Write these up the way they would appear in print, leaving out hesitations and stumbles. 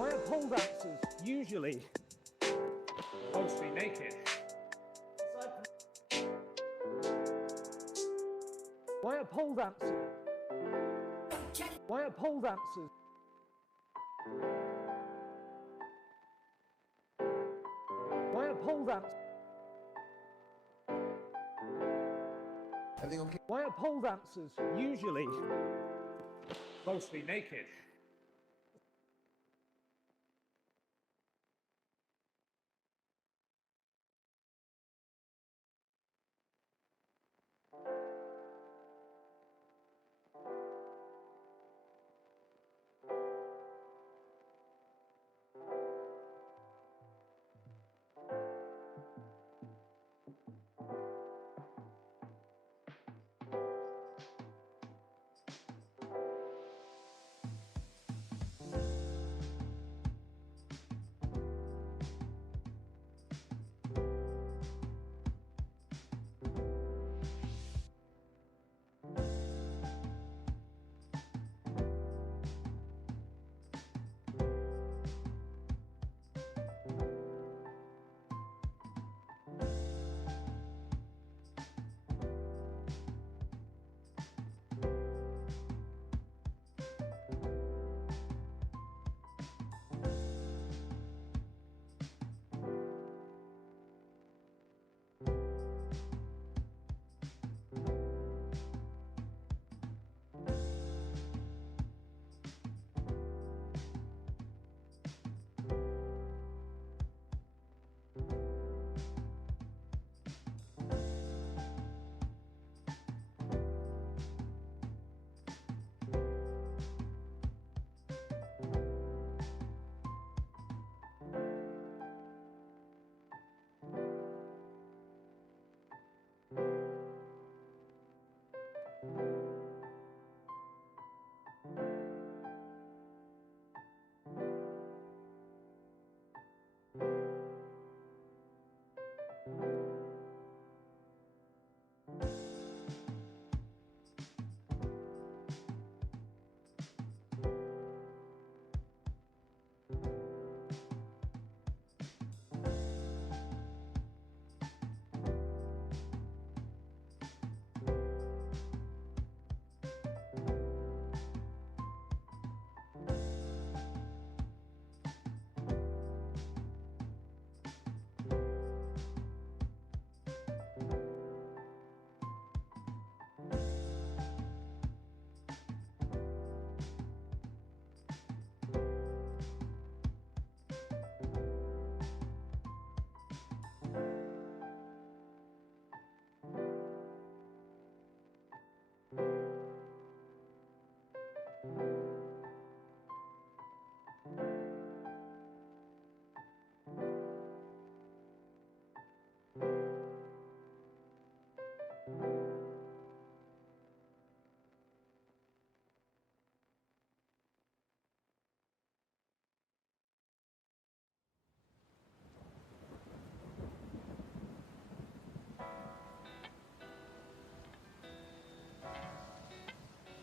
Why are pole dancers usually mostly naked? Why are pole dancers? Why are pole dancers? Why are pole dancers? Everything okay? Why are pole dancers usually mostly naked?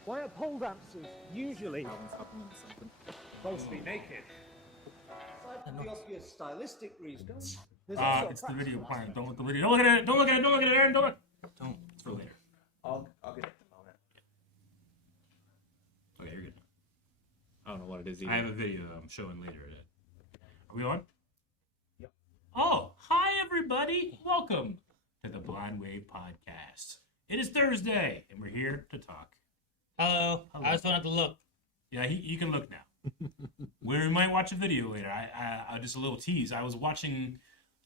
Why are pole dancers usually mostly naked? Aside from the obvious stylistic reasons, there's also It's the a video practical playing. aspect. Don't look at the video. Don't look at it. Don't look at it. Don't look at it, Aaron. Don't look. Don't. It's for later. I'll get it in a moment. Okay, you're good. I don't know what it is either. I have a video that I'm showing later. Are we on? Yep. Oh, hi everybody. Welcome to the Blind Wave Podcast. It is Thursday, and we're here to talk. Hello. I just don't have to look. Yeah, you can look now. We might watch a video later. I just a little tease. I was watching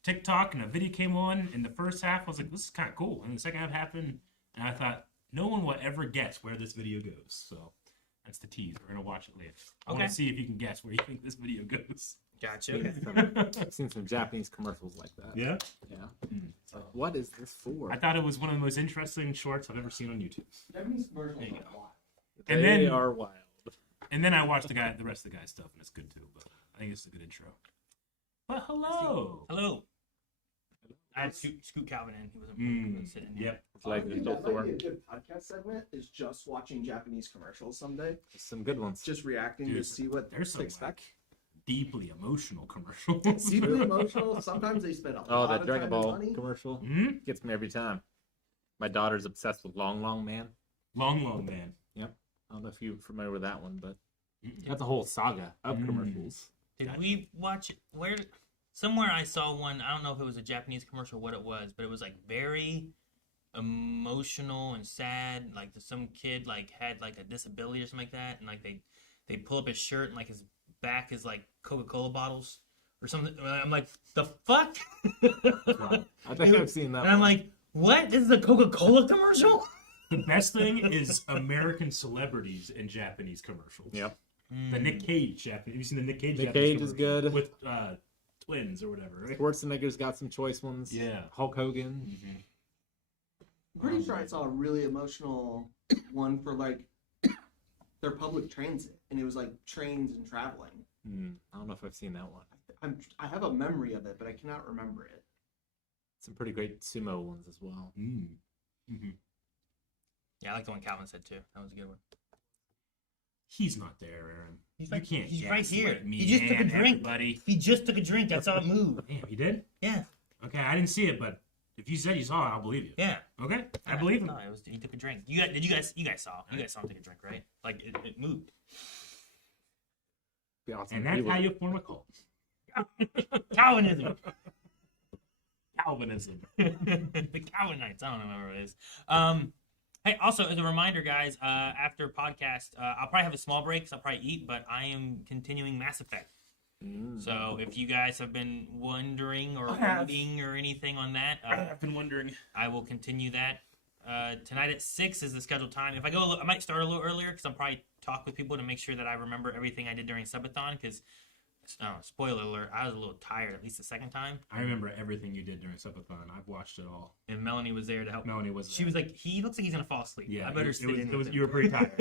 TikTok, and a video came on. In the first half, I was like, this is kind of cool. And the second half happened, and I thought, no one will ever guess where this video goes. So that's the tease. We're going to watch it later. I want Okay. to see if you can guess where you think this video goes. Gotcha. I've seen some Japanese commercials like that. Yeah? Yeah. It's like, what is this for? I thought it was one of the most interesting shorts I've ever seen on YouTube. Japanese commercials There you are go. wild. And They then- are wild. And then I watched the rest of the guy's stuff, and it's good too. But I think it's a good intro. But hello. Hello. I had Scoot Calvin in. He wasn't sitting there. Yep. It's like I the think that might Thorn. be a good podcast segment. Is just watching Japanese commercials someday, Some good ones. just reacting Dude, to see what there's to some expect. deeply emotional commercials. Deeply emotional. Sometimes they spend a Oh, lot that of Dragon time and Ball money. commercial Hmm? gets me every time. My daughter's obsessed with Long Long Man. Long Man. Yep. I don't know if you're familiar with that one, but that's a whole saga of commercials. Did we watch it? Somewhere I saw one. I don't know if it was a Japanese commercial or what it was, but it was like very emotional and sad. Like some kid like had like a disability or something like that, and like they pull up his shirt and like his back is like Coca-Cola bottles or something. I'm like, the fuck? I think I've seen that And I'm one. like, what? This is a Coca-Cola commercial? The best thing is American celebrities in Japanese commercials. Yep. The Nick Cage Japanese. Have you seen the Nick Cage? Nick Japanese Cage is commercial? good. With twins or whatever. Right? Schwarzenegger's got some choice ones. Yeah. Hulk Hogan. I'm pretty sure I saw a really emotional one for like their public transit, and it was like trains and traveling. I don't know if I've seen that one. I have a memory of it, but I cannot remember it. Some pretty great sumo ones as well. Yeah, I like the one Calvin said too. That was a good one. He's not there, Aaron. He's You right, can't he's right here. gaslight me He just took a and drink. everybody. He just took a drink. I saw it move. Damn, he did? Yeah, Okay, I didn't see it, but if you said you saw it, I'll believe you. yeah. Okay, I believe him. No, he took a drink. You guys saw him take a drink, right? Like it moved. Be awesome And if that's he how was- you form a cult. Calvinism. Calvinism. The Calvinites. I don't know what it is. Hey, also as a reminder, guys, after podcast, I'll probably have a small break because I'll probably eat, but I am continuing Mass Effect. So if you guys have been wondering or waiting or anything on that, I've been wondering. I will continue that. Tonight at 6 is the scheduled time. If I go, I might start a little earlier because I'll probably talk with people to make sure that I remember everything I did during subathon. Because, spoiler alert, I was a little tired at least the second time. I remember everything you did during subathon. I've watched it all. And Melanie was there to help. Melanie was She was like, he looks like he's gonna fall asleep. Yeah, I better it sit was, in. it was, with him." you were pretty tired.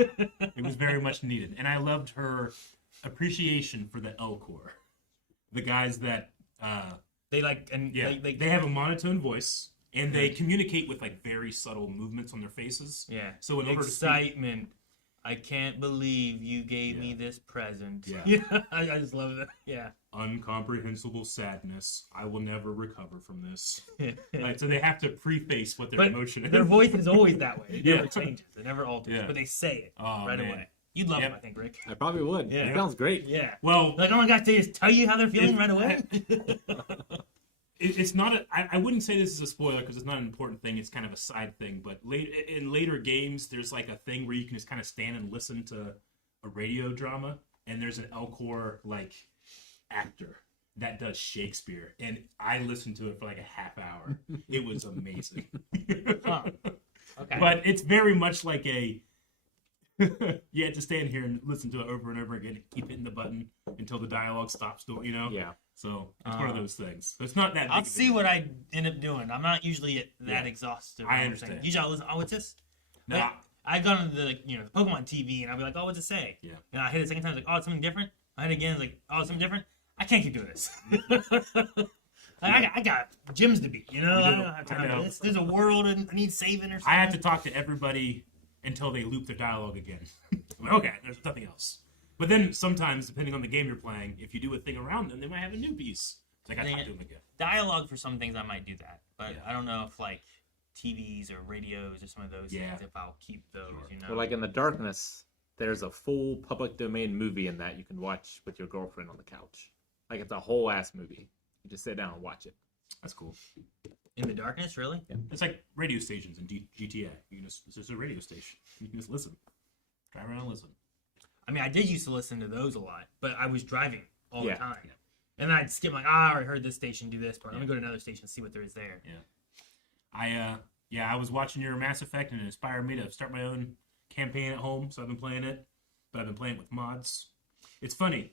It was very much needed. And I loved her appreciation for the L Corps. The guys that, They like, and yeah, they have a monotone voice. And they communicate with like very subtle movements on their faces. yeah. So in order to speak, Excitement. I can't believe you gave me this present. Yeah. I just love that. Yeah. incomprehensible sadness. I will never recover from this. Right, so they have to preface what their emotion is. Their voice is always that way. It Yeah. never changes. It never alters. Yeah. But they say it right man. away. You'd love Yep. them, I think, Rick. I probably would. Yeah. It sounds great. Yeah. Well, Like, oh my gosh, they just tell you how they're feeling right away? it's not. I wouldn't say this is a spoiler because it's not an important thing. It's kind of a side thing. But in later games, there's like a thing where you can just kind of stand and listen to a radio drama, and there's an Elcor like actor that does Shakespeare, and I listened to it for like a half hour. It was amazing. Huh. Okay. But it's very much like a you have to stand here and listen to it over and over again and keep hitting the button until the dialogue stops doing, you know? Yeah. So it's one of those things. So it's not that big I'll of a see deal. what I end up doing. I'm not usually that Yeah. exhaustive. I I'm understand. saying. Usually I'll listen, oh, what's this? No, Like, I go on the the Pokemon TV and I'll be like, oh, what's it say? Yeah. And I hit it a second time, it's like, oh, it's something different. I hit it again, it's like, oh, it's something different. I can't keep doing this. I got gyms to beat, you know? You I do. don't have I time know. for this. There's a world and I need saving or something. I have to talk to everybody until they loop their dialogue again. I'm like, okay, there's nothing else. But then sometimes, depending on the game you're playing, if you do a thing around them, they might have a new piece. So I got to talk to them again. Dialogue for some things I might do that, but Yeah. I don't know if like TVs or radios or some of those Yeah. things, if I'll keep those, Sure. you know? Well, like in the darkness, there's a full public domain movie in that you can watch with your girlfriend on the couch. Like it's a whole ass movie. You just sit down and watch it. That's cool. In the darkness, really? It's like radio stations in GTA. It's just a radio station. You can just listen. Drive around and listen. I mean, I did used to listen to those a lot, but I was driving all Yeah. the time. Yeah. And then I'd skip like, I already heard this station do this, but let me go to another station and see what there is there. I was watching your Mass Effect and it inspired me to start my own campaign at home, so I've been playing it. But I've been playing it with mods. It's funny.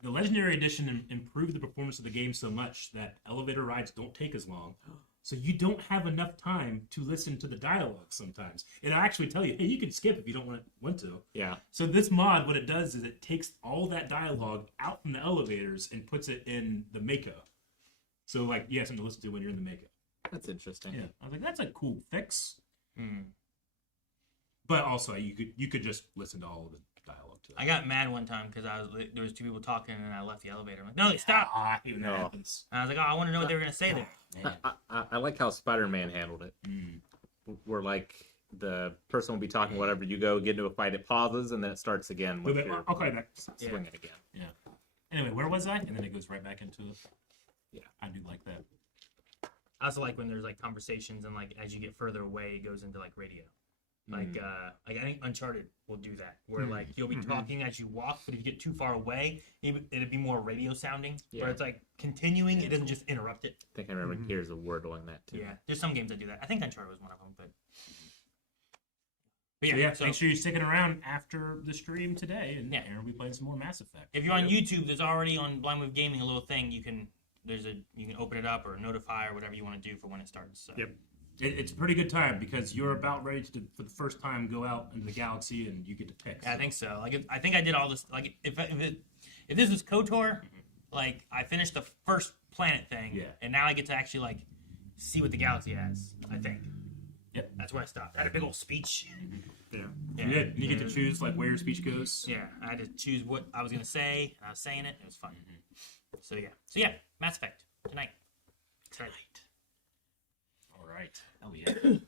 The Legendary Edition improved the performance of the game so much that elevator rides don't take as long. So you don't have enough time to listen to the dialogue sometimes. It'll actually tell you, hey, you can skip if you don't want to. Yeah. So this mod, what it does is it takes all that dialogue out from the elevators and puts it in the Mako. So like you have something to listen to when you're in the Mako. That's interesting. Yeah, I was like, that's a cool fix. Hmm. But also, you could just listen to all of the dialogue I got mad one time because there was two people talking and I left the elevator. I'm like, no, stop! I hate when that No. happens. And I was like, oh, I want to know what they were gonna say there. Man. I like how Spider-Man handled it. Where like the person will be talking whatever, you go get into a fight, it pauses, and then it starts again. Wait, With wait, your I'll call you back. swinging again. Yeah. Anyway, where was I? And then it goes right back into it. Yeah. I do like that. I also like when there's like conversations and like as you get further away, it goes into like radio. Like I think Uncharted will do that, where like you'll be talking as you walk, but if you get too far away, it'd be more radio sounding. Yeah. Where it's like continuing, it doesn't just interrupt it. I think I remember Gears of War doing that too. Yeah, there's some games that do that. I think Uncharted was one of them, but So yeah, so make sure you're sticking around after the stream today, and Yeah. Aaron will be playing some more Mass Effect. if you're on YouTube, there's already on Blind Move Gaming a little thing you can open it up or notify or whatever you want to do for when it starts. So. Yep. It's a pretty good time because you're about ready to, for the first time, go out into the galaxy and you get to pick. I think so. Like, I think I did all this. Like, if this was KOTOR, like I finished the first planet thing, Yeah. and now I get to actually like see what the galaxy has. I think. Yep. That's where I stopped. I had a big old speech. Yeah. You did. And you get to choose like where your speech goes. Yeah, I had to choose what I was gonna say, and I was saying it. It was fun. So yeah, Mass Effect tonight. Excited. All right. Oh yeah.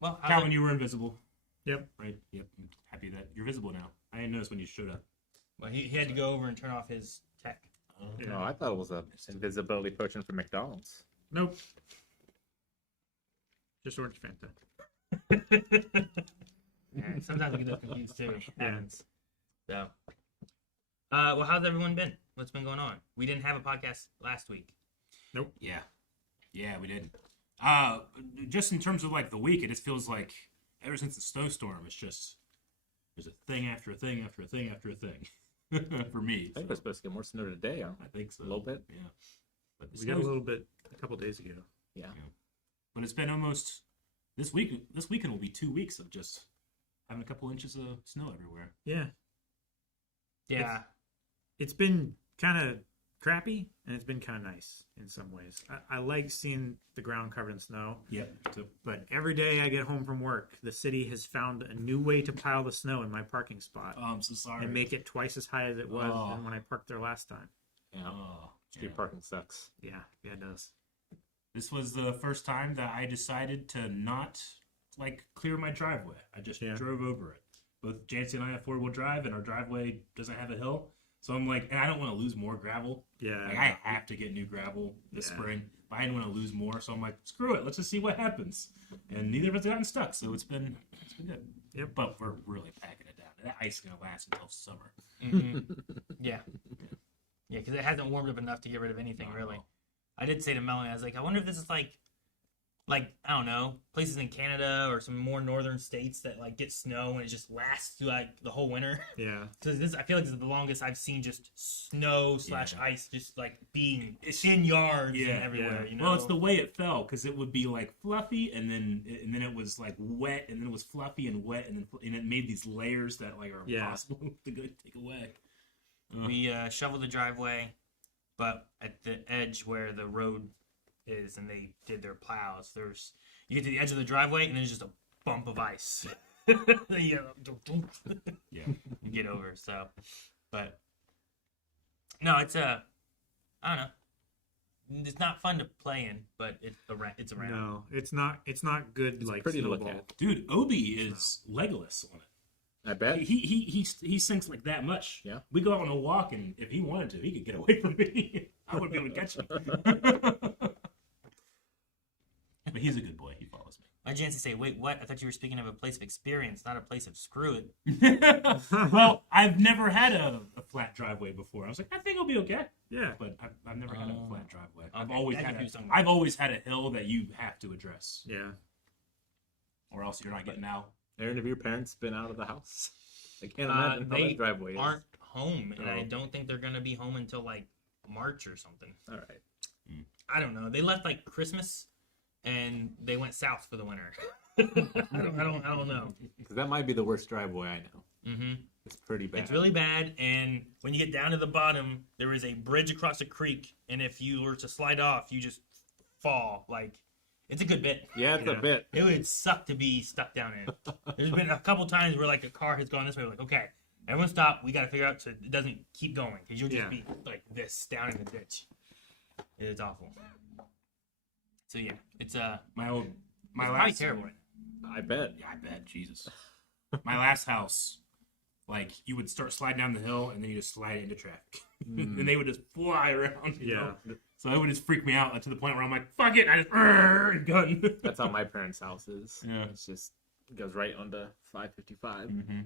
Well, Calvin, you were invisible. Yep. Right. Yep. I'm happy that you're visible now. I didn't notice when you showed up. well, he had to go over and turn off his tech. No, I thought it was a invisibility potion from McDonald's. Nope. Just orange Fanta. Yeah, sometimes we get those confused too. Yeah. Happens. So, well, how's everyone been? What's been going on? We didn't have a podcast last week. Yeah. Yeah, we did. Just in terms of like the week, it just feels like ever since the snowstorm, it's just there's a thing after a thing after a thing after a thing for me. I think we're supposed to get more snow today, huh? I think so. A little bit. Yeah. But the We got a snow's- little bit a couple days ago. Yeah. But it's been almost this week. This weekend will be 2 weeks of just having a couple inches of snow everywhere. Yeah. Yeah, It's been kind of crappy and it's been kind of nice in some ways. I like seeing the ground covered in snow, Yep. So, but every day I get home from work, the city has found a new way to pile the snow in my parking spot I'm so sorry. and make it twice as high as it was Oh. than when I parked there last time. Yeah. Oh, Street yeah. parking sucks. Yeah, it does. This was the first time that I decided to not like clear my driveway. I just Yeah. drove over it. Both Jancy and I have 4-wheel drive, and our driveway doesn't have a hill. So I'm like, and I don't want to lose more gravel. Yeah. Like I have to get new gravel this Yeah. spring, but I didn't want to lose more. So I'm like, screw it, let's just see what happens. And neither of us have gotten stuck, so it's been good. Yep. But we're really packing it down. That ice is gonna last until summer. yeah, because it hasn't warmed up enough to get rid of anything No, really. no. I did say to Melanie, I was like, I wonder if this is like I don't know, places in Canada or some more northern states that like get snow and it just lasts through like the whole winter. Yeah. Because this, I feel like this is the longest I've seen just snow / Yeah. ice just like being in yards and everywhere. yeah. You know, Well, it's the way it fell because it would be like fluffy, and then it was like wet, and then it was fluffy and wet, and it made these layers that like are Yeah. impossible to go take away. we shoveled the driveway, but at the edge where the road is, and they did their plows. You get to the edge of the driveway, and there's just a bump of ice. You Yeah. you get over. So, but no, it's I don't know. It's not fun to play in, but it's around. No, it's not. It's not good. It's like pretty to look snowball. Oh, at. Dude, Obi is Legolas on it. I bet. He sinks like that much. Yeah. We go out on a walk, and if he wanted to, he could get away from me. I wouldn't be able to catch him. But he's a good boy. He follows me. My Jancy say, "Wait, what? I thought you were speaking of a place of experience, not a place of screw it." Well, I've never had a flat driveway before. I was like, I think it'll be okay. Yeah. But I've never had a flat driveway. Okay, I can do something. I've always had a hill that you have to address, Yeah. or else you're not getting out. Aaron, have your parents been out of the house? I can't imagine how They that driveway is. aren't home, and I Oh. don't think they're gonna be home until like March or something. All right. I don't know. They left like Christmas, and they went south for the winter. I don't know. Because that might be the worst driveway I know. Mm-hmm. It's pretty bad. It's really bad, and when you get down to the bottom, there is a bridge across a creek, and if you were to slide off, you just fall. Like It's a good bit. Yeah, it's a bit. It would suck to be stuck down in. There's been a couple times where like a car has gone this way. We're like, okay, everyone stop. We got to figure out so it doesn't keep going because you'll just be like this down in the ditch. It's awful. So yeah, it's My probably last terrible. Right I bet. Yeah, I bet. Jesus. My last house, like you would start sliding down the hill and then you just slide into traffic, and they would just fly around. You know? So it would just freak me out to the point where I'm like, "Fuck it!" I just gun. That's how my parents' house is. Yeah. It's just it goes right onto 555. Mm-hmm.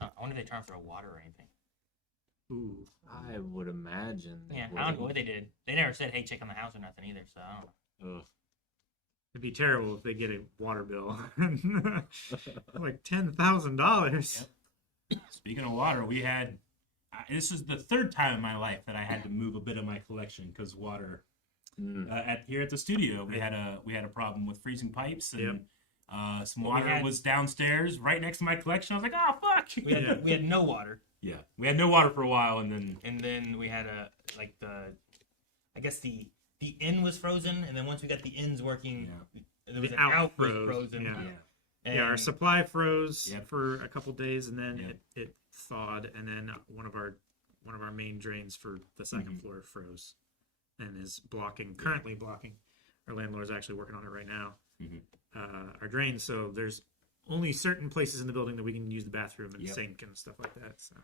I wonder if they turn for water or anything. Ooh. I would imagine. They Yeah, would. I don't know what they did. They never said, "Hey, check on the house" or nothing either. So I don't know. Ugh. It'd be terrible if they get a water bill. Like $10,000. Speaking of water, we had. This is the third time in my life that I had to move a bit of my collection because water. Here at the studio, we had a problem with freezing pipes, and some water was downstairs right next to my collection. I was like, "Oh fuck!" We had no water. Yeah, we had no water for a while, and then we had I guess the in was frozen, and then once we got the ins working, there was The an out was frozen. Yeah. And Our supply froze for a couple days, and then it thawed, and then one of our main drains for the second floor froze, and is currently blocking. Our landlord's actually working on it right now. Our drains, so there's only certain places in the building that we can use the bathroom and sink and stuff like that. So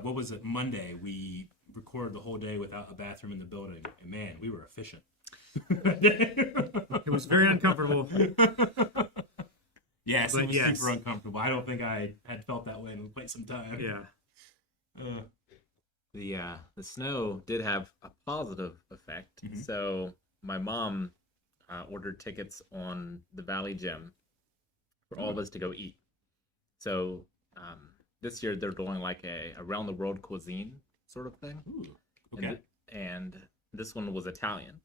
what was it? Monday we recorded the whole day without a bathroom in the building, and man, we were efficient. it was very uncomfortable. Yes, it was super uncomfortable. I don't think I had felt that way in quite some time. Yeah. The snow did have a positive effect. So my mom ordered tickets on the Valley Gym for all of us to go eat. So this year they're doing like a around the world cuisine sort of thing. Ooh, okay. And this one was Italian.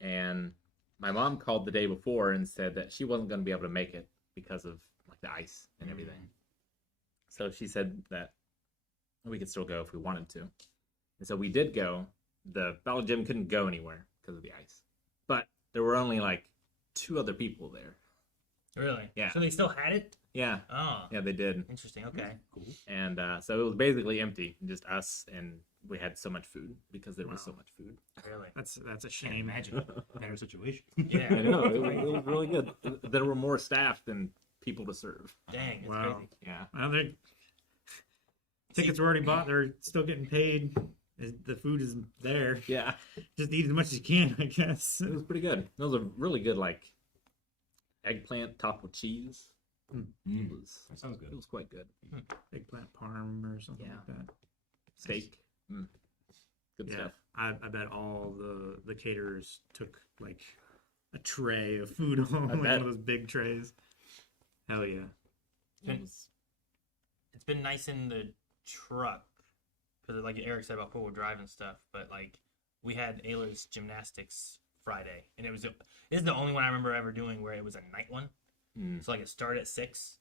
And my mom called the day before and said that she wasn't going to be able to make it because of like the ice and everything. So she said that we could still go if we wanted to. And so we did go. The Valley Gym couldn't go anywhere because of the ice. But there were only like 2 other people there. Really? Yeah. So they still had it? Yeah. Oh. Yeah, they did. Interesting. Okay. Cool. And so it was basically empty, just us, and we had so much food because there was so much food. Really? That's a Can't shame. imagine a better situation. Yeah. I know, it was really good. There were more staff than people to serve. Dang, it's Wow. crazy. Yeah. Well, tickets were already bought. They're still getting paid. The food is there. Yeah. Just eat as much as you can, I guess. It was pretty good. It was a really good, like, eggplant topped with cheese. That sounds good. It was quite good. Eggplant parm or something like that. Steak. Good Yeah, stuff. I bet all the caterers took like a tray of food home, like one bet. of those big trays. Hell yeah. It's been nice in the truck because, like Eric said about four-wheel drive and stuff. But like, we had Ayla's gymnastics Friday, and it is the only one I remember ever doing where it was a night one. So like it started at 6,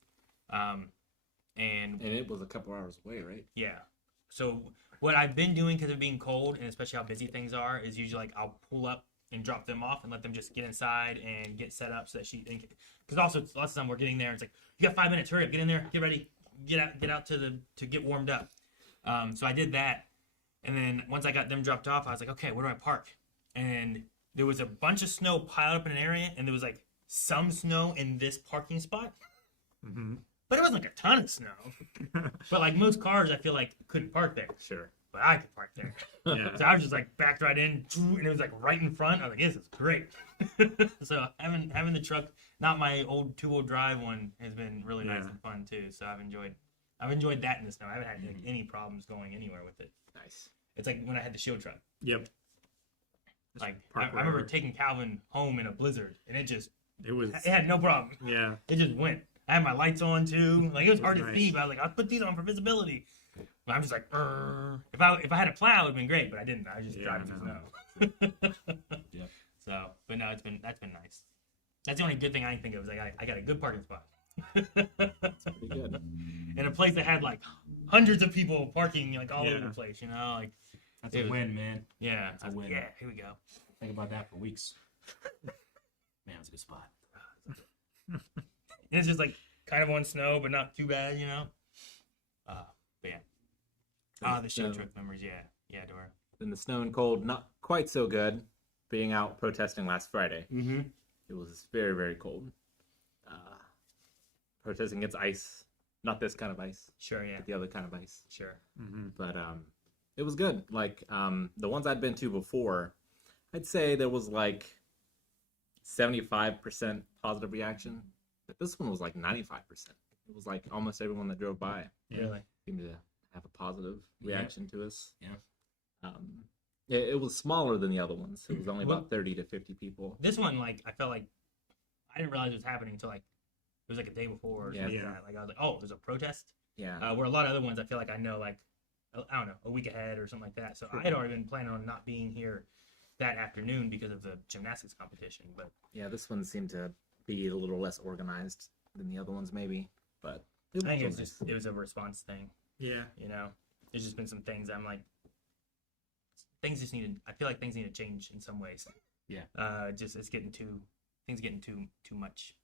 and it was a couple hours away, right? yeah. So what I've been doing because of being cold and especially how busy things are is usually like I'll pull up and drop them off and let them just get inside and get set up so that because also lots of time we're getting there and it's like, you got 5 minutes, hurry up, get in there, get ready, get out to get warmed up. So I did that, and then once I got them dropped off, I was like, okay, where do I park? And there was a bunch of snow piled up in an area, and there was like some snow in this parking spot. But it wasn't like a ton of snow. But like most cars, I feel like couldn't park there. Sure. But I could park there. Yeah. So I was just like backed right in, and it was like right in front. I was like, this is great. So having the truck, not my old 2-wheel drive one, has been really nice and fun too. So I've enjoyed that in the snow. I haven't had like, any problems going anywhere with it. Nice. It's like when I had the shield truck. Yep. Like park I remember wherever. taking Calvin home in a blizzard, and it was. had no problem. Yeah. It just went. I had my lights on too. Like it was hard to nice. see, but I was like, I'll put these on for visibility. But I'm just like, if I had a plow, it'd been great, but I didn't. I was just driving through snow. Yeah. So, but no, that's been nice. That's the only good thing I can think of is like I got a good parking spot. Pretty good. In a place that had like hundreds of people parking like all over the place, you know, like That's a win, man. yeah, That's a win. yeah. Here we go. Think about that for weeks. Man, it's a good spot. And it's just like kind of on snow, but not too bad, you know. But yeah. The show trip memories. Yeah, Dora. Then the snow and cold, not quite so good. Being out protesting last Friday, it was very, very cold. Protesting against ice, not this kind of ice, Sure, yeah. but the other kind of ice. Sure. But it was good. Like the ones I'd been to before, I'd say there was like 75% positive reaction, but this one was like 95%. It was like almost everyone that drove by Really? seemed to have a positive reaction to us. Yeah. It was smaller than the other ones. It was only about 30 to 50 people. This one, like, I felt like I didn't realize it was happening until like it was like a day before or something like that. Like I was like, oh, there's a protest. Yeah. Where a lot of other ones, I feel like I know, like, I don't know, a week ahead or something like that. So I had already been planning on not being here that afternoon because of the gymnastics competition. But Yeah, this one seemed to be a little less organized than the other ones, maybe. But it was I think still nice. it was a response thing. Yeah. You know, there's just been some things I'm like, I feel like things need to change in some ways. Yeah. Things getting too much.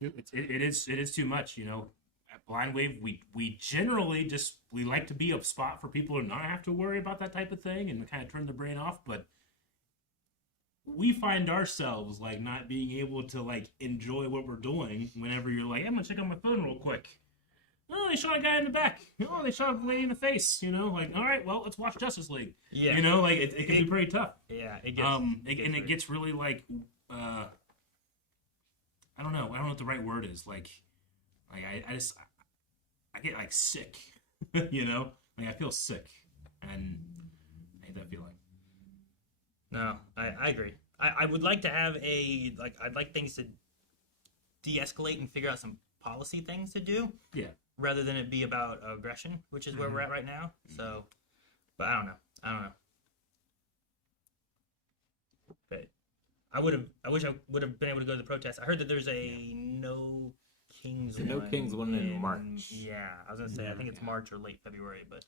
It is too much, you know. At Blind Wave, we generally we like to be a spot for people to not have to worry about that type of thing and kind of turn their brain off, but we find ourselves like not being able to like enjoy what we're doing whenever you're like, I'm gonna check on my phone real quick. Oh, they shot a guy in the back. Oh, they shot a lady in the face. You know, like, all right, well, let's watch Justice League. Yeah. You know, like it can be pretty tough. Yeah. It gets really like I don't know what the right word is. Like I get like sick. You know, like I feel sick, and I hate that feeling. No, I agree. I would like to have I'd like things to de-escalate and figure out some policy things to do. Yeah. Rather than it be about aggression, which is where we're at right now. So, but I don't know. But I wish I would have been able to go to the protest. I heard that there's a No Kings The No Kings one in March. Yeah, I was gonna say I think it's March or late February, but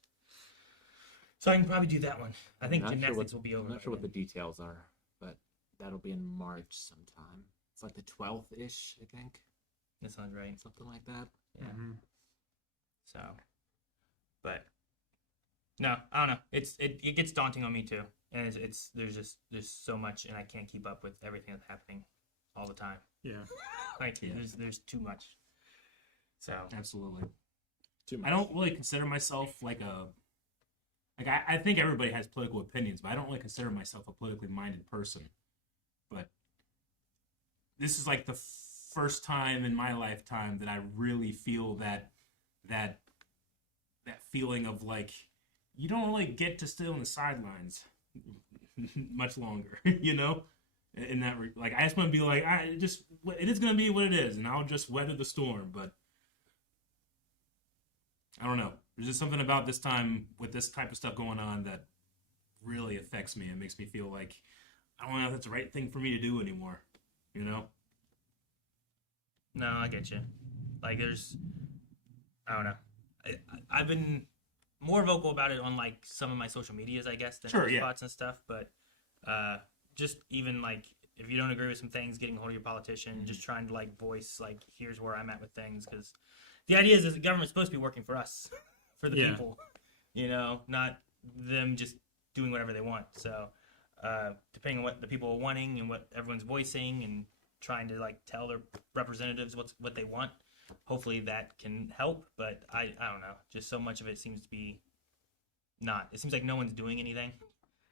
so I can probably do that one. I think gymnastics will be over. I'm not sure what the details are, but that'll be in March sometime. It's like the 12th ish, I think. That sounds right. Something like that. Yeah. So, but no, I don't know. It gets daunting on me too, and there's so much, and I can't keep up with everything that's happening all the time. Yeah. There's too much. So Absolutely. Too much. I don't really consider myself I think everybody has political opinions, but I don't really consider myself a politically minded person. But this is like the first time in my lifetime that I really feel that feeling of like you don't really get to stay on the sidelines much longer, you know. In that, I just want to be like, it is going to be what it is, and I'll just weather the storm. But I don't know. There's just something about this time with this type of stuff going on that really affects me and makes me feel like I don't know if that's the right thing for me to do anymore. You know? no, I get you. Like I don't know. I've been more vocal about it on like some of my social medias, I guess, than spots and stuff. But just even like if you don't agree with some things, getting a hold of your politician, just trying to like voice like here's where I'm at with things, because the idea is the government's supposed to be working for us, for the people, you know, not them just doing whatever they want. So depending on what the people are wanting and what everyone's voicing and trying to like tell their representatives what they want, hopefully that can help. But I don't know, just so much of it seems to be not. It seems like no one's doing anything.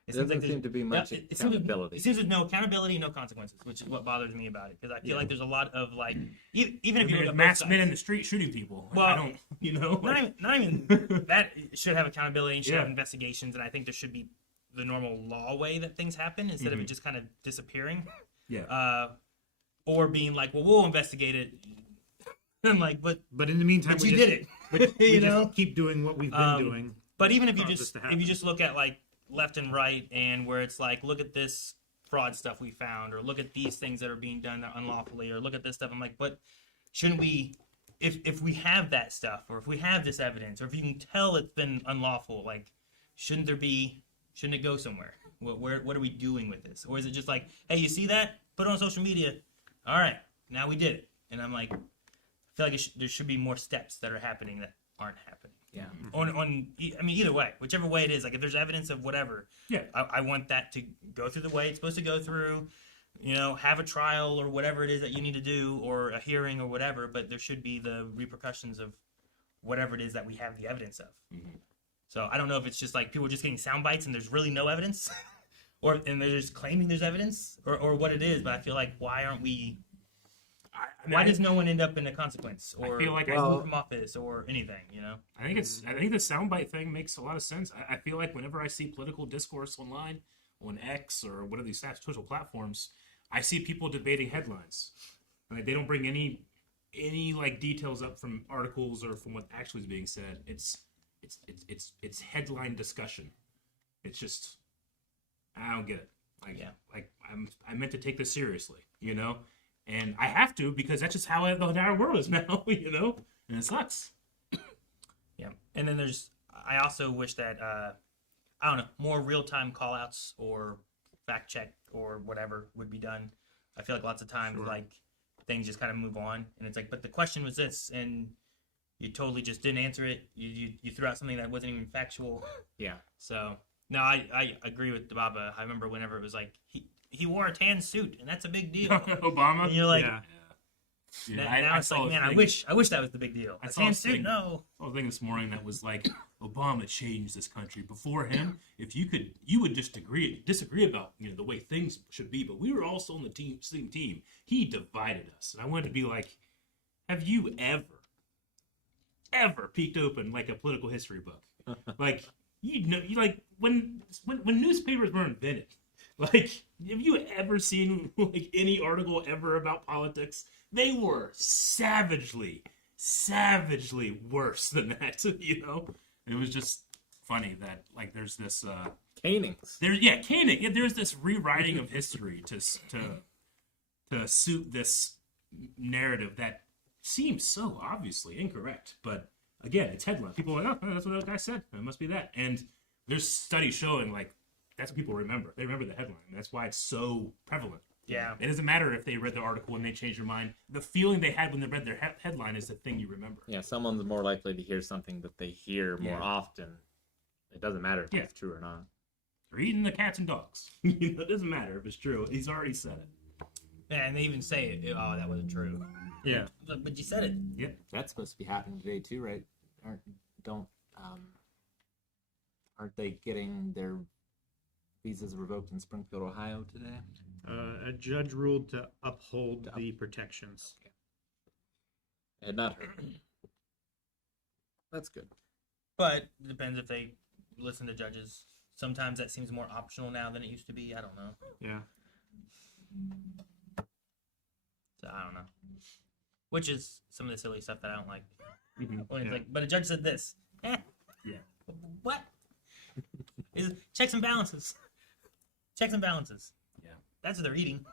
It doesn't seem to be much accountability. It seems there's no accountability, no consequences, which is what bothers me about it. Because I feel like there's a lot of like, even if you look at masked men in the street shooting people. Well, I don't, you know, not even that should have accountability. Should have investigations, and I think there should be the normal law way that things happen instead of it just kind of disappearing. Yeah. Or being like, well, we'll investigate it. I'm like, but in the meantime, you did it. But we You just know? keep doing what we've been doing. But even if you Cause just this to happen. look at like left and right, and where it's like, look at this fraud stuff we found, or look at these things that are being done unlawfully, or look at this stuff. I'm like, but shouldn't we, if we have that stuff, or if we have this evidence, or if you can tell it's been unlawful, like, shouldn't it go somewhere What are we doing with this? Or is it just like, hey, you see that? Put it on social media. All right, now we did it. And I'm like, I feel like there should be more steps that are happening that aren't happening. Yeah. I mean, either way, whichever way it is, like if there's evidence of whatever, Yeah. I want that to go through the way it's supposed to go through. You know, have a trial or whatever it is that you need to do, or a hearing or whatever. But there should be the repercussions of whatever it is that we have the evidence of. Mm-hmm. So I don't know if it's just like people are just getting sound bites and there's really no evidence, and they're just claiming there's evidence, or what it is. But I feel like why aren't we? Why does no one end up in a consequence or I feel like removed from office or anything? You know. I think the soundbite thing makes a lot of sense. I feel like whenever I see political discourse online, on X or one of these social platforms, I see people debating headlines. Like they don't bring any like details up from articles or from what actually is being said. It's headline discussion. It's just I don't get it. Like I meant to take this seriously, you know. And I have to because that's just how the entire world is now, you know? And it sucks. Yeah. And then I also wish that, I don't know, more real-time call-outs or fact check or whatever would be done. I feel like lots of times, like, things just kind of move on. And it's like, but the question was this, and you totally just didn't answer it. You threw out something that wasn't even factual. Yeah. So, no, I agree with Baba. I remember whenever it was like, he wore a tan suit, and that's a big deal. Obama? And you're like, yeah. now it's like, man, I wish that was the big deal. A tan suit, no. I was thinking this morning that was like, Obama changed this country. Before him, if you would just disagree about the way things should be, but we were also on the same team. He divided us, and I wanted to be like, have you ever peeked open like a political history book? Like like when newspapers were invented. Like, have you ever seen like any article ever about politics? They were savagely worse than that, you know? It was just funny that like there's this Canings. caning. Yeah, there's this rewriting of history to suit this narrative that seems so obviously incorrect. But again, it's headline. People are like, oh, that's what that guy said. It must be that. And there's studies showing like that's what people remember. They remember the headline. That's why it's so prevalent. Yeah. It doesn't matter if they read the article and they changed their mind. The feeling they had when they read their headline is the thing you remember. Yeah, someone's more likely to hear something that they hear more often. It doesn't matter if it's true or not. They're eating the cats and dogs. It doesn't matter if it's true. He's already said it. Yeah, and they even say it. Oh, that wasn't true. Yeah. But you said it. Yeah. That's supposed to be happening today too, right? Aren't they getting their visas revoked in Springfield, Ohio today? A judge ruled to uphold the protections. Okay. I had not heard. That's good. But it depends if they listen to judges. Sometimes that seems more optional now than it used to be. I don't know. Yeah. So I don't know. Which is some of the silly stuff that I don't like. Mm-hmm. When it's like, but a judge said this. Yeah. What? Checks and balances. Checks and balances. Yeah. That's what they're eating.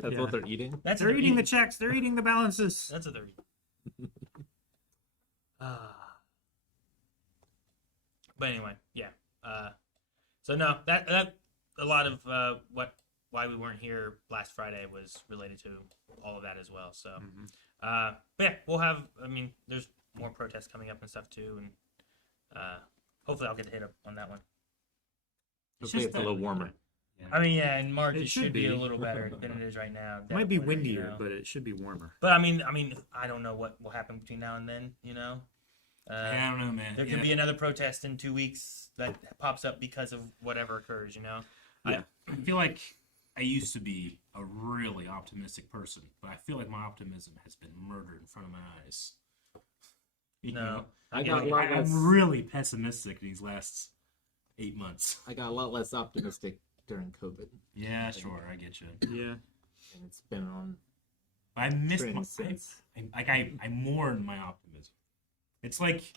That's what they're eating? That's what They're eating the checks. They're eating the balances. That's what they're eating. But anyway, yeah. So no, that a lot of why we weren't here last Friday was related to all of that as well. So, but yeah, we'll have. I mean, there's more protests coming up and stuff too, and hopefully I'll get to hit up on that one. Hopefully it's a little warmer. Yeah. I mean, yeah, in March It it should should be a be. little better than it is right now. It might be definitely, you windier, know. but it should be warmer. But I mean, I don't know what will happen between now and then. You know. I don't know, man. There could be another protest in 2 weeks that pops up because of whatever occurs, you know? I feel like I used to be a really optimistic person, but I feel like my optimism has been murdered in front of my eyes. You know? I'm really pessimistic these last 8 months. I got a lot less optimistic during COVID. Yeah, sure, I get you. Yeah. And it's been on I missed trend my since. I mourn my optimism. It's like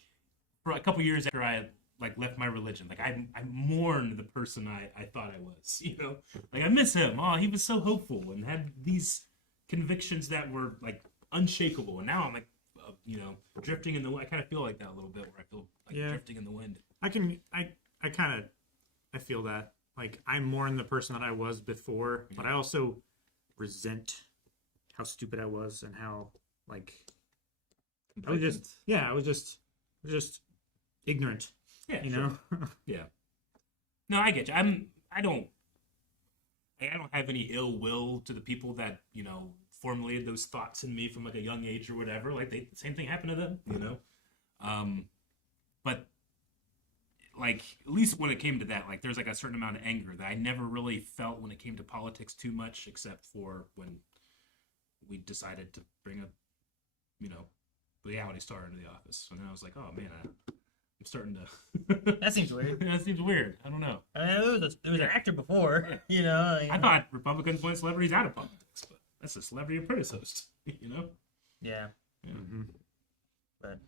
for a couple years after I like left my religion, like I mourn the person I thought I was, you know? Like I miss him. Oh, he was so hopeful and had these convictions that were like unshakable. And now I'm like, drifting in the wind. I kind of feel like that a little bit where I feel like drifting in the wind. I feel that. like I'm more in the person that I was before, but I also resent how stupid I was and how like I was just ignorant. Yeah, you sure. know. Yeah. No, I get you. I don't have any ill will to the people that, you know, formulated those thoughts in me from like a young age or whatever. Like the same thing happened to them, you know. But like at least when it came to that, like there's like a certain amount of anger that I never really felt when it came to politics too much, except for when we decided to bring a, you know, reality star into the office. And then I was like, oh man, I'm starting to. That seems weird. That seems weird. I don't know. I mean, it was an actor before, you know. I thought Republicans wanted celebrities out of politics, but that's a celebrity apprentice host, you know? Yeah. Mm-hmm. But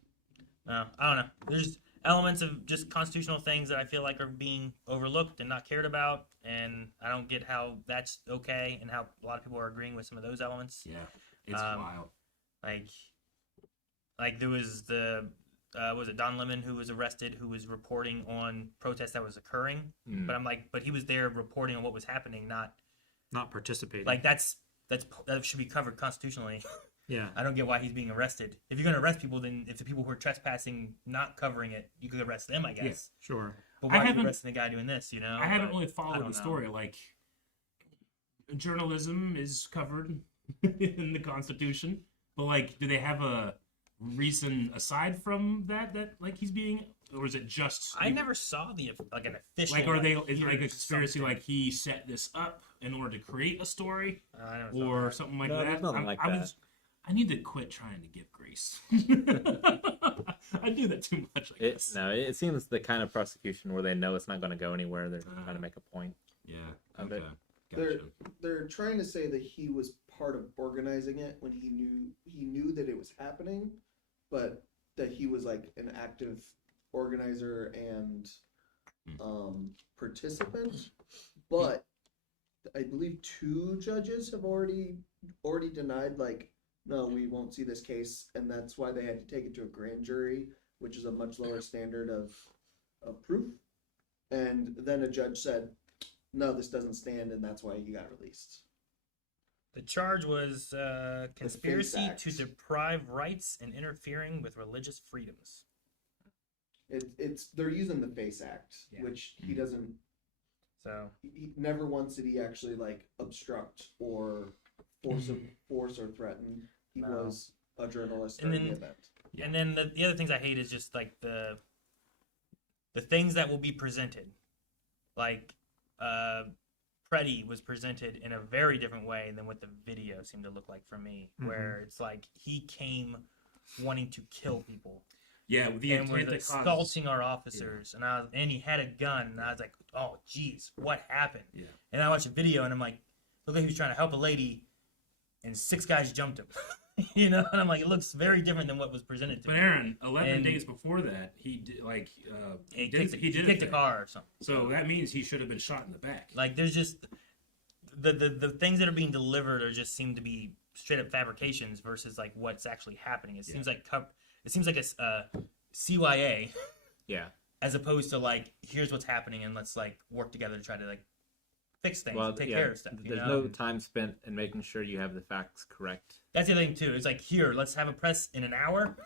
no, I don't know. There's elements of just constitutional things that I feel like are being overlooked and not cared about, and I don't get how that's okay and how a lot of people are agreeing with some of those elements. Yeah, it's wild. Like there was the was it Don Lemon who was arrested, who was reporting on protests that was occurring, but I'm like, but he was there reporting on what was happening, not participating. like that should be covered constitutionally. Yeah. I don't get why he's being arrested. If you're going to arrest people, then if the people who are trespassing not covering it, you could arrest them, I guess. Yeah, sure. But why are you arresting the guy doing this, you know? I haven't really followed the story. Like, journalism is covered in the Constitution, but, like, do they have a reason aside from that like he's being, or is it just... I never saw an official... Like, is it like a conspiracy, like he set this up in order to create a story? Or something like that? Nothing like that. I need to quit trying to give grace. I do that too much, I guess. It seems the kind of prosecution where they know it's not going to go anywhere. They're trying to make a point. Yeah. Of Okay. it. Gotcha. They're trying to say that he was part of organizing it when he knew that it was happening, but that he was like an active organizer and participant. But I believe 2 judges have already denied, like, no, we won't see this case, and that's why they had to take it to a grand jury, which is a much lower standard of proof. And then a judge said, no, this doesn't stand, and that's why he got released. The charge was conspiracy Act. to deprive rights and interfering with religious freedoms. They're using the FACE Act, Yeah. which he doesn't. So He never once did he actually like obstruct or force or threaten. He No. was a journalist And during then- the event. And then the other things I hate is just like the things that will be presented. Like Preddy was presented in a very different way than what the video seemed to look like for me, where it's like he came wanting to kill people. Yeah, the And was intent to cause... assaulting our officers, and he had a gun, and I was like, oh geez, what happened? Yeah. And I watched a video, and I'm like, look like he was trying to help a lady, and 6 guys jumped him. You know, and I'm like, it looks very different than what was presented to But me. Aaron, 11 And- days before that, he did, like, He did kicked a car or something. So that means he should have been shot in the back. Like, there's just the things that are being delivered are just seem to be straight up fabrications versus like what's actually happening. It seems like a CYA Yeah. as opposed to like, here's what's happening and let's like work together to try to like fix things Well, and take yeah, care of stuff. You There's know? no time spent in making sure you have the facts correct. That's the other thing too. It's like, here, let's have a press in an hour.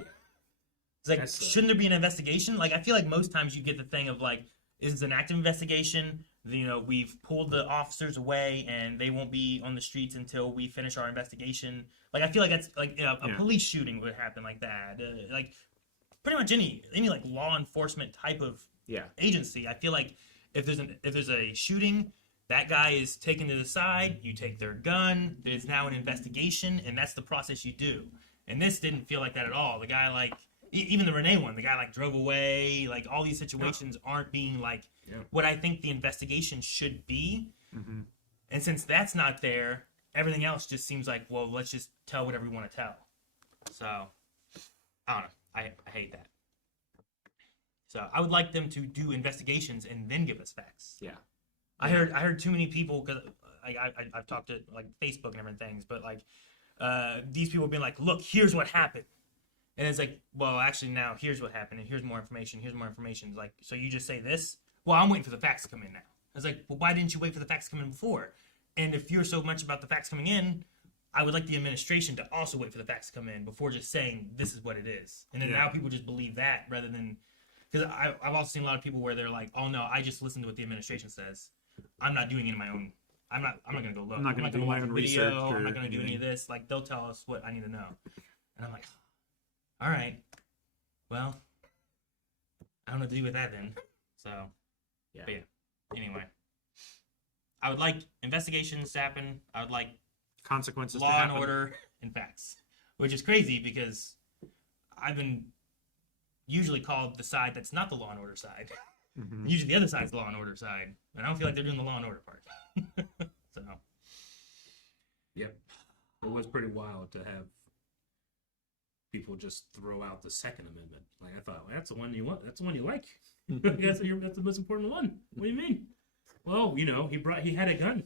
It's like, That's, shouldn't there be an investigation? Like, I feel like most times you get the thing of like, is it an active investigation? You know, we've pulled the officers away and they won't be on the streets until we finish our investigation. Like, I feel like that's like, you know, a police shooting would happen like that. Like, pretty much any like law enforcement type of agency. I feel like if there's a shooting, that guy is taken to the side, you take their gun, there's now an investigation, and that's the process you do. And this didn't feel like that at all. The guy, like, even the Renee one, the guy, like, drove away. Like, all these situations aren't being, like, what I think the investigation should be. Mm-hmm. And since that's not there, everything else just seems like, well, let's just tell whatever we want to tell. So, I don't know. I hate that. So, I would like them to do investigations and then give us facts. Yeah. I heard too many people, because I've talked to like Facebook and different things, but like these people being like, look, here's what happened, and it's like, well, actually now here's what happened, and here's more information. It's like, so you just say this? Well, I'm waiting for the facts to come in now. was like, well, why didn't you wait for the facts to come in before? And if you're so much about the facts coming in, I would like the administration to also wait for the facts to come in before just saying this is what it is. And then now people just believe that rather than, because I've also seen a lot of people where they're like, oh no, I just listen to what the administration says. I'm not doing it in my own. I'm not gonna go look. I'm not gonna do my own research. I'm not gonna do any of this. Like they'll tell us what I need to know. And I'm like, all right, well, I don't know what to do with that then. So Yeah. but yeah. Anyway, I would like investigations to happen. I would like Consequences. law to and happen. order and facts, which is crazy because I've been usually called the side that's not the law and order side. Mhm. Usually the other side's the law and order side, and I don't feel like they're doing the law and order part. So Yep. It was pretty wild to have people just throw out the Second Amendment. Like I thought, well, that's the one you want. That's the one you like. that's the most important one. What do you mean? Well, he had a gun.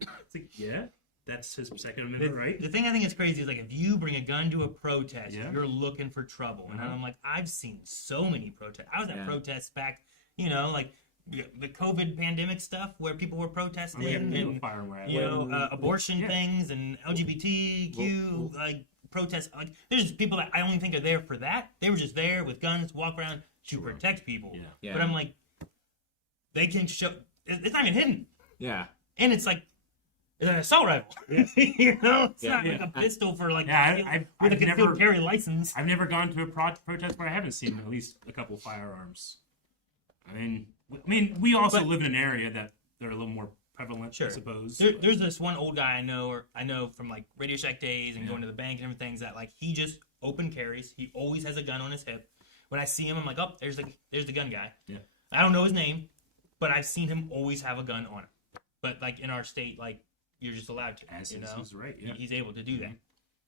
It's like, yeah, that's his Second Amendment, right? the thing I think is crazy is like if you bring a gun to a protest, Yeah. you're looking for trouble. And Uh-huh. I'm like, I've seen so many protests. I was at Yeah. protests back, like the COVID pandemic stuff where people were protesting and fire rally. abortion Yeah. things and LGBTQ protests. Like there's people that I only think are there for that. They were just there with guns, walk around to protect people. Yeah. Yeah. But I'm like, they can show. It's not even hidden, Yeah. and it's like it's an assault rifle. It's not like a Yeah. pistol for like Yeah, with a I've concealed never carry license. I've never gone to a protest where I haven't seen at least a couple firearms. I mean, we also But- live in an area that they're a little more prevalent, Sure. I suppose. There's this one old guy I know from like Radio Shack days and Yeah. going to the bank and everything that like he just open carries. He always has a gun on his hip. When I see him, I'm like, oh, there's the gun guy. Yeah. I don't know his name, but I've seen him always have a gun on him. But like in our state, like you're just allowed to. As you is know, his right, yeah. He's able to do that.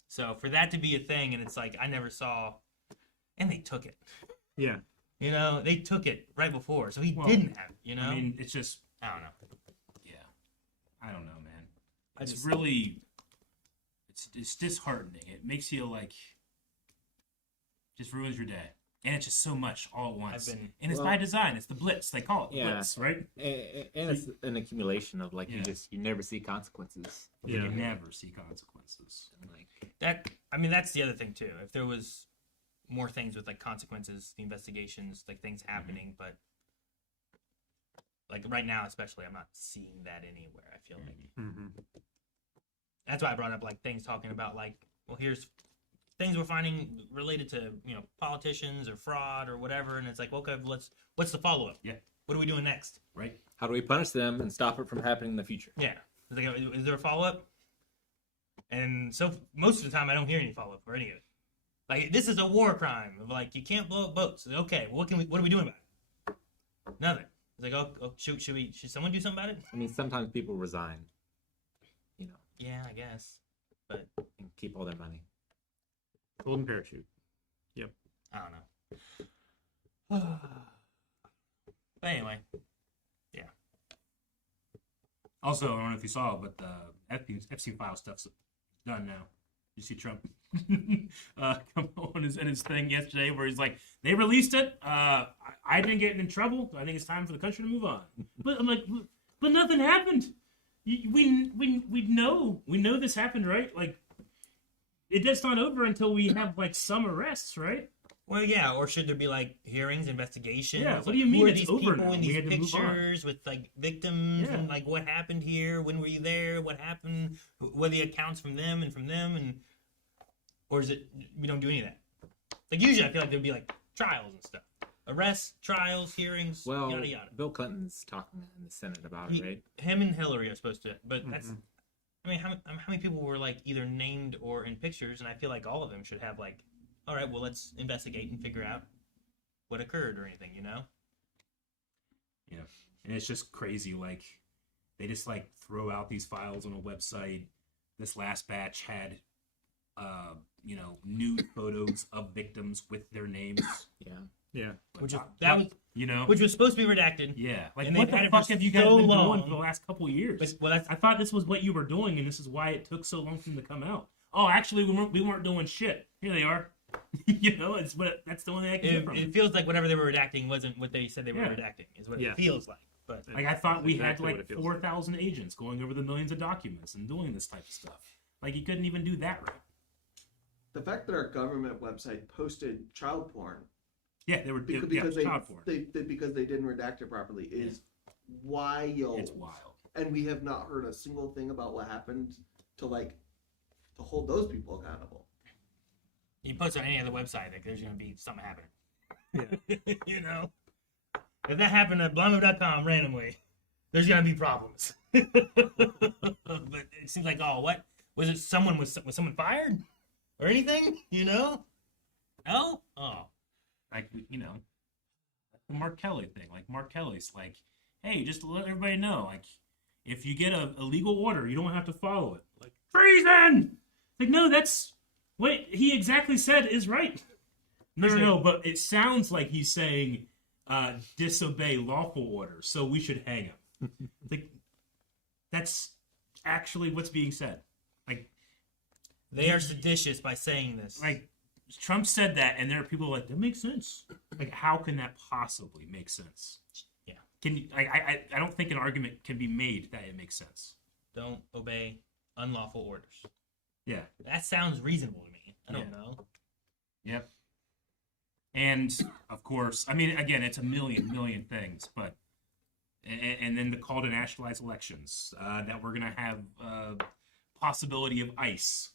So for that to be a thing, and it's like I never saw, and they took it. Yeah. They took it right before, so he Well, didn't have it. I mean, it's just, I don't know. yeah. I don't know, man. I It's just- really, it's disheartening. It makes you like, just ruins your day. And it's just so much all at once. And it's by design. It's the blitz. They call it the blitz, right? And it's an accumulation of like Yeah. you never see consequences. You Yeah. never see consequences. Like That's the other thing too. If there was more things with like consequences, the investigations, like things happening, but like right now, especially, I'm not seeing that anywhere. I feel like Mm-hmm. that's why I brought up like things talking about like, well, here's things we're finding related to politicians or fraud or whatever, and it's like, okay, what's the follow up? Yeah. What are we doing next? Right? how do we punish them and stop it from happening in the future? Yeah. It's like, is there a follow up? And so most of the time, I don't hear any follow up for any of it. Like this is a war crime. Like you can't blow up boats. Okay, what are we doing about it? Nothing. It's like, oh should someone do something about it? I mean, sometimes people resign, Yeah, I guess. But and keep all their money. Golden parachute. I don't know. But anyway, Also, I don't know if you saw, but the Epstein file stuff's done now. You see Trump come on in his thing yesterday where he's like, they released it. I didn't get in trouble. I think it's time for the country to move on. But I'm like, but nothing happened. We know this happened, right? Like, it's not over until we have like some arrests, right? well, yeah. Or should there be like hearings, investigations? Yeah, Like, what do you mean who are it's these over people now? in We these had to move on. pictures with like victims Yeah. and like what happened here? When were you there? What happened? What are the accounts from them and or is it we don't do any of that? Like usually, I feel like there'd be like trials and stuff, arrests, trials, hearings, Well, yada yada. Bill Clinton's talking in the Senate about it, right? Him and Hillary are supposed to, but that's. Mhm. I mean, how many people were like either named or in pictures? And I feel like all of them should have like, all right, well, let's investigate and figure out what occurred or anything, Yeah. And it's just crazy. Like, they just like throw out these files on a website. This last batch had, nude photos of victims with their names. Yeah. Yeah. Which is Like, that was supposed to be redacted. Yeah. Like, And what they've had the it fuck for have you guys so been doing long. for the last couple of years? But, well, that's I thought this was what you were doing, and this is why it took so long for them to come out. Oh, actually, we weren't doing shit. Here they are. That's the only thing I can do from it it. feels like whatever they were redacting wasn't what they said they were Yeah. redacting. Is what Yeah. it feels like. But Like I thought we had Exactly what like it feels 4,000 agents going over the millions of documents and doing this type of stuff. Like you couldn't even do that right. The fact that our government website posted child porn Yeah, they were because child porn. because they didn't redact it properly is wild. It's wild. And we have not heard a single thing about what happened to hold those people accountable. you post on any other website, like, there's going to be something happening. Yeah. You know? If that happened at blindmove.com randomly, there's going to be problems. But it seems like, oh, what? Was it someone, was someone fired? Or anything? You know? No? Oh. Like you know, the Mark Kelly thing. Like Mark Kelly's like, hey, just to let everybody know, like, if you get a legal order, you don't have to follow it. Like treason. Like no, that's what he exactly said is right. No, but it sounds like he's saying disobey lawful orders, so we should hang him. Like that's actually what's being said. Like They are seditious by saying this. like Trump said that, and there are people like that makes sense. Like how can that possibly make sense? Yeah. Can you? I don't think an argument can be made that it makes sense. Don't obey unlawful orders. Yeah. That sounds reasonable to me. I don't know. Yep. And of course, I mean, again, it's a million things, but and then the call to nationalize elections, that we're gonna have possibility of ICE,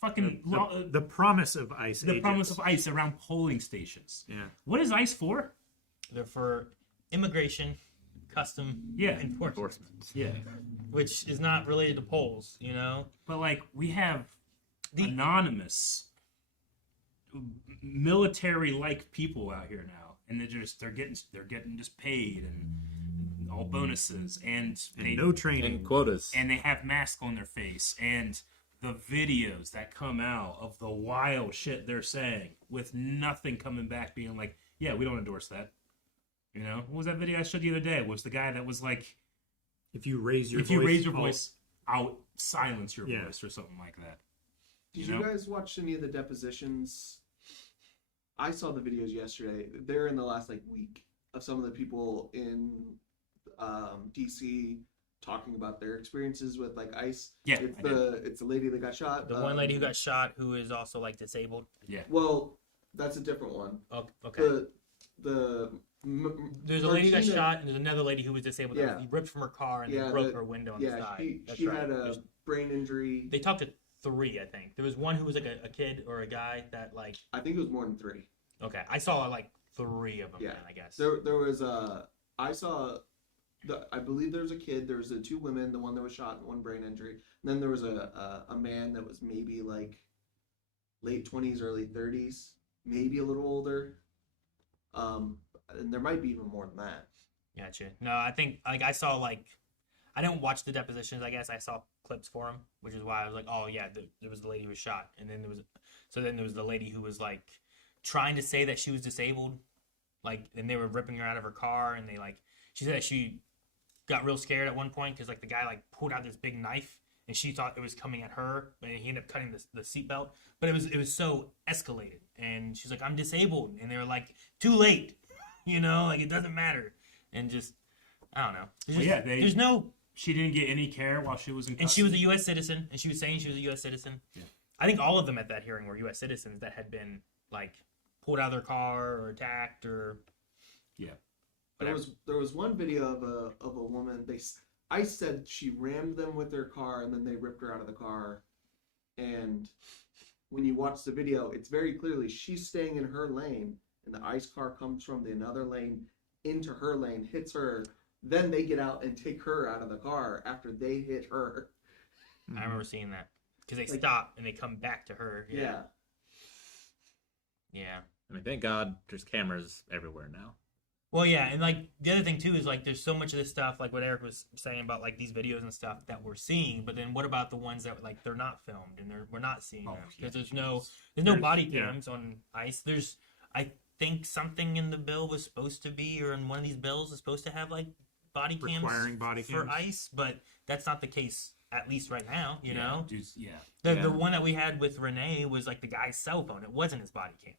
fucking The promise of ICE. the promise of ICE around polling stations. Yeah. What is ICE for? They're for immigration, custom Yeah. enforcement, Yeah, which is not related to polls, you know? but like we have The- anonymous military-like people out here now, and they're getting just paid and all bonuses and No training. And quotas. and they have masks on their face, and the videos that come out of the wild shit they're saying with nothing coming back being like, yeah, we don't endorse that. You know, what was that video I showed you the other day? It was the guy that was like, If you raise your if voice, you raise your voice, I'll silence your Yeah. voice or something like that. Did You you know? guys watch any of the depositions? I saw the videos yesterday. They're in the last week of some of the people in DC talking about their experiences with ICE. Yeah, it's I did. it's the lady that got shot. The one lady who got shot who is also disabled. Well, that's a different one. Oh, okay. There's There's a lady who got shot, and there's another lady who was disabled. Yeah. That was ripped from her car and they broke her window on the side. That's she right. had a brain injury. They talked to 3, I think. There was one who was a kid or a guy that I think it was more than 3. Okay, I saw 3 of them. Yeah. Then, I guess. There was I saw I believe there was a kid. There was the 2 women, the one that was shot and one brain injury. And then there was a man that was maybe late 20s, early 30s, maybe a little older. And there might be even more than that. Gotcha. No, I think I saw I didn't watch the depositions. I guess I saw clips for them, which is why I was like, oh yeah, there was the lady who was shot, and then there was the lady who was trying to say that she was disabled, and they were ripping her out of her car, and she said that she got real scared at one point because the guy pulled out this big knife, and she thought it was coming at her, and he ended up cutting the seatbelt, but it was so escalated, and she's like, I'm disabled, and they were like, too late, you know, it doesn't matter, and just I don't know. There's no. She didn't get any care while she was in custody. And she was a U.S. citizen, and she was saying she was a U.S. citizen. Yeah. I think all of them at that hearing were U.S. citizens that had been pulled out of their car or attacked or. Yeah. There was one video of a woman. I said she rammed them with their car and then they ripped her out of the car. And when you watch the video, it's very clearly she's staying in her lane, and the ICE car comes from the another lane into her lane, hits her. Then they get out and take her out of the car after they hit her. I remember seeing that because they stop and they come back to her. Yeah. Yeah. I mean, thank God there's cameras everywhere now. Well, yeah, and the other thing too is there's so much of this stuff, what Eric was saying about these videos and stuff that we're seeing, but then what about the ones that they're not filmed and we're not seeing them because there's no body cams on ICE. I think something in the bill was supposed to be, or in one of these bills is supposed to have body cams requiring body cams for ICE, but that's not the case at least right now. You know, yeah. The one that we had with Renee was the guy's cell phone. It wasn't his body cam.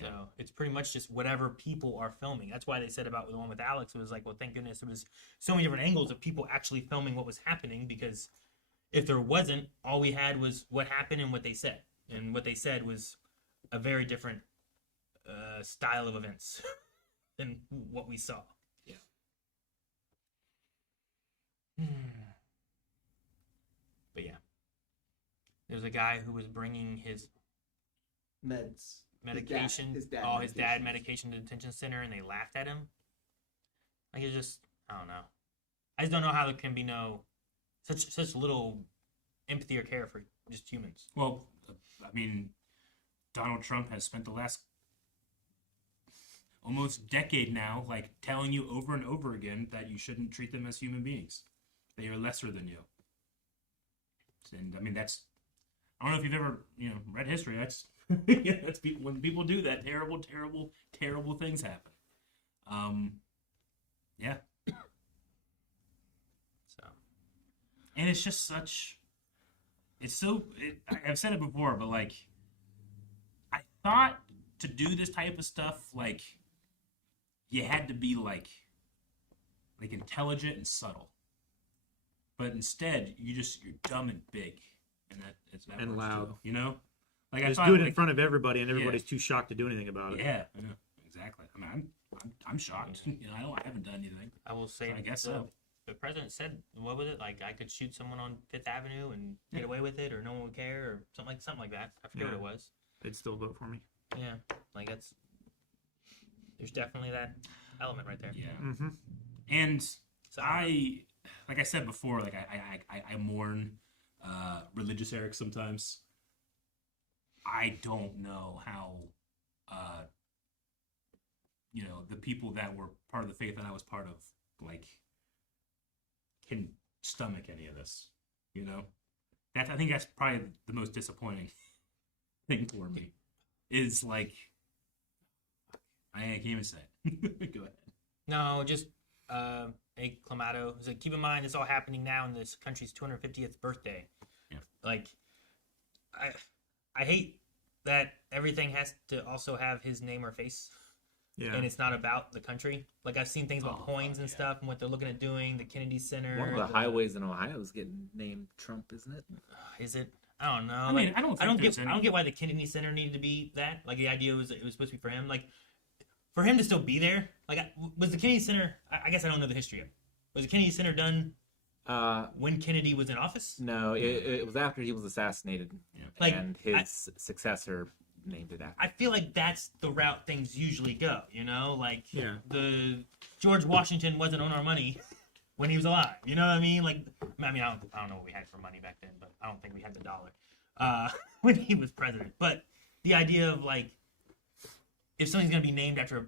So it's pretty much just whatever people are filming. That's why they said about the one with Alex, it was like, well, thank goodness it was so many different angles of people actually filming what was happening, because if there wasn't, all we had was what happened and what they said. And what they said was a very different style of events than what we saw. Yeah. But yeah. There's a guy who was bringing his Meds. medication, His dad his dad medications. medication to the detention center, and they laughed at him. Like, it's just, I don't know. I just don't know how there can be such little empathy or care for just humans. Well, I mean, Donald Trump has spent the last almost decade now, like, telling you over and over again that you shouldn't treat them as human beings. They are lesser than you. And I mean, I don't know if you've ever, read history. That's that's people, when people do that, terrible, terrible, terrible things happen. Yeah. So, And it's just I've said it before, but like, I thought to do this type of stuff, like, you had to be like intelligent and subtle. But instead, you're dumb and big, and that And works loud. too, Like, Just I thought, do it in like, front of everybody, and everybody's too shocked to do anything about it. Yeah, exactly. I mean, I'm shocked. I haven't done anything. I will say, I guess so. The president said, what was it? Like, I could shoot someone on Fifth Avenue and get away with it, or no one would care, or something like that. I forget what it was. They'd still vote for me. Yeah, like, there's definitely that element right there. Yeah. Mm-hmm. And So, like I said before, like I mourn religious Eric sometimes. I don't know how, the people that were part of the faith that I was part of, like, can stomach any of this. I think that's probably the most disappointing thing for me. Is like, I can't even say it. Go ahead. no, just a Clamato. He's like, keep in mind, it's all happening now in this country's 250th birthday. Yeah. Like, I hate that everything has to also have his name or face. Yeah. And it's not about the country. Like, I've seen things about coins and yeah. stuff and what they're looking at doing. The Kennedy Center. One of the highways in Ohio is getting named Trump, isn't it? Is it? I don't know. I mean, I don't get why the Kennedy Center needed to be that. Like, the idea was it was supposed to be for him. Like, for him to still be there. Like, was the Kennedy Center? I guess I don't know the history of it. Was the Kennedy Center done when Kennedy was in office? No, it was after he was assassinated, Like, and his successor named it after. I feel like that's the route things usually go, Like, Yeah. the George Washington wasn't on our money when he was alive. You know what I mean? Like, I don't know what we had for money back then, but I don't think we had the dollar when he was president. But the idea of, like, if something's going to be named after a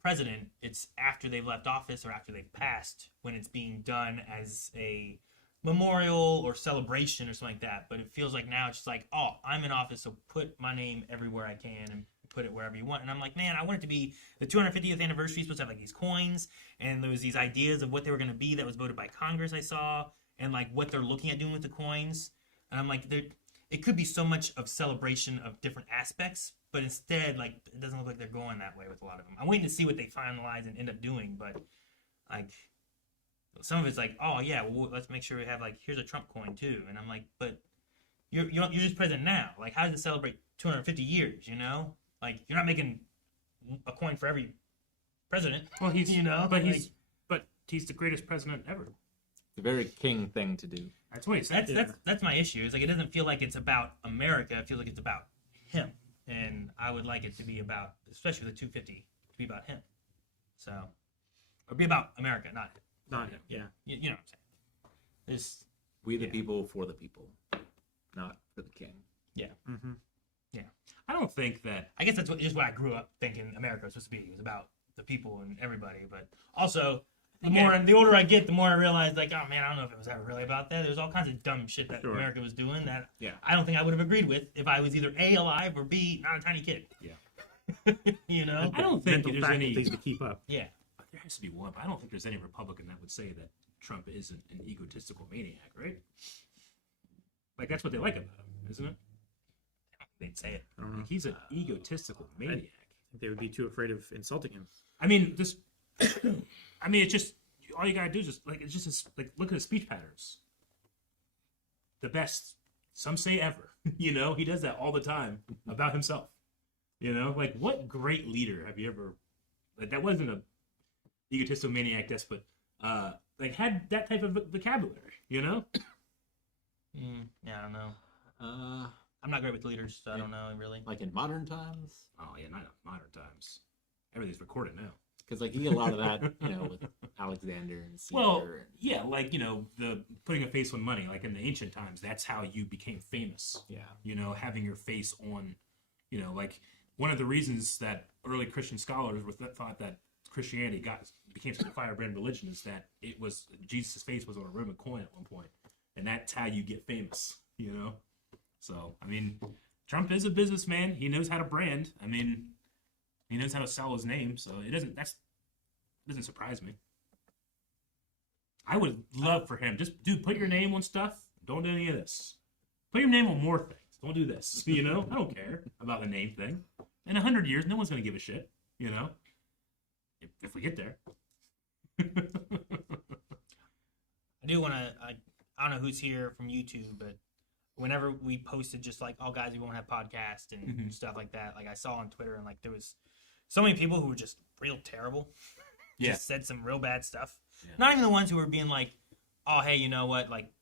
president, it's after they've left office or after they've passed, when it's being done as a memorial or celebration or something like that. But it feels like now it's just like, oh, I'm in office, so put my name everywhere I can and put it wherever you want. And I'm like, man, I want it to be the 250th anniversary. Supposed to have like these coins, and there was these ideas of what they were going to be that was voted by Congress, I saw, and like what they're looking at doing with the coins. And I'm like, it could be so much of celebration of different aspects, but instead, like, it doesn't look like they're going that way with a lot of them. I'm waiting to see what they finalize and end up doing, but like, some of it's like, oh yeah, well, let's make sure we have, like, here's a Trump coin too. And I'm like, but you're just president now. Like, how does it celebrate 250 years? Like, you're not making a coin for every president. Well, he's but like, he's the greatest president ever. It's a very king thing to do. That's what he said. that's my issue. It's like, it doesn't feel like it's about America. It feels like it's about him. And I would like it to be about, especially with the 250, to be about him. So, or be about America, not him. Not him. Yeah. You know what I'm saying? We the people for the people, not for the king. Yeah. Mm-hmm. Yeah. I don't think that. I guess that's just what I grew up thinking America was supposed to be. It was about the people and everybody. But also, the older I get, the more I realize, like, oh man, I don't know if it was ever really about that. There was all kinds of dumb shit that America was doing that I don't think I would have agreed with if I was either A, alive, or B, not a tiny kid. Yeah. I don't think Mental there's any. faculties to keep up. Yeah. There has to be one, but I don't think there's any Republican that would say that Trump isn't an egotistical maniac, right? Like, that's what they like about him, isn't it? They'd say it. I don't know. Like, he's an egotistical maniac. think they would be too afraid of insulting him. I mean, this. I mean, it's just all you gotta do is just like it's just like look at his speech patterns. The best, some say ever. You know, he does that all the time about himself. You know, like what great leader have you ever? Like that wasn't a egotistical maniac despot. Like had that type of vocabulary. You know. Yeah, I don't know. I'm not great with leaders, so I don't know really. Like in modern times? Oh yeah, not modern times. Everything's recorded now. Because like you get a lot of that, you know, with Alexander and Caesar. Well, and... yeah, like you know, the putting a face on money. Like in the ancient times, that's how you became famous. Yeah. You know, having your face on, you know, like one of the reasons that early Christian scholars thought that Christianity became such a firebrand religion is that it was Jesus' face was on a Roman coin at one point, and that's how you get famous. You know, so I mean, Trump is a businessman. He knows how to brand. I mean, he knows how to sell his name. So it doesn't surprise me. I would love for him just put your name on stuff. Don't do any of this. Put your name on more things. Don't do this. You know, I don't care about the name thing. In 100 years, no one's gonna give a shit. You know, if we get there. I do want to. I don't know who's here from YouTube, but whenever we posted just like, "Oh, guys, we won't have podcast" and stuff like that, like I saw on Twitter, and like there was so many people who were just real terrible. Yeah. Just said some real bad stuff. Yeah. Not even the ones who were being like, "Oh, hey, you know what? Like,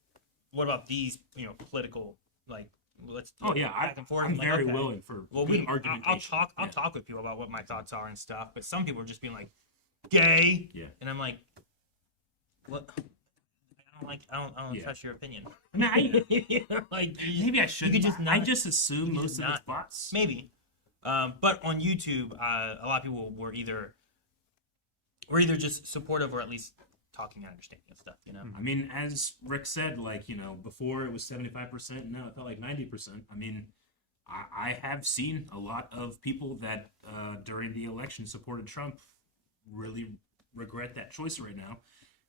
what about these? You know, political like." Let's back and forth. I'm like, very okay. willing for argumentation. I'll talk with people about what my thoughts are and stuff. But some people are just being like, "Gay," and I'm like, "What? I don't trust your opinion." Like maybe I should. I just assume most of not, it's bots. Maybe, but on YouTube, a lot of people were either just supportive or at least talking and understanding and stuff. You know. I mean, as Rick said, like you know, before it was 75%, now it felt like 90%. I mean, I have seen a lot of people that during the election supported Trump really regret that choice right now.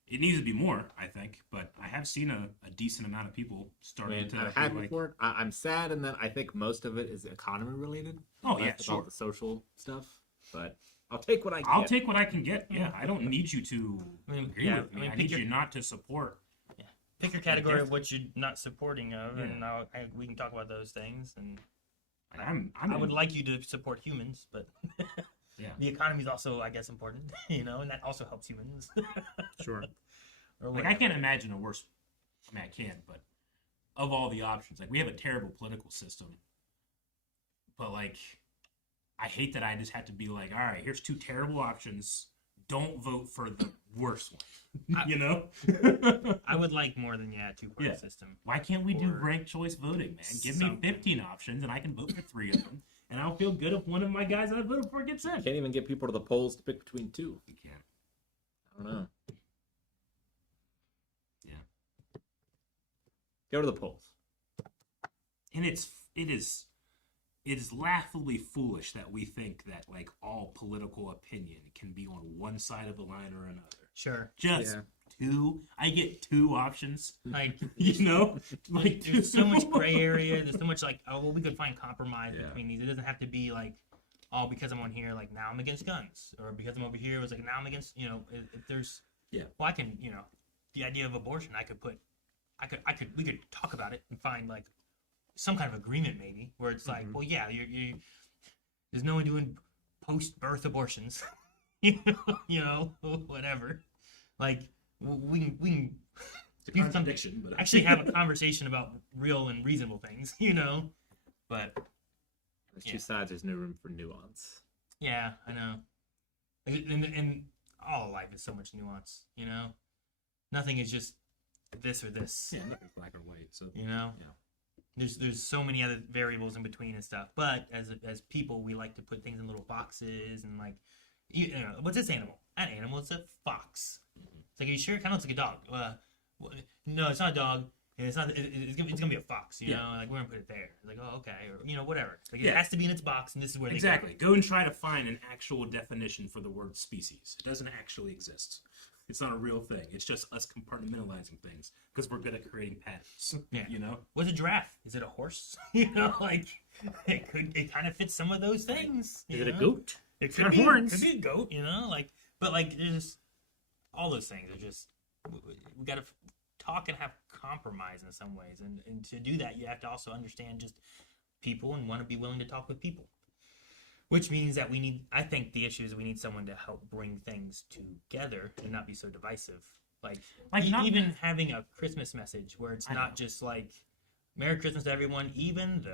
It needs to be more, I think, but I have seen a decent amount of people starting to. I'm happy for it. I'm sad in that I think most of it is economy related. Oh yeah, sure. About the social stuff, but I'll take what I can. I'll take what I can get. Yeah, I don't need you to agree with me. I need you not to support. Yeah, pick your category of what you're not supporting of, and we can talk about those things. And I would like you to support humans, but. Yeah. The economy is also, I guess, important, you know, and that also helps humans. Sure. Like, I can't imagine a worse. I mean, I can, but of all the options, like we have a terrible political system. But like, I hate that I just have to be like, all right, here's two terrible options. Don't vote for the worst one. You know. I would like more than a two-party system. Why can't we do ranked choice voting, man? Give me 15 options, and I can vote for 3 of them. And I'll feel good if one of my guys I voted for gets in. You can't even get people to the polls to pick between 2. You can't. I don't know. Yeah. Go to the polls. And it is laughably foolish that we think that like all political opinion can be on one side of the line or another. Sure. Just 2. I get 2 options. Like you know, like there's so much gray area. There's so much like, oh well, we could find compromise between these. It doesn't have to be like, oh, because I'm on here, like now I'm against guns, or because I'm over here, it was like now I'm against. You know, if there's well, I can, you know, the idea of abortion, we could talk about it and find like some kind of agreement maybe where it's like, well, yeah, you there's no one doing post-birth abortions, you know, whatever. Like we can it's a contradiction, but actually have a conversation about real and reasonable things, you know. But there's 2 sides. There's no room for nuance. Yeah, I know. And all of life is so much nuance, you know. Nothing is just this or this. Yeah, nothing's black or white. So you know. Yeah. There's so many other variables in between and stuff. But as people, we like to put things in little boxes and like, you know, what's this animal? That animal is a fox. It's like, are you sure? It kind of looks like a dog. No, it's not a dog. It's not. It's gonna be a fox. You know, like we're gonna put it there. It's like, oh, okay, or you know, whatever. Like it has to be in its box, and this is where exactly. Go and try to find an actual definition for the word species. It doesn't actually exist. It's not a real thing. It's just us compartmentalizing things because we're good at creating patterns. Yeah. You know? What's a giraffe? Is it a horse? You know, like it kind of fits some of those things. Is it a goat? It got horns. Could be a goat, you know, like, but like, there's just all those things are just we got to talk and have compromise in some ways, and to do that, you have to also understand just people and want to be willing to talk with people. Which means that we need, I think the issue is we need someone to help bring things together and not be so divisive. Like even having a Christmas message where it's not just like, Merry Christmas to everyone, even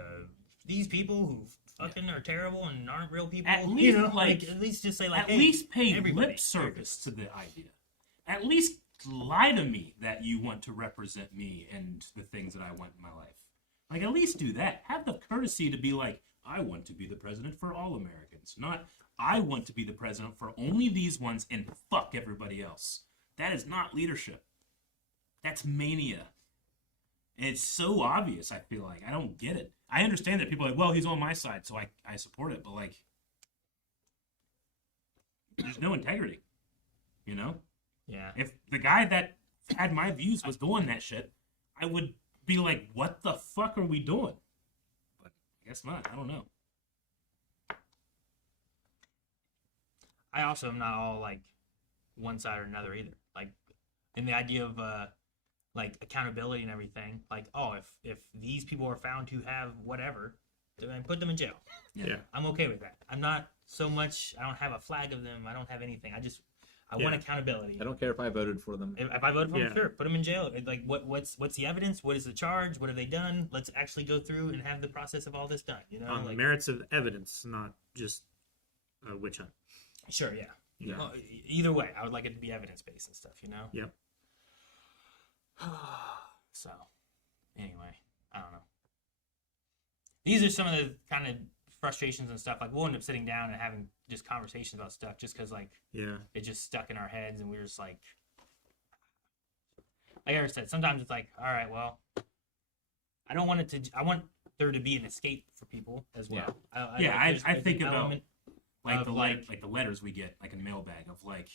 these people who fucking are terrible and aren't real people. At least, you know, like at least just say like, at hey, least pay everybody, lip service to the idea. At least lie to me that you want to represent me and the things that I want in my life. Like, at least do that. Have the courtesy to be like, I want to be the president for all Americans. Not, I want to be the president for only these ones and fuck everybody else. That is not leadership. That's mania. And it's so obvious, I feel like. I don't get it. I understand that people are like, well, he's on my side, so I support it. But, like, there's no integrity. You know? Yeah. If the guy that had my views was doing that shit, I would be like, what the fuck are we doing? But I guess not. I don't know. I also am not all like one side or another either. Like in the idea of like accountability and everything. Like, oh, if these people are found to have whatever, then put them in jail. Yeah. I'm okay with that. I'm not so much. I don't have a flag of them. I don't have anything. I want accountability. I don't care if I voted for them. If I voted for them, sure, put them in jail. Like, what's the evidence? What is the charge? What have they done? Let's actually go through and have the process of all this done. You know, On the like, merits of evidence, not just a witch hunt. sure, yeah. Yeah. Well, either way, I would like it to be evidence based and stuff. You know. Yep. So, anyway, I don't know. These are some of the kind of frustrations and stuff. Like, we'll end up sitting down and having just conversations about stuff just because, like, it just stuck in our heads and we were just like I said, sometimes it's like, all right, well, I don't want it to, I want there to be an escape for people as well. I think about like like the letters we get like in mailbag of like,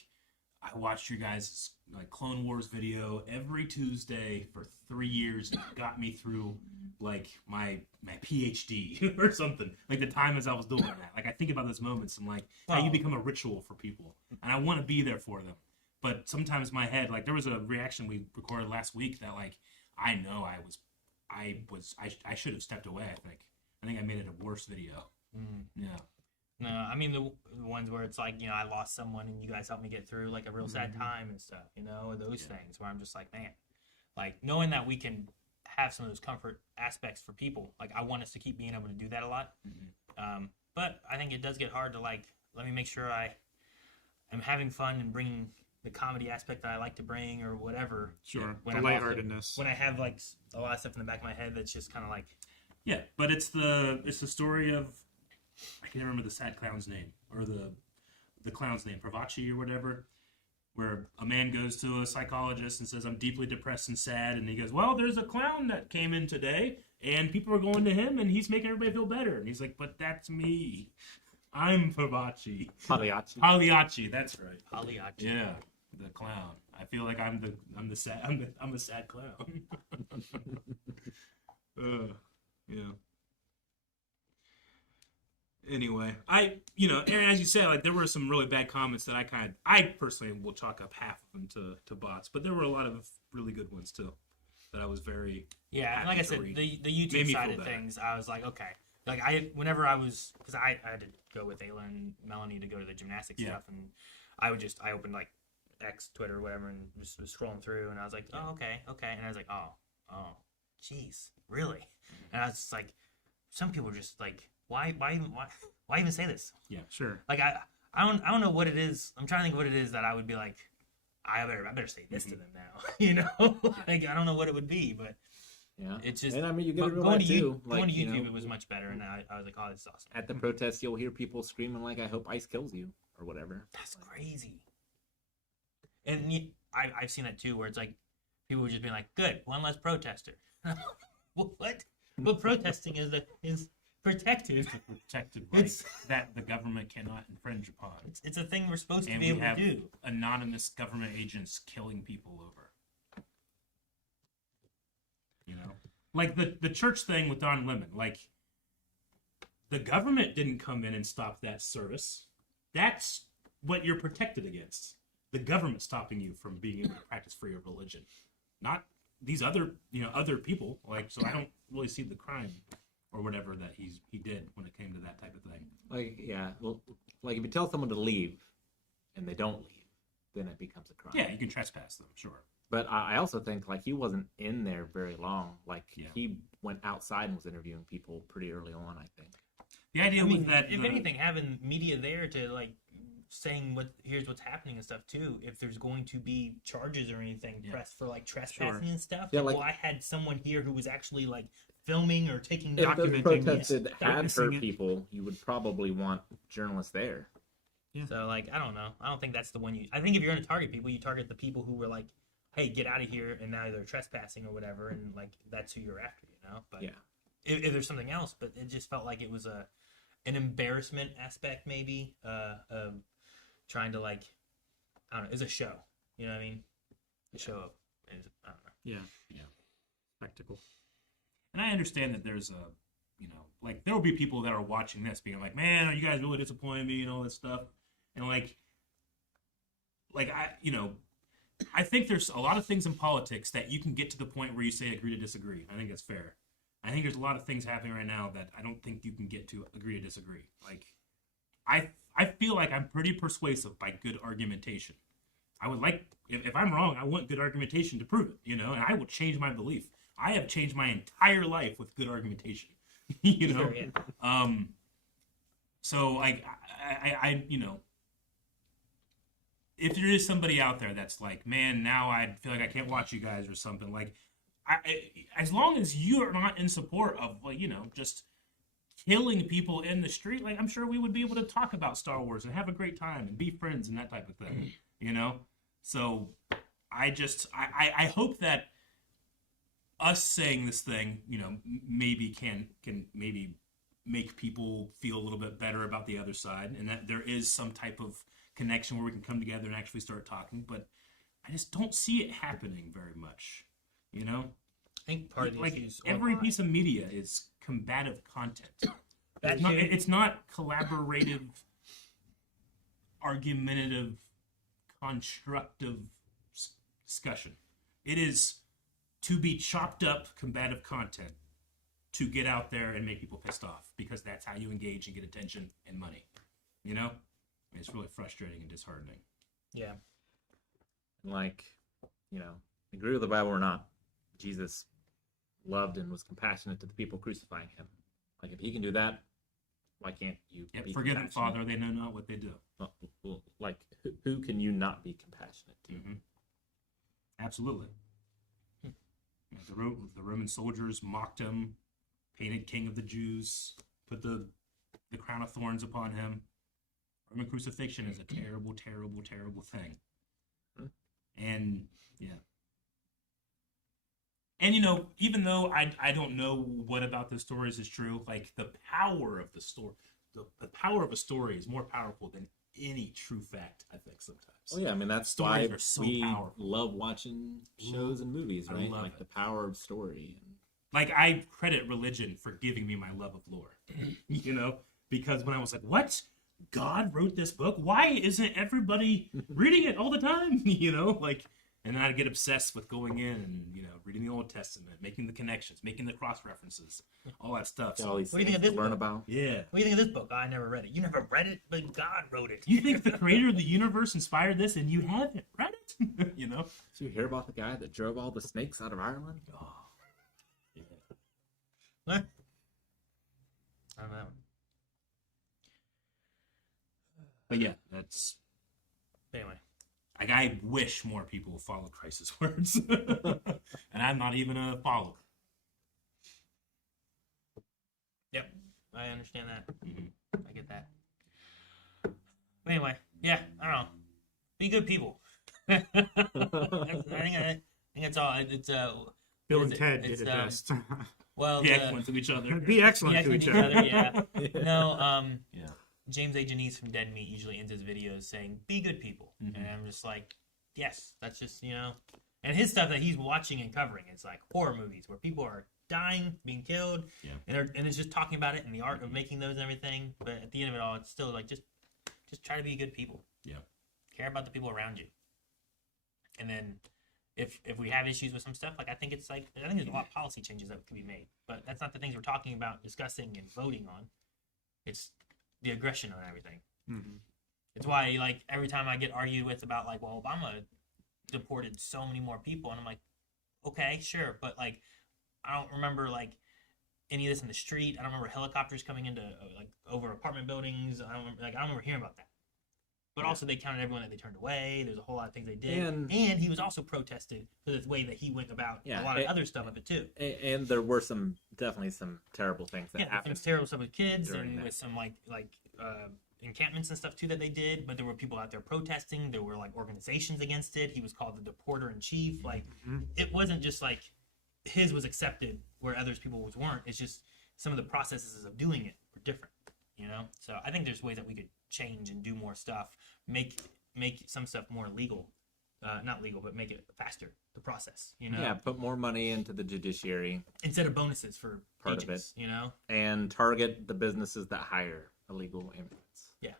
I watched your guys' like Clone Wars video every Tuesday for 3 years and it got me through like my PhD or something. Like the time as I was doing that. Like I think about those moments and like how you become a ritual for people. And I want to be there for them. But sometimes my head, like there was a reaction we recorded last week that like I know I should have stepped away, I think I made it a worse video. Yeah. No, I mean the ones where it's like, you know, I lost someone and you guys helped me get through like a real sad time and stuff, you know, and those things where I'm just like, man, like knowing that we can have some of those comfort aspects for people, like I want us to keep being able to do that a lot. But I think it does get hard to like, let me make sure I am having fun and bringing the comedy aspect that I like to bring or whatever. Sure, when the lightheartedness. When I have like a lot of stuff in the back of my head that's just kind of like. Yeah, but it's the story of, I can't remember the sad clown's name, or the clown's name, Pravachi or whatever, where a man goes to a psychologist and says, I'm deeply depressed and sad, and he goes, well, there's a clown that came in today, and people are going to him, and he's making everybody feel better. And he's like, but that's me. I'm Pravachi. Pagliacci, that's right. Pagliacci. Yeah, the clown. I feel like I'm a sad clown. Yeah. Anyway, and as you said, like there were some really bad comments that I personally will chalk up half of them to bots, but there were a lot of really good ones too that I was very and like I said, the YouTube side of things, I was like, okay, like whenever I was, because I had to go with Ayla and Melanie to go to the gymnastics stuff, and I opened like X, Twitter, or whatever, and just was scrolling through, and I was like, oh, okay, and I was like, oh, jeez, really? And I was just like, some people are just like, why even say this? Yeah, sure. Like I don't know what it is. I'm trying to think what it is that I would be like, I better say this to them now. You know, like I don't know what it would be, but it's just. And I mean, you get it going to too. Going to YouTube, it was much better, and I was like, oh, this is awesome. At the protests, you'll hear people screaming like, "I hope ICE kills you" or whatever. That's crazy. And I've seen that too, where it's like people would just be like, "Good, one less protester." What? But protesting is protected. It's a protected right that the government cannot infringe upon. It's a thing we're supposed to and be able we have to do. Anonymous government agents killing people over. You know, like the church thing with Don Lemon. Like the government didn't come in and stop that service. that's what you're protected against. The government stopping you from being able to practice freedom of religion, not these other people. Like, so I don't really see the crime or whatever that he did when it came to that type of thing. Like, yeah, well, like if you tell someone to leave and they don't leave, then it becomes a crime. Yeah, you can trespass them, sure. But I also think like he wasn't in there very long. Like he went outside and was interviewing people pretty early on, I think. The idea was that if anything, having media there to like saying here's what's happening and stuff too. If there's going to be charges or anything pressed for like trespassing and stuff. Yeah, like, like, I had someone here who was actually like filming or taking if the documenting protest it, had witnessing hurt it. people, you would probably want journalists there. Yeah. So like I don't know. I don't think that's the one you. I think if you're going to target people, you target the people who were like, hey, get out of here, and now they're trespassing or whatever, and like that's who you're after, you know. But Yeah. if there's something else, but it just felt like it was an embarrassment aspect maybe of trying to like I don't know. It's a show, you know what I mean? A show of I don't know. Yeah. Spectacle. And I understand that there's like there will be people that are watching this being like, man, are you guys really disappointing me and all this stuff? And like I think there's a lot of things in politics that you can get to the point where you say agree to disagree. I think that's fair. I think there's a lot of things happening right now that I don't think you can get to agree to disagree. Like, I feel like I'm pretty persuasive by good argumentation. I would like, if I'm wrong, I want good argumentation to prove it, and I will change my belief. I have changed my entire life with good argumentation, Sure, yeah. So like, I if there is somebody out there that's like, man, now I feel like I can't watch you guys or something, like, as long as you are not in support of, like, just killing people in the street, like, I'm sure we would be able to talk about Star Wars and have a great time and be friends and that type of thing, So I hope that us saying this thing, maybe can maybe make people feel a little bit better about the other side, and that there is some type of connection where we can come together and actually start talking. But I just don't see it happening very much, I think part of the like issues every piece of media is combative content. That's It's not collaborative, argumentative, constructive discussion. It is to be chopped up combative content to get out there and make people pissed off, because that's how you engage and get attention and money. It's really frustrating and disheartening. Yeah. Like, agree with the Bible or not, Jesus loved and was compassionate to the people crucifying him. Like, if he can do that, why can't you be Forgive them, compassionate? Father, they know not what they do. Well, like, who can you not be compassionate to? Mm-hmm. Absolutely. Yeah, the Roman soldiers mocked him, painted King of the Jews, put the crown of thorns upon him. Roman crucifixion is a terrible, terrible, terrible thing. And yeah. And even though I don't know what about the stories is true, like, the power of the story, the power of a story is more powerful than any true fact, I think, sometimes. Oh yeah, I mean, that's Stories why are so we powerful. love watching shows and movies, I right? love Like it. the power of story. Like, I credit religion for giving me my love of lore, because when I was like, what? God wrote this book? Why isn't everybody reading it all the time? And then I'd get obsessed with going in and, reading the Old Testament, making the connections, making the cross references, all that stuff. All these What do you things think of to this learn book? about. Yeah. What do you think of this book? I never read it. You never read it, but God wrote it. You think the creator of the universe inspired this and you haven't read it? Did you hear about the guy that drove all the snakes out of Ireland? Oh, yeah. Huh? I don't know. But yeah, that's... Anyway. Like, I wish more people would follow Christ's words. And I'm not even a follower. Yep. I understand that. Mm-hmm. I get that. But anyway, yeah, I don't know. Be good people. I think it's all. It's Bill what and is Ted It's, did it best. well, Be excellent to each other. Be excellent to each other. Yeah. No. Yeah. James A. Janice from Dead Meat usually ends his videos saying, "Be good people," Mm-hmm. and I'm just like, yes, that's just And his stuff that he's watching and covering, it's like horror movies where people are dying, being killed, Yeah. and it's just talking about it and the art of making those and everything. But at the end of it all, it's still like just just try to be good people. Yeah. Care about the people around you. And then if we have issues with some stuff, like I think there's a lot of policy changes that could be made. But that's not the things we're talking about, discussing, and voting on. It's the aggression on everything. Mm-hmm. It's why, like, every time I get argued with about, like, well, Obama deported so many more people, and I'm like, okay, sure, but, like, I don't remember, like, any of this in the street. I don't remember helicopters coming into, like, over apartment buildings. I don't remember hearing about that. But also, they counted everyone that they turned away. There's a whole lot of things they did. And he was also protested for the way that he went about a lot of other stuff of it, too. And there were definitely some terrible things that happened. Things terrible stuff with kids and that. with some, like encampments and stuff too that they did, but there were people out there protesting. There were like organizations against it. He was called the deporter in chief. Like it wasn't just like his was accepted where others people's weren't. It's just some of the processes of doing it were different, you know. So I think there's ways that we could change and do more stuff, make some stuff more legal, not legal, but make it faster, the process, you know. Yeah, put more money into the judiciary instead of bonuses for part agents, of it, you know, and target the businesses that hire illegal immigrants. Yeah,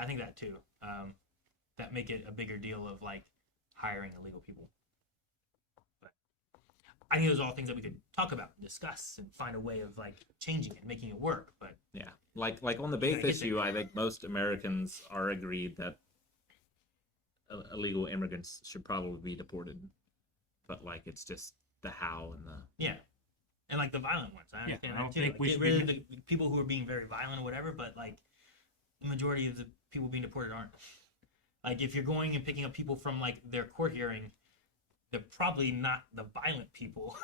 I think that too. That make it a bigger deal of like hiring illegal people. But I think those are all things that we could talk about, and discuss, and find a way of like changing it, making it work. But yeah, like on the base issue, I think most Americans are agreed that illegal immigrants should probably be deported. But like, it's just the how and the and like the violent ones. I understand I don't that too. think Like, we get should rid be... of the people who are being very violent or whatever. But like the majority of the people being deported aren't. Like if you're going and picking up people from like their court hearing, they're probably not the violent people.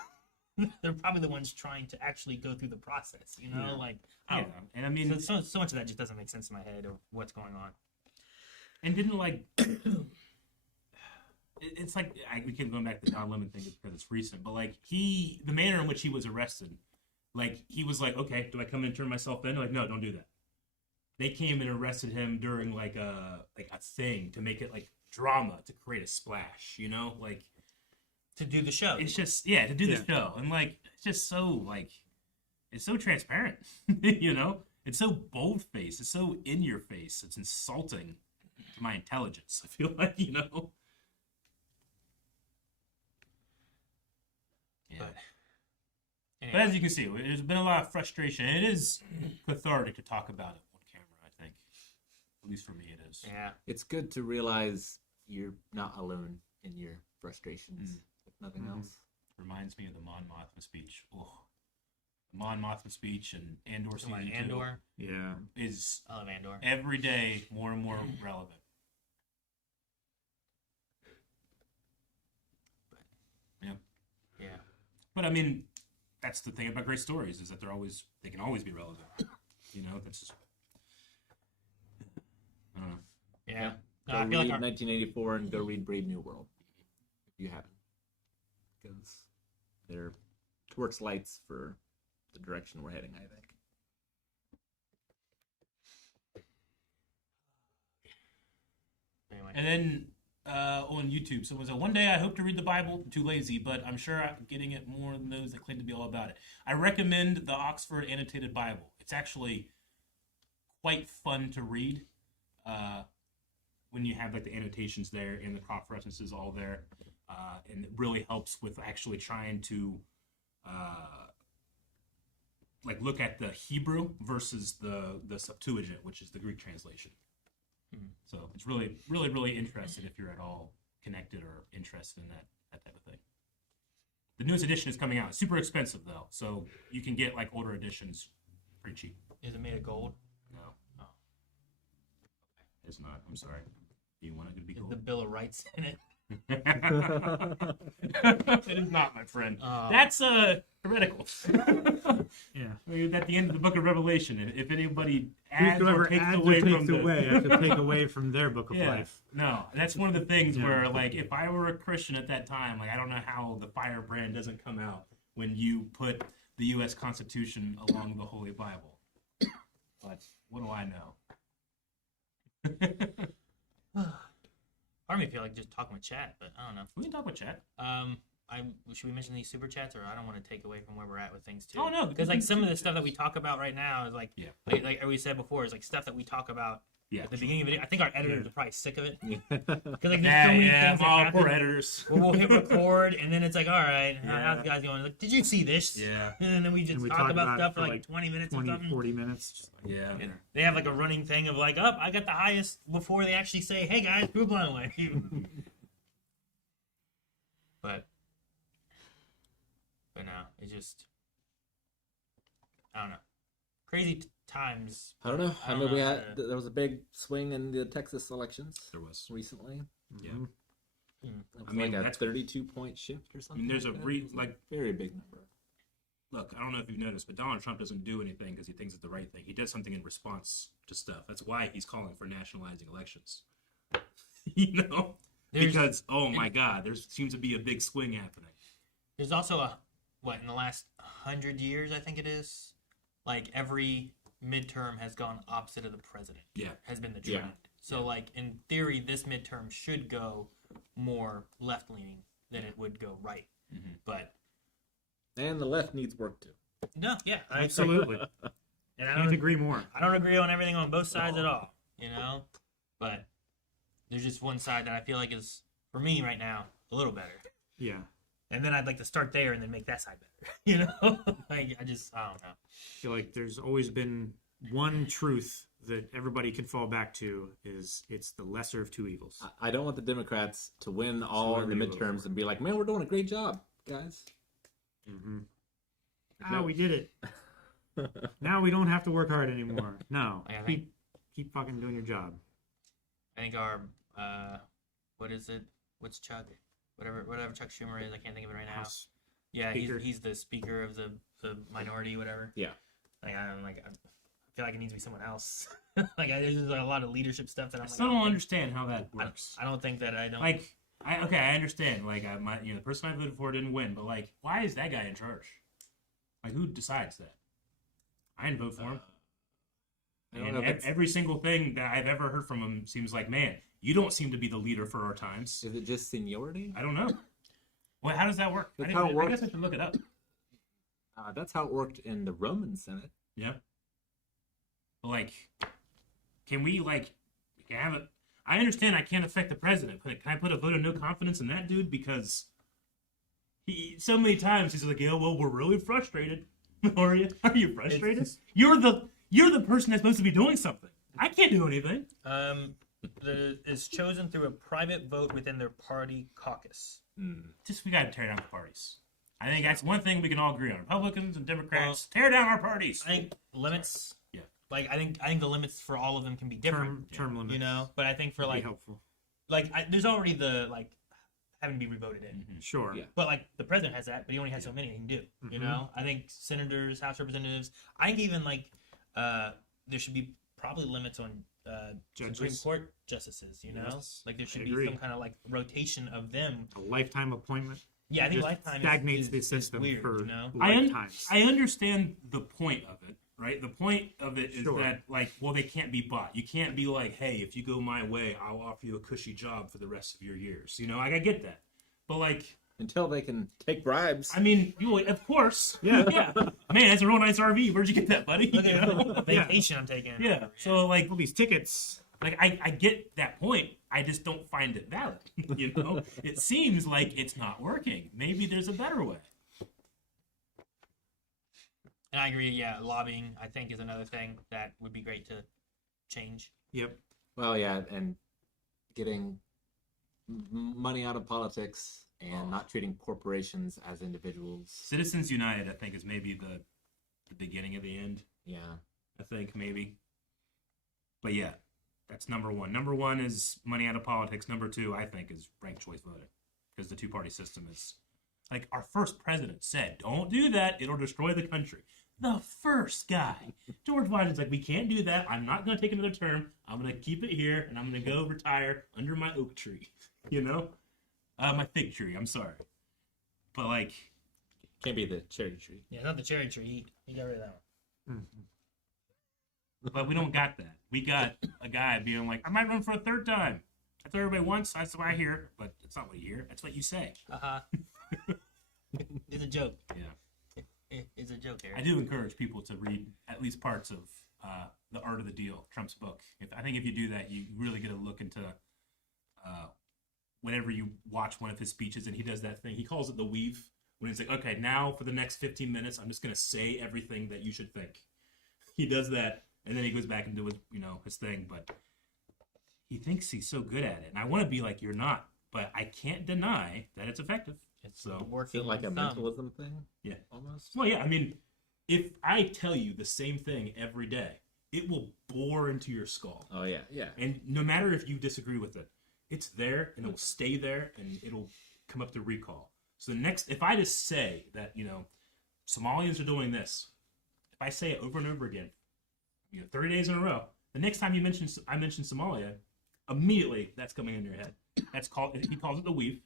They're probably the ones trying to actually go through the process, you know. Like I don't know. And I mean, So much of that just doesn't make sense in my head of what's going on. and didn't like. It's like we keep going back to the Don Lemon thing because it's recent, but like the manner in which he was arrested, like he was like, okay, do I come in and turn myself in? Like, no, don't do that. They came and arrested him during like a thing to make it like drama to create a splash, you know, like To do the show. it's just to do the show, and like it's just so like it's so transparent, you know, it's so bold faced, it's so in your face, it's insulting to my intelligence. I feel like, you know. Yeah. But as you can see, there's been a lot of frustration. It is cathartic to talk about it on camera, I think. At least for me, it is. Yeah. It's good to realize you're not alone in your frustrations, if nothing else. Reminds me of the Mon Mothma speech. Oh, the Mon Mothma speech and Andor season 2 Andor. Yeah. is I love Andor. every day more and more relevant. Yeah. Yeah. But I mean, that's the thing about great stories is that they can always be relevant. You know, that's just, I don't know. Yeah. Go No, I read feel like 1984 and go read Brave New World if you haven't, because they're torch lights for the direction we're heading, I think. anyway. And then on YouTube, so it was one day I hope to read the Bible. I'm too lazy, but I'm sure I'm getting it more than those that claim to be all about it. I recommend the Oxford Annotated Bible. It's actually quite fun to read when you have like the annotations there and the cross references all there, and it really helps with actually trying to like look at the Hebrew versus the Septuagint, which is the Greek translation. So it's really, really, really interesting if you're at all connected or interested in that type of thing. The newest edition is coming out. It's super expensive though, so you can get like older editions pretty cheap. Is it made of gold? No, Oh. it's not. I'm sorry. Do you want it to be Is gold? the Bill of Rights in it? It is not, my friend. That's heretical. Yeah. We're at the end of the Book of Revelation. If anybody adds or Whoever takes adds away or takes from the away, I have to take away from their book of life. No, that's one of the things Yeah. where, like, if I were a Christian at that time, like, I don't know how the firebrand doesn't come out when you put the U.S. Constitution along the Holy Bible. But what do I know? Part of me feel like just talking with chat, but I don't know. We can talk with chat. Should we mention these super chats, or I don't want to take away from where we're at with things too? Oh, no, because like some of the stuff that we talk about right now is like, Yeah. like we said before, is like stuff that we talk about Yeah. At the beginning of the video, I think our editors are probably sick of it. Yeah. Because like, there's so many things that happen. Poor editors. Where we'll hit record, and then it's like, all right, Yeah. how's the guys going? Like, did you see this? Yeah. And then we just And we talk about stuff for like 20 minutes 20, or something. 40 minutes. Just like, Yeah. And they have like a running thing of like, I got the highest before they actually say, hey guys, prove blind way. but no, it's just, I don't know. Crazy times. I don't know. I I don't know we know had how to- there was a big swing in the Texas elections There was. recently. Yeah. mhm. It was I mean, like a that's- 32-point shift or something. there's like a that. re- It was a like- very big number. Look, I don't know if you've noticed, but Donald Trump doesn't do anything because he thinks it's the right thing. He does something in response to stuff. That's why he's calling for nationalizing elections. You know? There's- Because, oh my God, there seems to be a big swing happening. There's also in the last 100 years, I think it is, like every midterm has gone opposite of the president. Yeah. Has been the Yeah. trend. So like in theory, this midterm should go more left leaning than it would go right. Mhm. But And the left needs work too. no, yeah, I agree. Absolutely. And I Can't don't, agree more. I don't agree on everything on both sides at all, you know. But there's just one side that I feel like is for me right now a little better. Yeah. And then I'd like to start there and then make that side better. You know, like I don't know. I feel like there's always been one truth that everybody can fall back to is it's the lesser of two evils. I don't want the Democrats to win all in the whatever you vote midterms for. and be like, man, we're doing a great job, guys. Mm-hmm. Ah, we did it. Now we don't have to work hard anymore. No, I think- keep fucking doing your job. I think our what is it? What's Chuck? Whatever Chuck Schumer is, I can't think of it right now. House Yeah, Speaker. he's the speaker of the minority, whatever. Yeah. Like I feel like it needs to be someone else. like there's just like a lot of leadership stuff that I I'm still don't understand how that I, works. I don't think that I don't. Like, I understand. Like, the person I voted for didn't win, but like, why is that guy in charge? Like, who decides that? I didn't vote for him. I don't And know if it's- every single thing that I've ever heard from him seems like, man, you don't seem to be the leader for our times. Is it just seniority? I don't know. Well, how does that work? That's I how it guess works. I should look it up. That's how it worked in the Roman Senate. Yeah. But like, can we like have it? I understand I can't affect the president, but can I put a vote of no confidence in that dude? Because he so many times he's like, yeah, well, we're really frustrated. Are you? Are you frustrated? You're the person that's supposed to be doing something. I can't do anything. is chosen through a private vote within their party caucus. Just we gotta tear down the parties. I think that's one thing we can all agree on. Republicans and Democrats, tear down our parties. I think limits. Yeah. Like I think the limits for all of them can be different. Term limits. You know, but I think for would be like helpful. there's already the like having to be revoted in. Sure. Yeah. But like the president has that, but he only has so many he can do. You know, I think senators, House representatives. I think even like there should be probably limits on Supreme Judges. Court justices. You know, Yes, like there should I be agree. some kind of like rotation of them. A lifetime appointment. Yeah, I think just lifetime stagnates is the system weird. for You know, lifetimes. I understand the point of it, right? The point of it is Sure. that, like, well, they can't be bought. You can't be like, hey, if you go my way, I'll offer you a cushy job for the rest of your years. You know, like, I get that. But, like, Until they can take bribes. I mean, of course. Yeah. Yeah. Man, that's a real nice RV. Where'd you get that, buddy? look You at know? the vacation I'm taking. Yeah. So, like, All these tickets. I get that point. I just don't find it valid. You know, it seems like it's not working. Maybe there's a better way. And I agree. Yeah, lobbying I think is another thing that would be great to change. Yep. Well, yeah, and getting money out of politics and not treating corporations as individuals. Citizens United, I think, is maybe the beginning of the end. Yeah. I think maybe. But yeah, that's number one. Number one is money out of politics. Number two, I think, is ranked choice voting. Because the two-party system is... Like, our first president said, don't do that. It'll destroy the country. The first guy. George Washington's like, we can't do that. I'm not going to take another term. I'm going to keep it here, and I'm going to go retire under my oak tree. You know? My fig tree, I'm sorry. But, like... Can't be the cherry tree. Yeah, not the cherry tree. He got rid of that one. But we don't got that. We got a guy being like, I might run for a third time. That's what everybody wants. That's what I hear. But it's not what you hear. That's what you say. It's a joke. Yeah. It's a joke, Eric. I do encourage people to read at least parts of The Art of the Deal, Trump's book. I think if you do that, you really get a look into whenever you watch one of his speeches, and he does that thing. He calls it the weave, when he's like, okay, now for the next 15 minutes, I'm just going to say everything that you should think. He does that, and then he goes back and do his thing, but he thinks he's so good at it. And I want to be like, you're not, but I can't deny that it's effective. It's So, Is working it like a thumb. mentalism thing? Yeah. Almost. Well, yeah, I mean, if I tell you the same thing every day, it will bore into your skull. Oh yeah, yeah. And no matter if you disagree with it, it's there and it will stay there and it'll come up to recall. So if I just say that, Somalians are doing this, if I say it over and over again, 30 days in a row, the next time I mention Somalia, immediately that's coming in your head. He calls it the weave.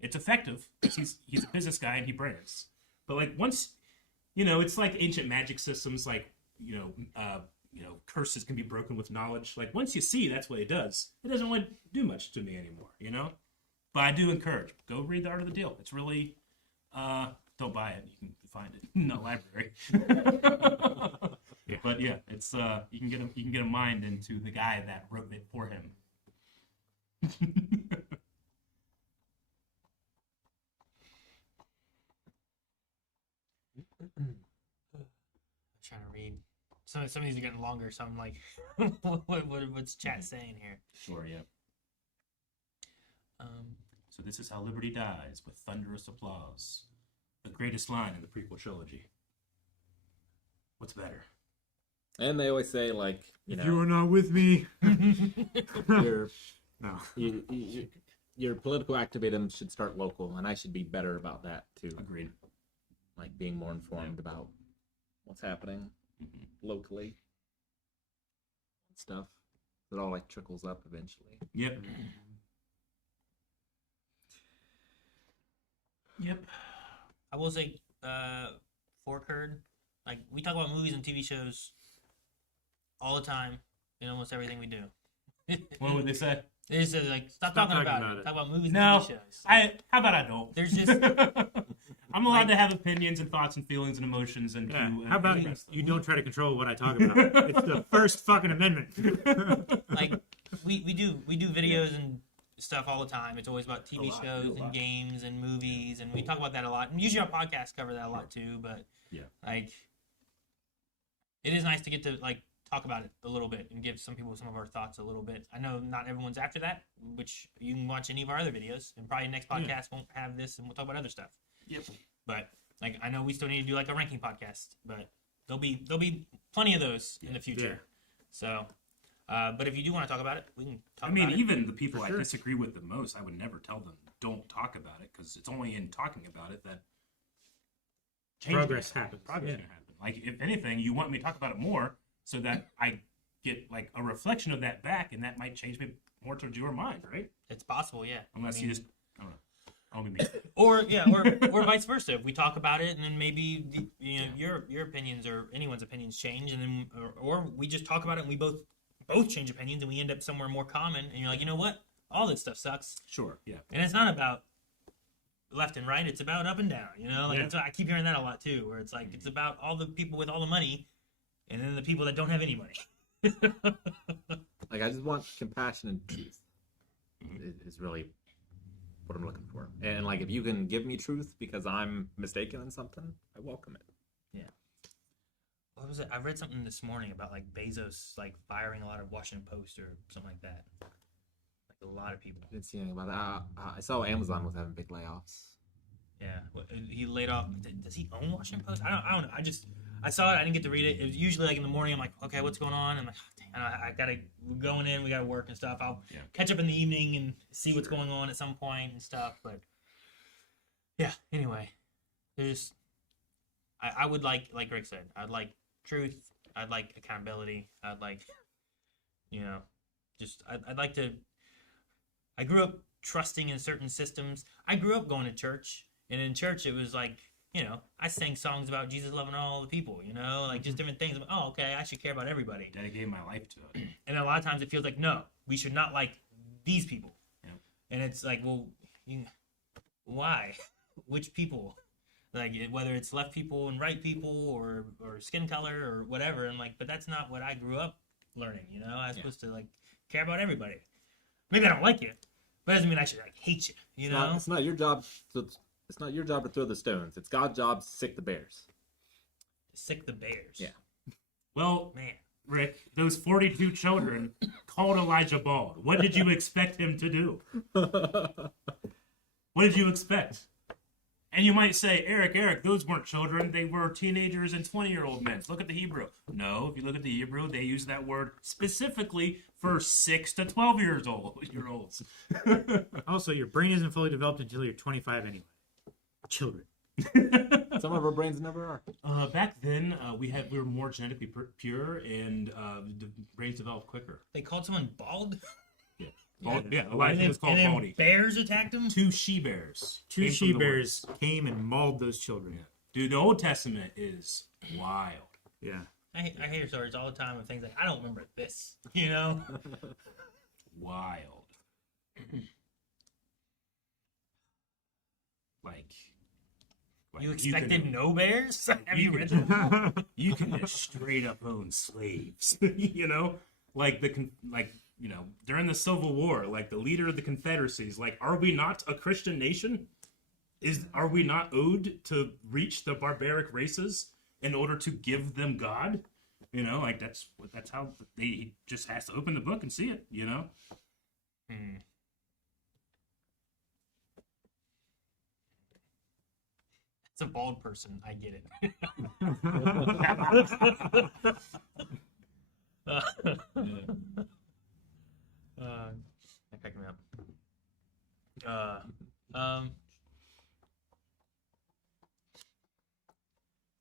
It's effective because he's a business guy and he brands. But like once, it's like ancient magic systems, like, curses can be broken with knowledge. Like once you see that's what it doesn't really do much to me anymore, But I do encourage, go read The Art of the Deal. It's really, don't buy it. You can find it in the library. Yeah. But yeah, it's you can get a mind into the guy that wrote it for him. I'm trying to read. Some of these are getting longer, so I'm like, what's chat saying here? Sure, yeah. So this is how liberty dies, with thunderous applause. The greatest line in the prequel trilogy. What's better? And they always say like, If you are not with me, your no. your political activism should start local, and I should be better about that too. Agreed. Like being more informed about what's happening locally and stuff. It all like trickles up eventually. Yep. Yep. I will say, Fork Herd, like we talk about movies and TV shows all the time in almost everything we do. What would they say? They just say like, stop talking about it. Talk about movies No, and TV shows. how about I don't? There's just I'm allowed to have opinions and thoughts and feelings and emotions and Yeah. to, How about express them. you don't try to control what I talk about? It's the first fucking amendment. like we do videos and stuff all the time. It's always about TV lot, shows do a and lot. games and movies, and we talk about that a lot. And usually our podcasts cover that a lot too. But Yeah. like, it is nice to get to like talk about it a little bit and give some people some of our thoughts a little bit. I know not everyone's after that, which you can watch any of our other videos, and probably next podcast won't have this, and we'll talk about other stuff. Yep. But like, I know we still need to do like a ranking podcast, but there'll be plenty of those in the future. Yeah. So, but if you do want to talk about it, we can talk I mean, about it. even the people For I sure. disagree with the most, I would never tell them don't talk about it, because it's only in talking about it that Progress happens. Progress Yeah. can happen. Like, if anything, you want me to talk about it more so that I get like a reflection of that back, and that might change me more towards your mind, right? It's possible, yeah. Unless I mean, you just, I don't know. I don't mean, or vice versa. If we talk about it, and then maybe your opinions or anyone's opinions change, and then or we just talk about it, and we both change opinions, and we end up somewhere more common. And you're like, you know what? All this stuff sucks. sure, yeah. And it's not about left and right. It's about up and down. Like Yeah. it's, I keep hearing that a lot too, where it's like it's about all the people with all the money, and then the people that don't have any money. Like I just want compassion and truth. Is really what I'm looking for. And like if you can give me truth because I'm mistaken in something, I welcome it. What was it? I read something this morning about like Bezos like firing a lot of Washington Post or something like that. Like a lot of people. I didn't see anything about that. I saw Amazon was having big layoffs. Yeah, he laid off. Does he own Washington Post? I don't know. I saw it. I didn't get to read it. It was usually like in the morning. I'm like, okay, what's going on? I'm like, oh, dang, I gotta we're going in. We gotta work and stuff. I'll catch up in the evening and see what's going on at some point and stuff. But yeah, anyway, there's. I would like Greg said, I'd like truth. I'd like accountability. I'd like, I'd like to. I grew up trusting in certain systems. I grew up going to church, and in church it was like, I sang songs about Jesus loving all the people, like just different things. I'm like, oh, okay, I should care about everybody. Dedicated my life to it. And a lot of times it feels like, no, we should not like these people. Yeah. And it's like, well, why? Which people? like whether it's left people and right people or skin color or whatever. And like, but that's not what I grew up learning. You know, I was supposed to like care about everybody. Maybe I don't like you, but it doesn't mean I should like hate you. You know, It's not your job. It's not your job to throw the stones. It's God's job to sick the bears. Sick the bears. Yeah. Well, Man. Rick, those 42 children called Elijah bald. What did you expect him to do? What did you expect? And you might say, Eric, those weren't children. They were teenagers and 20-year-old men. Look at the Hebrew. No, if you look at the Hebrew, they use that word specifically for 6 to 12-year-olds. Also, your brain isn't fully developed until you're 25 anyway. Children. Some of our brains never are. Back then, we were more genetically pure, and the brains developed quicker. They called someone bald. Elijah was called and then baldy. bears attacked him. 2 she-bears. Two came from she the bears came and mauled those children. word. Dude, the Old Testament is wild. Yeah. I hear stories all the time of things like, I don't remember this. You know. Wild. like You expected no bears? Have you read can, them? you can just straight up own slaves, you know, like during the Civil War, like the leader of the Confederacies, like, are we not a Christian nation? Are we not owed to reach the barbaric races in order to give them God? You know, like that's how he just has to open the book and see it, you know? It's a bald person. I get it. That cracked me up.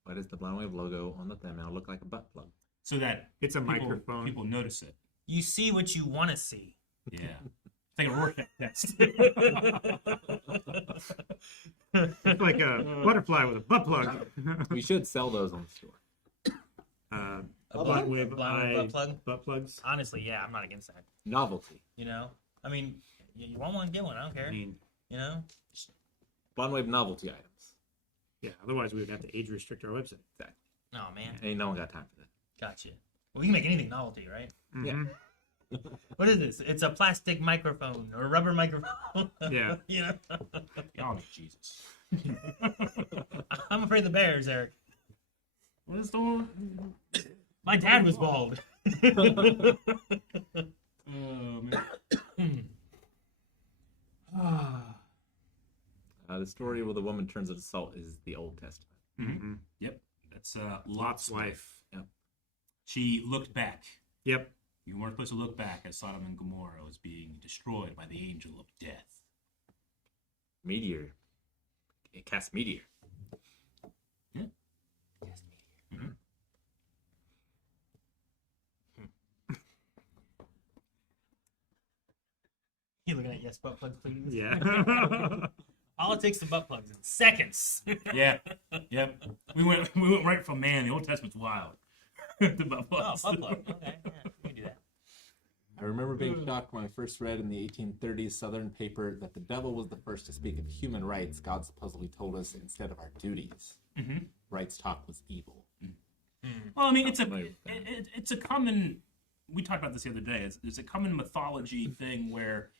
Why does the Blind Wave logo on the thumbnail look like a butt plug? So that It's a microphone. People notice it. You see what you want to see. Yeah. It's like a Rorschach test. It's like a butterfly with a butt plug. We should sell those on the store. A Blind butt Wave butt plug. butt plugs. Honestly, yeah, I'm not against that. Novelty. You know, I mean, you want one, get one. I don't care. I mean, You know, Blind Wave novelty items. yeah. Otherwise, we would have to age restrict our website. Exactly. oh man, Ain't no one got time for that. gotcha. Well, we can make anything novelty, right? Mhm. What is this? It's a plastic microphone or a rubber microphone. Yeah. You know, Y'all need Jesus. I'm afraid of the bears, Eric. What is the one? My dad was bald. Oh, man. The story where the woman turns into salt is the Old Testament. Mhm. Yep. That's Lot's wife. Yep. She looked back. Yep. You weren't supposed to look back as Sodom and Gomorrah was being destroyed by the angel of death. Meteor. It casts meteor. Yeah. Yes, Mhm. You looking at yes butt plugs, please? Yeah. Politics and butt plugs in seconds. Yeah. Yep. We went right from the Old Testament's wild. to butt Oh, plugs. butt plug. Okay, yeah, we can do that. I remember being shocked when I first read in the 1830s Southern paper that the devil was the first to speak of human rights. God supposedly told us instead of our duties. Mhm. Rights talk was evil. Well, I mean, it's a common. We talked about this the other day. It's a common mythology thing where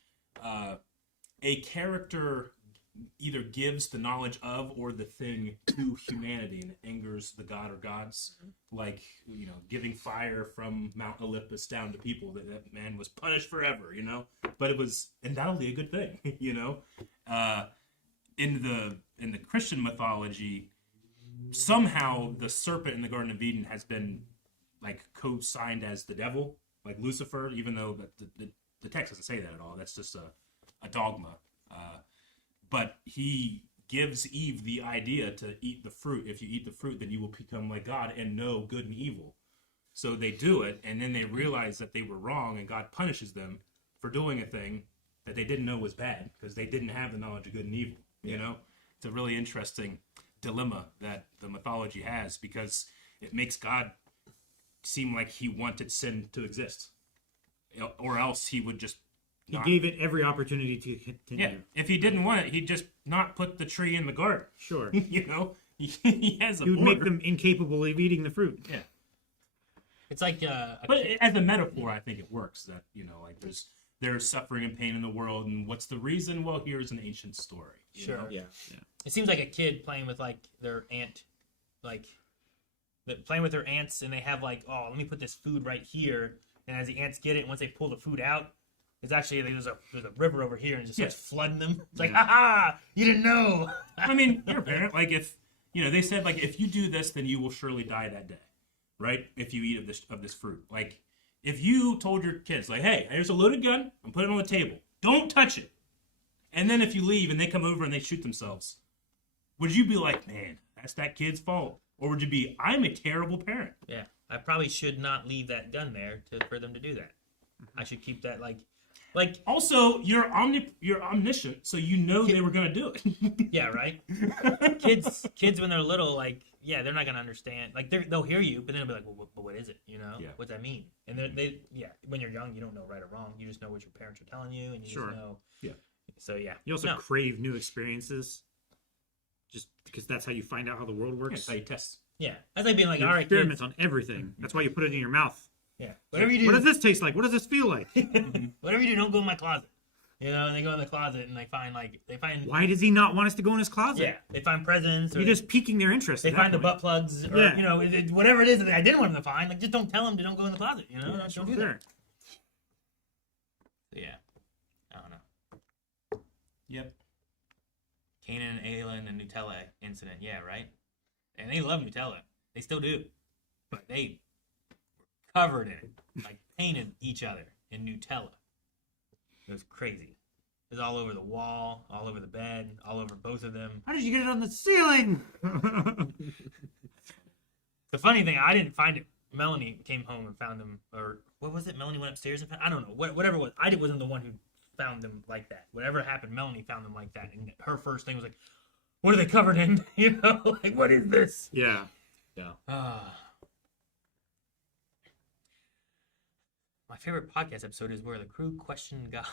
a character either gives the knowledge of or the thing to humanity and angers the god or gods, like, you know, giving fire from Mount Olympus down to people. That man was punished forever, you know. But it was undoubtedly a good thing, you know. In the Christian mythology, somehow the serpent in the Garden of Eden has been like co-signed as the devil, like Lucifer, even though the text doesn't say that at all. That's just a dogma. But he gives Eve the idea to eat the fruit. If you eat the fruit, then you will become like God and know good and evil. So they do it, and then they realize that they were wrong, and God punishes them for doing a thing that they didn't know was bad because they didn't have the knowledge of good and evil. You know, it's a really interesting dilemma that the mythology has because it makes God seem like he wanted sin to exist, or else he would just He gave it every opportunity to continue. Yeah, if he didn't want it, he'd just not put the tree in the garden. Sure. You know, he has a He would make border. them incapable of eating the fruit. Yeah. It's like But as a metaphor, I think it works. That like there's suffering and pain in the world, and what's the reason? Well, here's an ancient story. You Sure. know? Yeah. it seems like a kid playing with like their aunt, like playing with their ants, and they have like, oh, let me put this food right here, and as the ants get it, once they pull the food out, it's actually there's a river over here, and it just starts flooding them. It's like, ha, you didn't know. I mean, you're a parent. Like if they said like if you do this, then you will surely die that day, right? If you eat of this fruit, like if you told your kids like, hey, here's a loaded gun, I'm putting it on the table, don't touch it, and then if you leave and they come over and they shoot themselves, would you be like, man, that's that kid's fault, or would you be, I'm a terrible parent? Yeah, I probably should not leave that gun there for them to do that. I should keep that like. Also, you're omniscient, so you know they were gonna do it. Yeah, right. Kids when they're little, like, yeah, they're not gonna understand. Like, they'll hear you, but then they'll be like, well, what is it? You know, Yeah. what's that mean? And when you're young, you don't know right or wrong. You just know what your parents are telling you, and you Sure. just know. Yeah. So yeah. You also No. crave new experiences, just because that's how you find out how the world Yeah, works. that's how you test. Yeah, that's like being like, You all right, experiment kids. on everything. That's why you put it in your mouth. Yeah, whatever you do. What does this taste like? What does this feel like? Whatever you do, don't go in my closet. You know, and they go in the closet and they find. Why does he not want us to go in his closet? Yeah, they find presents. Or You're just piquing their interest. they at that find the point. butt plugs, or Yeah. whatever it is that I didn't want them to find. Like, just don't tell them to don't go in the closet. You know, don't do that. Sure. Yeah, I don't know. Yep. Kanan and Aylin and Nutella incident. Yeah, right. And they love Nutella. They still do, but they were covered in it, like painted each other in Nutella. It was crazy. It was all over the wall, all over the bed, all over both of them. How did you get it on the ceiling? The funny thing, I didn't find it. Melanie came home and found them, or what was it? Melanie went upstairs and found, I don't know, whatever it was. I wasn't the one who found them like that. Whatever happened, Melanie found them like that, and her first thing was like, "What are they covered in?" You know, like, what is this? Yeah. My favorite podcast episode is where the crew questioned God.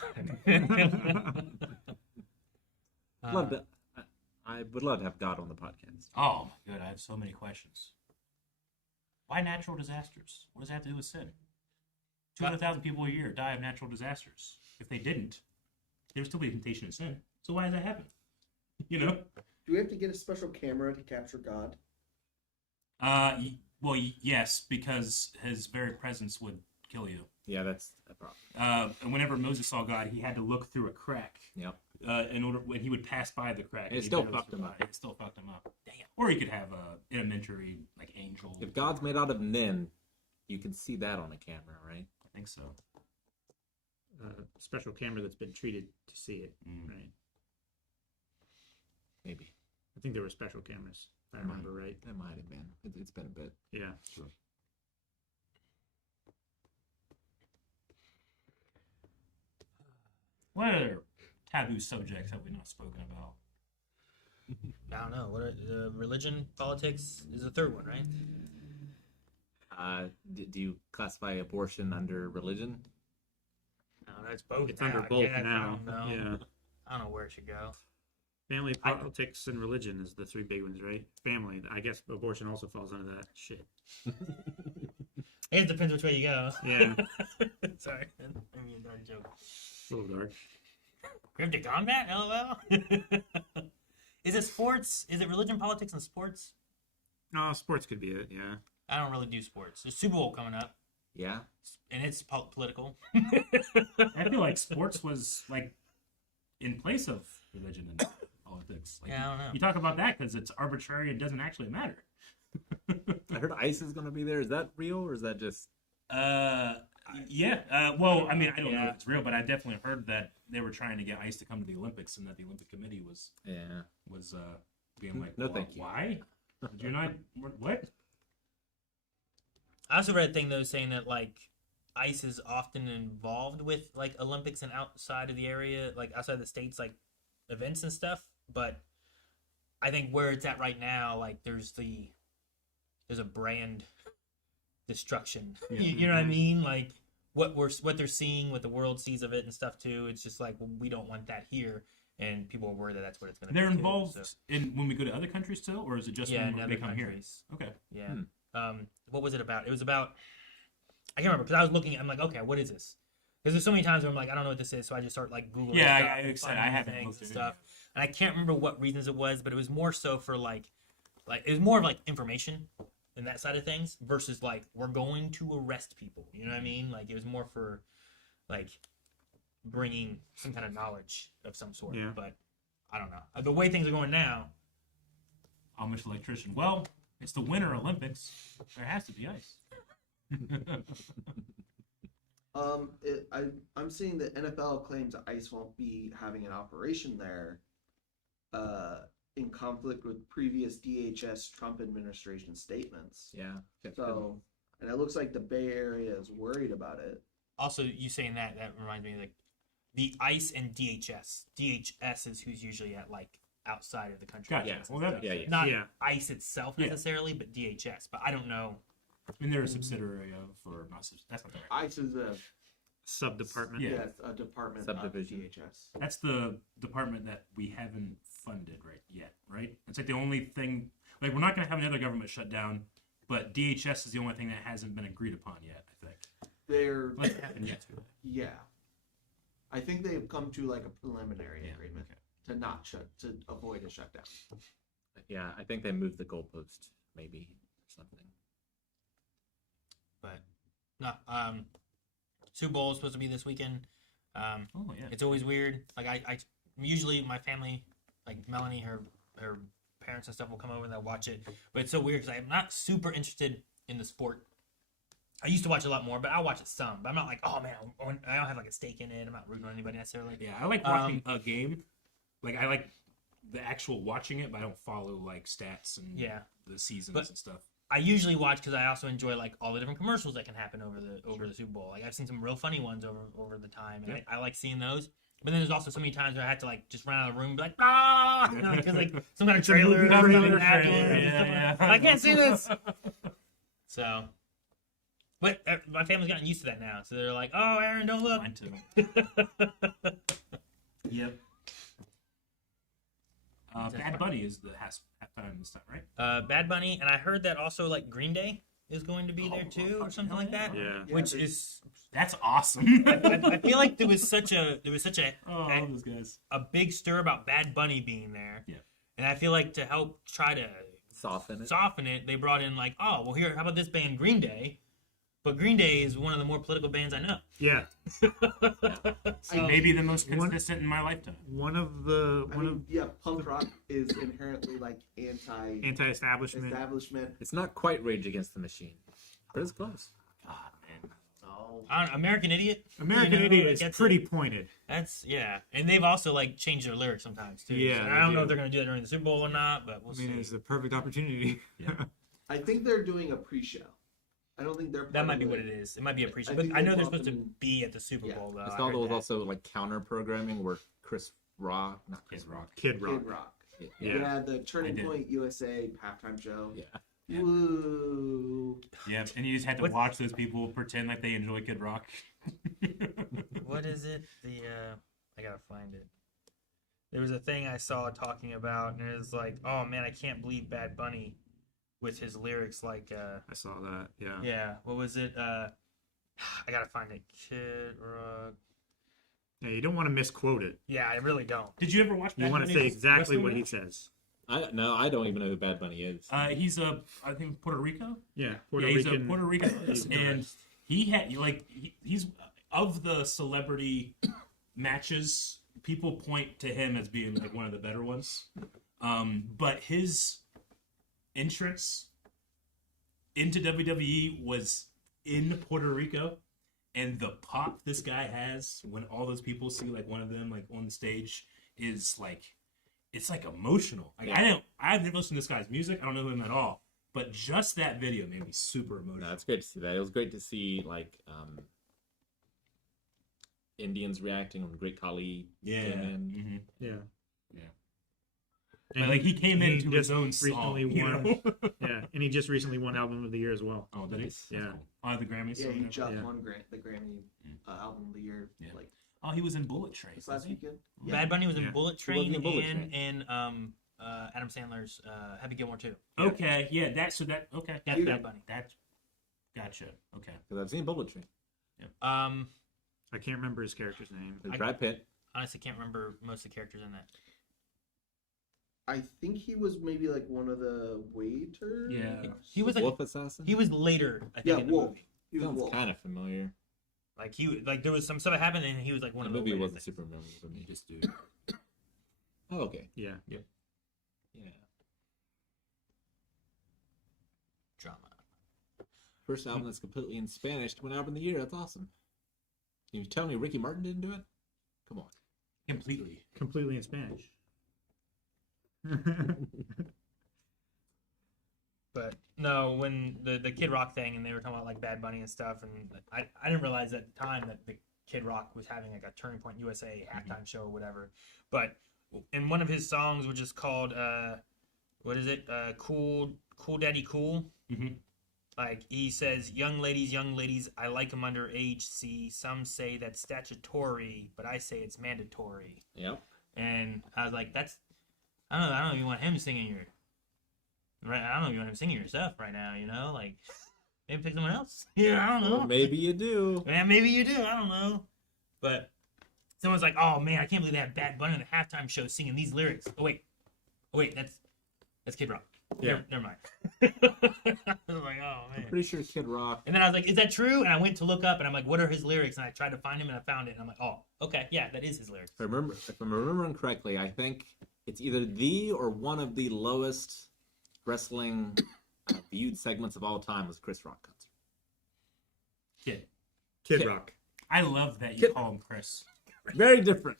I would love to have God on the podcast. Oh my god, I have so many questions. Why natural disasters? What does that have to do with sin? 200,000 people a year die of natural disasters. If they didn't, there would still be temptation and sin. So why does that happen? You know? Do we have to get a special camera to capture God? Well, yes, because his very presence would kill you. Yeah, that's a problem. And whenever Moses saw God, he had to look through a crack. Yep. In order when he would pass by the crack, It he'd still be able to fucked him up. survive. It still fucked him up. Damn. Or he could have a elementary like angel. If God's made out of nin, you can see that on a camera, right? I think so. Special camera that's been treated to see it. Mm. Right. Maybe. I think there were special cameras, if I remember right. It might have been. It's been a bit. Yeah. Sure. What other taboo subjects have we not spoken about? I don't know. What religion, politics is the third one, right? Do you classify abortion under religion? No, that's both. It's now, under I both guess. now. I don't know. Yeah. I don't know where it should go. Family, politics, and religion is the three big ones, right? Family. I guess abortion also falls under that shit. It depends which way you go. Yeah. Sorry. Maybe a dark joke. A little dark. Cryptic combat? LOL. Is it sports? Is it religion, politics, and sports? No, sports could be it, yeah. I don't really do sports. There's Super Bowl coming up, Yeah. and it's political. I feel like sports was like in place of religion and politics. Like, Yeah, I don't know. You talk about that because it's arbitrary and doesn't actually matter. I heard ICE is going to be there. Is that real or is that just... Yeah. Well, I mean, I don't know if it's real, but I definitely heard that they were trying to get ICE to come to the Olympics, and that the Olympic Committee was being like, No, "Well, thank you." Why? Did you not? What? I also read a thing though saying that like ICE is often involved with like Olympics and outside of the area, like outside the states, like events and stuff. But I think where it's at right now, like there's a brand destruction. You know what I mean? Like what they're seeing, what the world sees of it and stuff too. It's just like, well, we don't want that here, and people are worried that that's what it's going to be. They're too, involved so. in when we go to other countries too, or is it just Yeah, in when other they come here? countries. Okay. Yeah. What was it about? It was about, I can't remember, because I was looking. I'm like, okay, what is this? Because there's so many times where I'm like, I don't know what this is, so I just start like Googling. Yeah, stuff I and said finding I haven't things looked and at it stuff. yet. And I can't remember what reasons it was, but it was more so for like it was more of like information and that side of things versus like we're going to arrest people. You know what I mean? Like it was more for like bringing some kind of knowledge of some sort. Yeah. But I don't know. The way things are going now. Amish electrician. Well, it's the Winter Olympics. There has to be ice. I'm seeing that NFL claims ICE won't be having an operation there, in conflict with previous DHS Trump administration statements. Yeah. So, and it looks like the Bay Area is worried about it. Also, you saying that reminds me of like the ICE and DHS. DHS is who's usually at like outside of the country. Gotcha. Yeah. Well, that makes Yeah, sense. yeah. Not Yeah. ICE itself Yeah. necessarily, but DHS. But I don't know. I mean, they're a subsidiary of, or not. That's not the right. ICE is a Sub-department. Yeah. yes, a department Subdivision. of DHS. That's the department that we haven't funded yet, right? It's like the only thing. Like we're not going to have another government shutdown, but DHS is the only thing that hasn't been agreed upon yet. I think. They're Well, it happened yet. yeah. I think they've come to like a preliminary Yeah, agreement okay. to not to avoid a shutdown. Yeah, I think they moved the goalpost, maybe, or something. But no. Super Bowl is supposed to be this weekend. Oh yeah. It's always weird. Like I usually my family, like Melanie, her parents and stuff will come over and they'll watch it. But it's so weird because I'm not super interested in the sport. I used to watch a lot more, but I'll watch it some. But I'm not like, oh man, I don't have like a stake in it. I'm not rooting on anybody necessarily. Yeah, I like watching a game. Like I like the actual watching it, but I don't follow like stats and Yeah. the seasons But- and stuff. I usually watch because I also enjoy like all the different commercials that can happen over the Super Bowl. Like I've seen some real funny ones over the time, and Yeah. I like seeing those. But then there's also so many times where I had to like just run out of the room and be like, ah, because like some kind of trailer or something happened. Yeah. I can't see this. So, but my family's gotten used to that now, so they're like, oh, Aaron, don't look. Mine too. Yep. Bad Bunny is the halftime this time, right? Bad Bunny, and I heard that also like Green Day is going to be there too, or something like that. Yeah. Which Yeah, is, That's awesome. I feel like there was such a Oh, I love those guys. a big stir about Bad Bunny being there. Yeah. And I feel like to help try to Soften it. soften it, they brought in like, oh, well, here, how about this band Green Day? But Green Day is one of the more political bands I know. Yeah. Maybe the most One- consistent in my lifetime. One of Punk rock is inherently like anti-establishment. establishment. It's not quite Rage Against the Machine, but it's close. God, man. Oh, I don't know, American Idiot. American You know, Idiot like, is that's pretty it. pointed. That's yeah, and they've also like changed their lyrics sometimes too. Yeah, So they I don't know do. if they're gonna do that during the Super Bowl or not, but we'll I mean, see. it's the perfect opportunity. I think they're doing a pre-show. I don't think they're. That part might of be it. what it is. It might be a pre-show, I but think I know they they're brought supposed to them be at the Super Yeah. Bowl though. It's I all heard there was that. also like counter programming where Chris Rock, not Chris Kid Rock. Rock. Kid Rock. Kid Rock. Yeah. Yeah, the Turning did. Point USA halftime show. Yeah. Yeah. Woo! Yeah, and you just had to What- watch those people pretend like they enjoy Kid Rock. What is it? I gotta find it. There was a thing I saw talking about, and it was like, oh man, I can't believe Bad Bunny with his lyrics. Like, I saw that. Yeah. yeah, what was it? I gotta find it. Kid Rock. Yeah, you don't want to misquote it. Yeah, I really don't. Did you ever watch? You Bad want to Bunny's say exactly wrestling what he match? says. I don't even know who Bad Bunny is. He's I think Puerto Rico. Yeah, Puerto Yeah, he's Rican. a Puerto Rican, he's and he had he's of the celebrity matches. People point to him as being like one of the better ones, but his entrance into WWE was in Puerto Rico, and the pop this guy has when all those people see like one of them like on the stage is like, it's like emotional. Like I've never listened to this guy's music. I don't know him at all, but just that video made me super emotional. No, it's great to see that. It was great to see like Indians reacting when Great Khali Yeah. came in. Mhm. Yeah. But, like, he came he into his just own song. recently You won. know? Yeah, and he just recently won Album of the Year as well. Oh, that is. Yeah. Cool. Oh, the Grammys. Yeah, or he whatever. just Yeah. won the Grammy album of the year. Yeah. Like Oh, he was in Bullet Train. this last wasn't he? weekend. Bad Bunny was in Yeah. Bullet He wasn't Train in Bullet and Train. in Adam Sandler's Happy Gilmore 2. Okay, yeah, okay. That's Bad Bunny. That, gotcha. Okay. Because I've seen Bullet Train. Um, I can't remember his character's name. There's Brad Pitt. honestly can't remember most of the characters in that. I think he was maybe like one of the waiters. Yeah. He was like Wolf Assassin. he was later. I think Yeah, in the Wolf. movie. He was Sounds Wolf. kind of familiar. Like there was some stuff that happened and he was like one The of the movie later wasn't things. super memorable for me. Just do. Oh, okay. Yeah. Yeah. Drama. First album that's completely in Spanish to win album of the year. That's awesome. You tell me Ricky Martin didn't do it? Come on. Completely. Completely in Spanish. But no, when the Kid Rock thing and they were talking about like Bad Bunny and stuff, and I didn't realize at the time that the Kid Rock was having like a Turning Point USA halftime show or whatever. But in one of his songs, which is called what is it? Cool Daddy Cool. Mm-hmm. Like he says, young ladies, I like them underage. See, some say that's statutory, but I say it's mandatory. Yep. And I was like, I don't know if you want him singing your. Right, I don't know if you want him singing your stuff right now. You know, like maybe pick someone else. Yeah, I don't know. Well, maybe you do. Yeah, maybe you do. I don't know. But someone's like, "Oh man, I can't believe they had Bad Bunny on the halftime show singing these lyrics." Oh wait, that's Kid Rock. Yeah. Never mind. I was like, "Oh man." Pretty sure Kid Rock. And then I was like, "Is that true?" And I went to look up, and I'm like, "What are his lyrics?" And I tried to find him, and I found it, and I'm like, "Oh, okay, yeah, that is his lyrics." If I'm remembering correctly, I think it's either the or one of the lowest wrestling viewed segments of all time was Chris Rock concert. Kid Rock. I love that you Kid- call him Chris. Very different.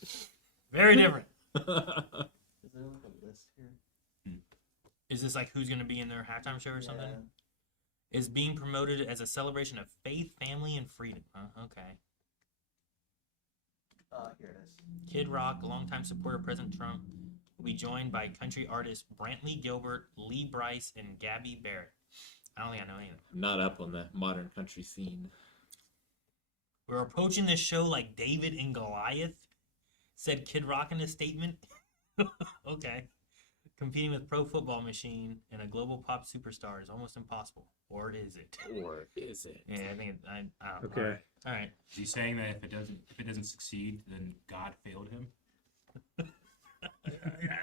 Very different. Is there like a list here? Is this like who's gonna be in their halftime show or something? Yeah. Is being promoted as a celebration of faith, family, and freedom. Okay. Here it is. Kid Rock, longtime supporter of President Trump, will be joined by country artists Brantley Gilbert, Lee Brice, and Gabby Barrett. I don't think I know any of them. Not up on the modern country scene. We're approaching this show like David and Goliath, said Kid Rock in a statement. Okay. Competing with Pro Football Machine and a global pop superstar is almost impossible. Or is it? Or is it? Yeah, I think I don't know. Okay. All right. Is he saying that if it doesn't succeed, then God failed him?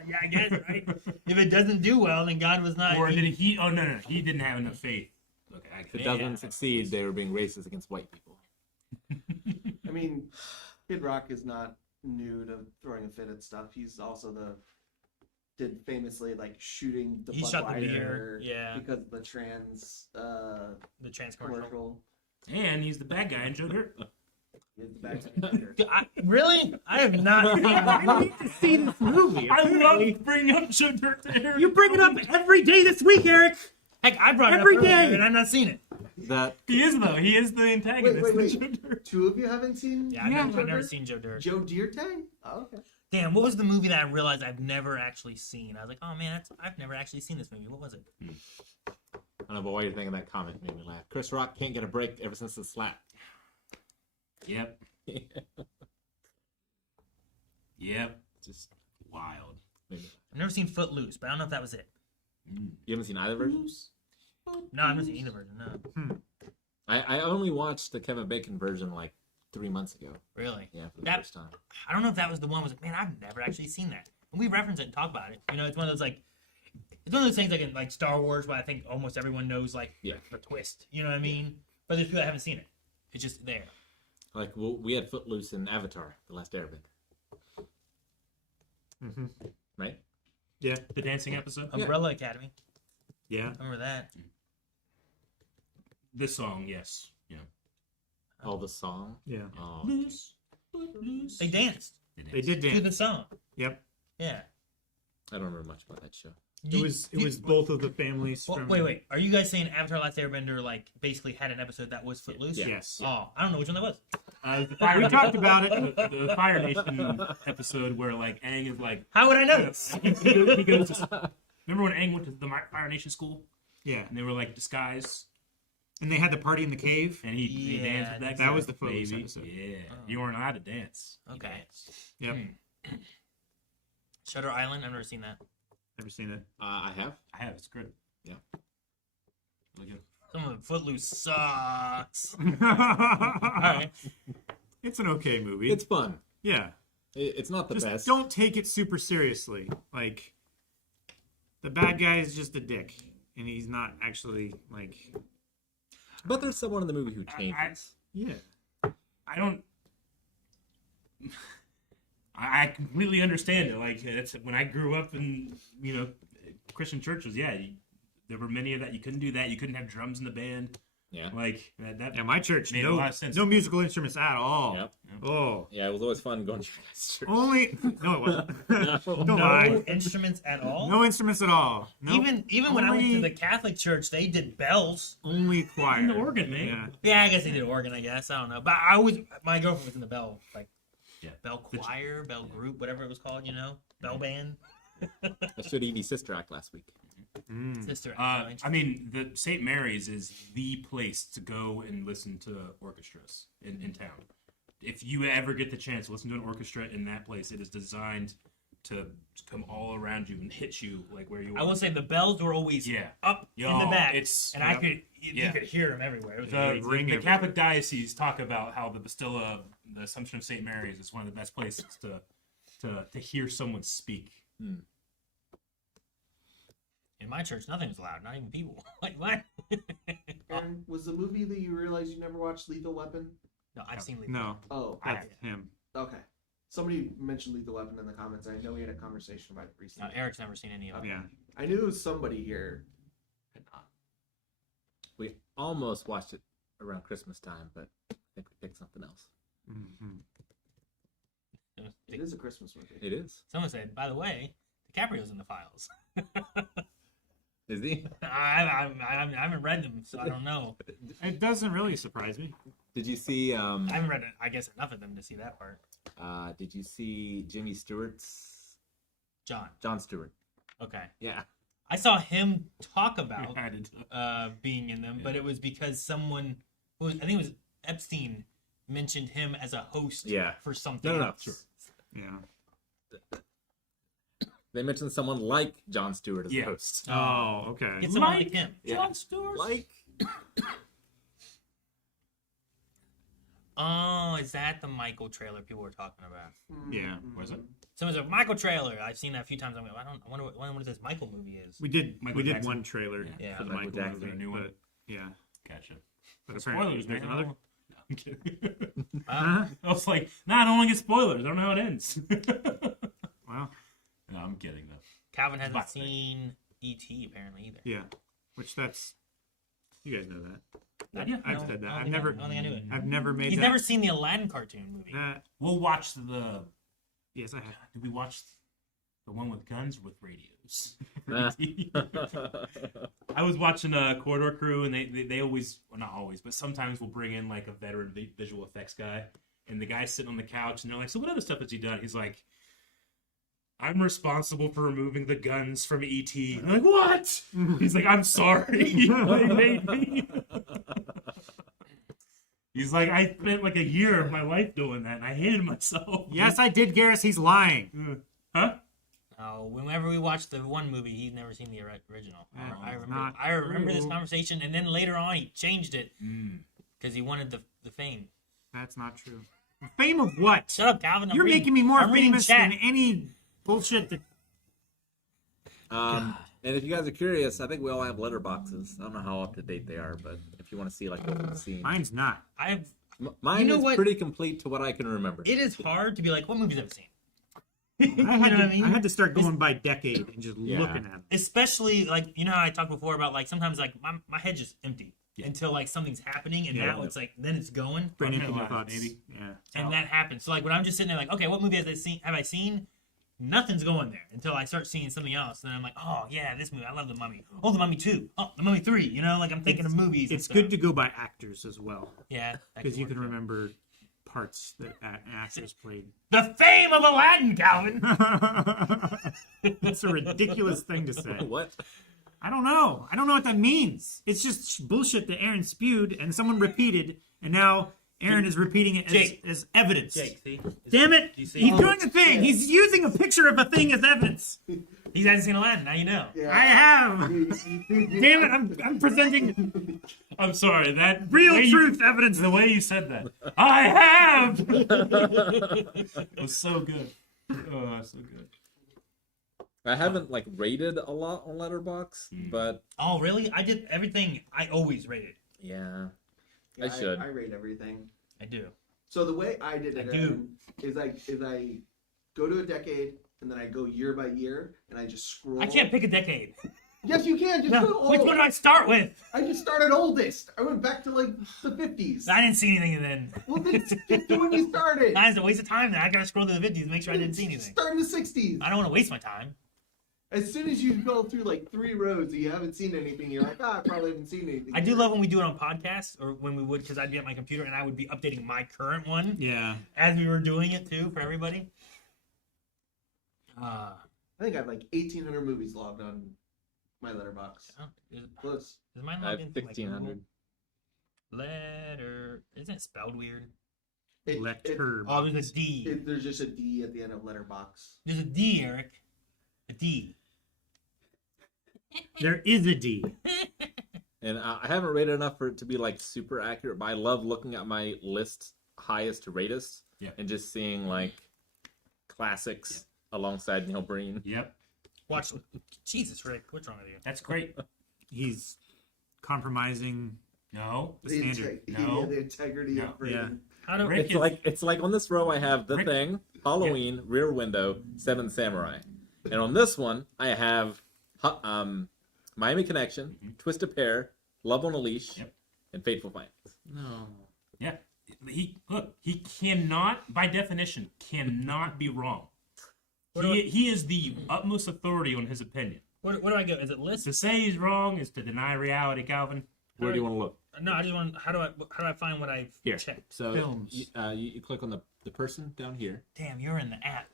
Yeah, I guess, right? If it doesn't do well, then God was not. Or did he? Oh no, he didn't have enough faith. Okay, If it doesn't succeed, they were being racist against white people. I mean, Kid Rock is not new to throwing a fit at stuff. He's also did famously like shooting the He shot the Budweiser beer, yeah. because of the trans The trans commercial. commercial. And he's the bad guy in Joe Dirt. He has the back Really? I have not. I need to see this movie. I love bringing up Joe Dirt there. You bring it up every day this week, Eric. Heck, I brought it Every up earlier, day. and I've not seen it. That He is though. He is the antagonist. Wait. in Joe Dirt. Two of you haven't seen? Yeah, I've never seen Joe Dirt. Joe Dirt? Oh, okay. Damn, what was the movie that I realized I've never actually seen? I was like, oh man, I've never actually seen this movie. What was it? I don't know, but while you're thinking that comment made me laugh. Chris Rock can't get a break ever since the slap. Yep. Yep. Just Wild. maybe. I've never seen Footloose, but I don't know if that was it. You haven't seen either versions? No, I've never seen either version. No, I only watched the Kevin Bacon version like 3 months ago. really. Yeah, for the That- first time. I don't know if that was the one. I was like, man, I've never actually seen that. And we reference it and talk about it. You know, it's one of those like, it's one of those things like in like Star Wars, where I think almost everyone knows like Yeah. the twist. You know what I mean? But there's people that haven't seen it. It's just there. Like we had Footloose in Avatar, The Last Airbender, Mm-hmm. right? Yeah. The dancing episode. Umbrella Academy. Yeah. Remember that? This song, yes. Yeah. Oh, the song. Yeah. Oh, Loose. Loose. They danced They did to dance. the song. Yep. Yeah. I don't remember much about that show. It was both of the families. Well, from... wait. Are you guys saying Avatar: Last Airbender like basically had an episode that was Footloose? Yeah. Yes. Oh, I don't know which one that was. We talked about it. The Fire Nation episode where like Aang is like, How would I know this? he goes to, remember when Aang went to the Fire Nation school Yeah. and they were like disguised And they had the party in the cave. and he danced with that. That guy? was the Footloose Baby. episode. Yeah, you weren't allowed to dance. You Okay. danced. Yep. Shutter Island. I've never seen that. Never seen it. I have. I have. It's good. Yeah. Really good. Some of Footloose sucks. All right. It's an okay movie. It's fun. Yeah. It's not the Just best. don't take it super seriously. Like, the bad guy is just a dick, and he's not actually like. But there's someone in the movie who changes. Yeah. I don't. I completely understand it. Like it's when I grew up in Christian churches. Yeah, there were many of that. You couldn't do that. You couldn't have drums in the band. Yeah. Like that. Yeah, my church made a lot of sense. no musical instruments at all. Yep. Oh, Yeah, it was always fun going to your guys' church. only no, it wasn't. Don't No lie. instruments at all. No instruments at all. Nope. Even when I went to Only- the Catholic church, they did bells. only choir. And the organ, man. Yeah. Yeah, I guess they did organ. I guess I don't know, but my girlfriend was in the bell bell choir, bell group, whatever it was called. Bell band. I showed Edie Sister Act last week. Sister. I mean, the St. Mary's is the place to go and listen to orchestras in town. If you ever get the chance to listen to an orchestra in that place, it is designed to come all around you and hit you like where you are. I will say the bells were always up in the back, and you could hear them everywhere. It was The Catholic diocese talk about how the Bastilla, the Assumption of St. Mary's, is one of the best places to hear someone speak. in my church, nothing was loud, not even people. Like what? Aaron, was the movie that you realized you never watched Lethal Weapon? No, I've seen Lethal. No, Oh, that's him. okay. Somebody mentioned Lethal Weapon in the comments. I know we had a conversation about it No, recently. Eric's never seen any of them. Yeah. I knew somebody here had not. We almost watched it around Christmas time, but I think we picked something else. Mm-hmm. It is a Christmas movie. It is. Someone said, by the way, DiCaprio's in the files. Is he? I haven't read them, so I don't know. It doesn't really surprise me. Did you see? I haven't read, I guess, enough of them to see that part. Did you see Jimmy Stewart's? John Stewart. Okay. Yeah. I saw him talk about I did. being in them, but it was because someone, I think it was Epstein, mentioned him as a host for something No, else. sure. Yeah. They mentioned someone like Jon Stewart as the host. Oh, okay. Get someone like him. Jon Stewart. Like. Oh, is that the Michael trailer people were talking about? Yeah. Was it? Someone said Michael trailer. I've seen that a few times. I wonder what this Michael movie is. We did Michael did Jackson. one trailer Yeah. for the Michael Michael Jackson, movie, a new one. but yeah. Gotcha. But apparently Spoilers, there's man. another. No, I'm kidding. Huh? I was like, nah, I don't want to get spoilers. I don't know how it ends. Wow. No, I'm kidding though. Calvin hasn't Bye. seen E.T. apparently either. Yeah. Which that's. You guys know that. Yeah, I've No, said that. I I've don't never. think I knew it. I've never made He's that. never seen the Aladdin cartoon movie. that. We'll watch the. Yes, I have. Did we watch the one with guns or with radios? I was watching a Corridor Crew, and they always, well, not always, but sometimes will bring in like a veteran visual effects guy, and the guy's sitting on the couch, and they're like, "So what other stuff has he done?" He's like, "I'm responsible for removing the guns from E.T." I'm like, "What?" He's like, "I'm sorry." They made me. He's like, "I spent like a year of my life doing that, and I hated myself." Yes, I did, Garrus. He's lying. Huh? Oh, whenever we watched the one movie, he's never seen the original. That I is remember. not I remember this true. conversation, and then later on, he changed it Mm. because he wanted the fame. That's not true. Fame of what? Shut up, Calvin. I'm You're reading- making me more I'm reading famous chat. than any bullshit that. And if you guys are curious, I think we all have letterboxes. I don't know how up to date they are, but if you want to see like what we've seen, Mine's not. mine You know is what? pretty complete to what I can remember. It is hard to be like, what movies have I seen? I had, know to, what I mean? I had to start going by decade and just Yeah. looking at them. Especially like how I talked before about like sometimes like my head's just empty until like something's happening, and Yeah. now it's like then it's going, Brain Okay, into your well, thoughts. maybe. Yeah. and that happens. So like when I'm just sitting there like, okay, what movie have I seen? nothing's going there until I start seeing something else. And then I'm like, oh yeah, this movie, I love The Mummy. Oh, The Mummy 2. Oh, The Mummy 3. You know, like I'm thinking of movies. It's good to go by actors as well, yeah, because you can remember parts that actors played. the fame of Aladdin, Calvin. That's a ridiculous thing to say. What? I don't know what that means. It's just bullshit that Aaron spewed and someone repeated, and now Aaron is repeating it as evidence. Jake, see? Damn it! You see? He's doing a thing. He's using a picture of a thing as evidence. He hasn't seen Aladdin. Now you know. Yeah. I have. Damn it! I'm presenting I'm sorry, that real way truth evidence. The way you said that, I have. It was so good. Oh, so good. I haven't like rated a lot on Letterboxd, but Oh, really? I did everything I always rated. yeah, Yeah, I should. I rate everything. I do. So the way I did it I do. is I go to a decade and then I go year by year and I just scroll. I can't pick a decade. Yes, you can. Just go to No, old. which one do I start with? I just started oldest. I went back to like the 50s. I didn't see anything then. Well, then just do when you started. That's a waste of time then. I gotta scroll to the 50s to make sure I didn't see anything. Start in the 60s. I don't want to waste my time. As soon as you go through like 3 rows and you haven't seen anything, you're like, I probably haven't seen anything. I do love when we do it on podcasts, or when we would, because I'd be at my computer and I would be updating my current one Yeah. as we were doing it too for everybody. I think I have like 1,800 movies logged on my letterbox. Is Close. mine I have logged into my 1,600. Google? Letter. Isn't it spelled weird? Letter. Oh, there's a D. There's just a D at the end of letterbox. There's a D, Eric. A D. There is a D. And I haven't rated enough for it to be like super accurate, but I love looking at my list highest to ratest, and just seeing like classics alongside Neil Breen. Yep, Watch. Jesus, Rick. What's wrong with you? that's great. He's compromising No, the standard. No. The integrity No. of Brady. Yeah. How do Rick It's like on this row I have The Rick- Thing, Halloween, Rear Window, Seven Samurai, and on this one I have Miami Connection, Twisted Pair, Love on a Leash, Yep. and Fateful Findings. No. Yeah, he cannot, by definition, cannot be wrong. He is the utmost authority on his opinion. Where do I go? Is it list? To say he's wrong is to deny reality, Calvin. Where do you want to look? No, I just want. How do I find what I've Here. checked? So Films. you click on the person down here. Damn, you're in the app.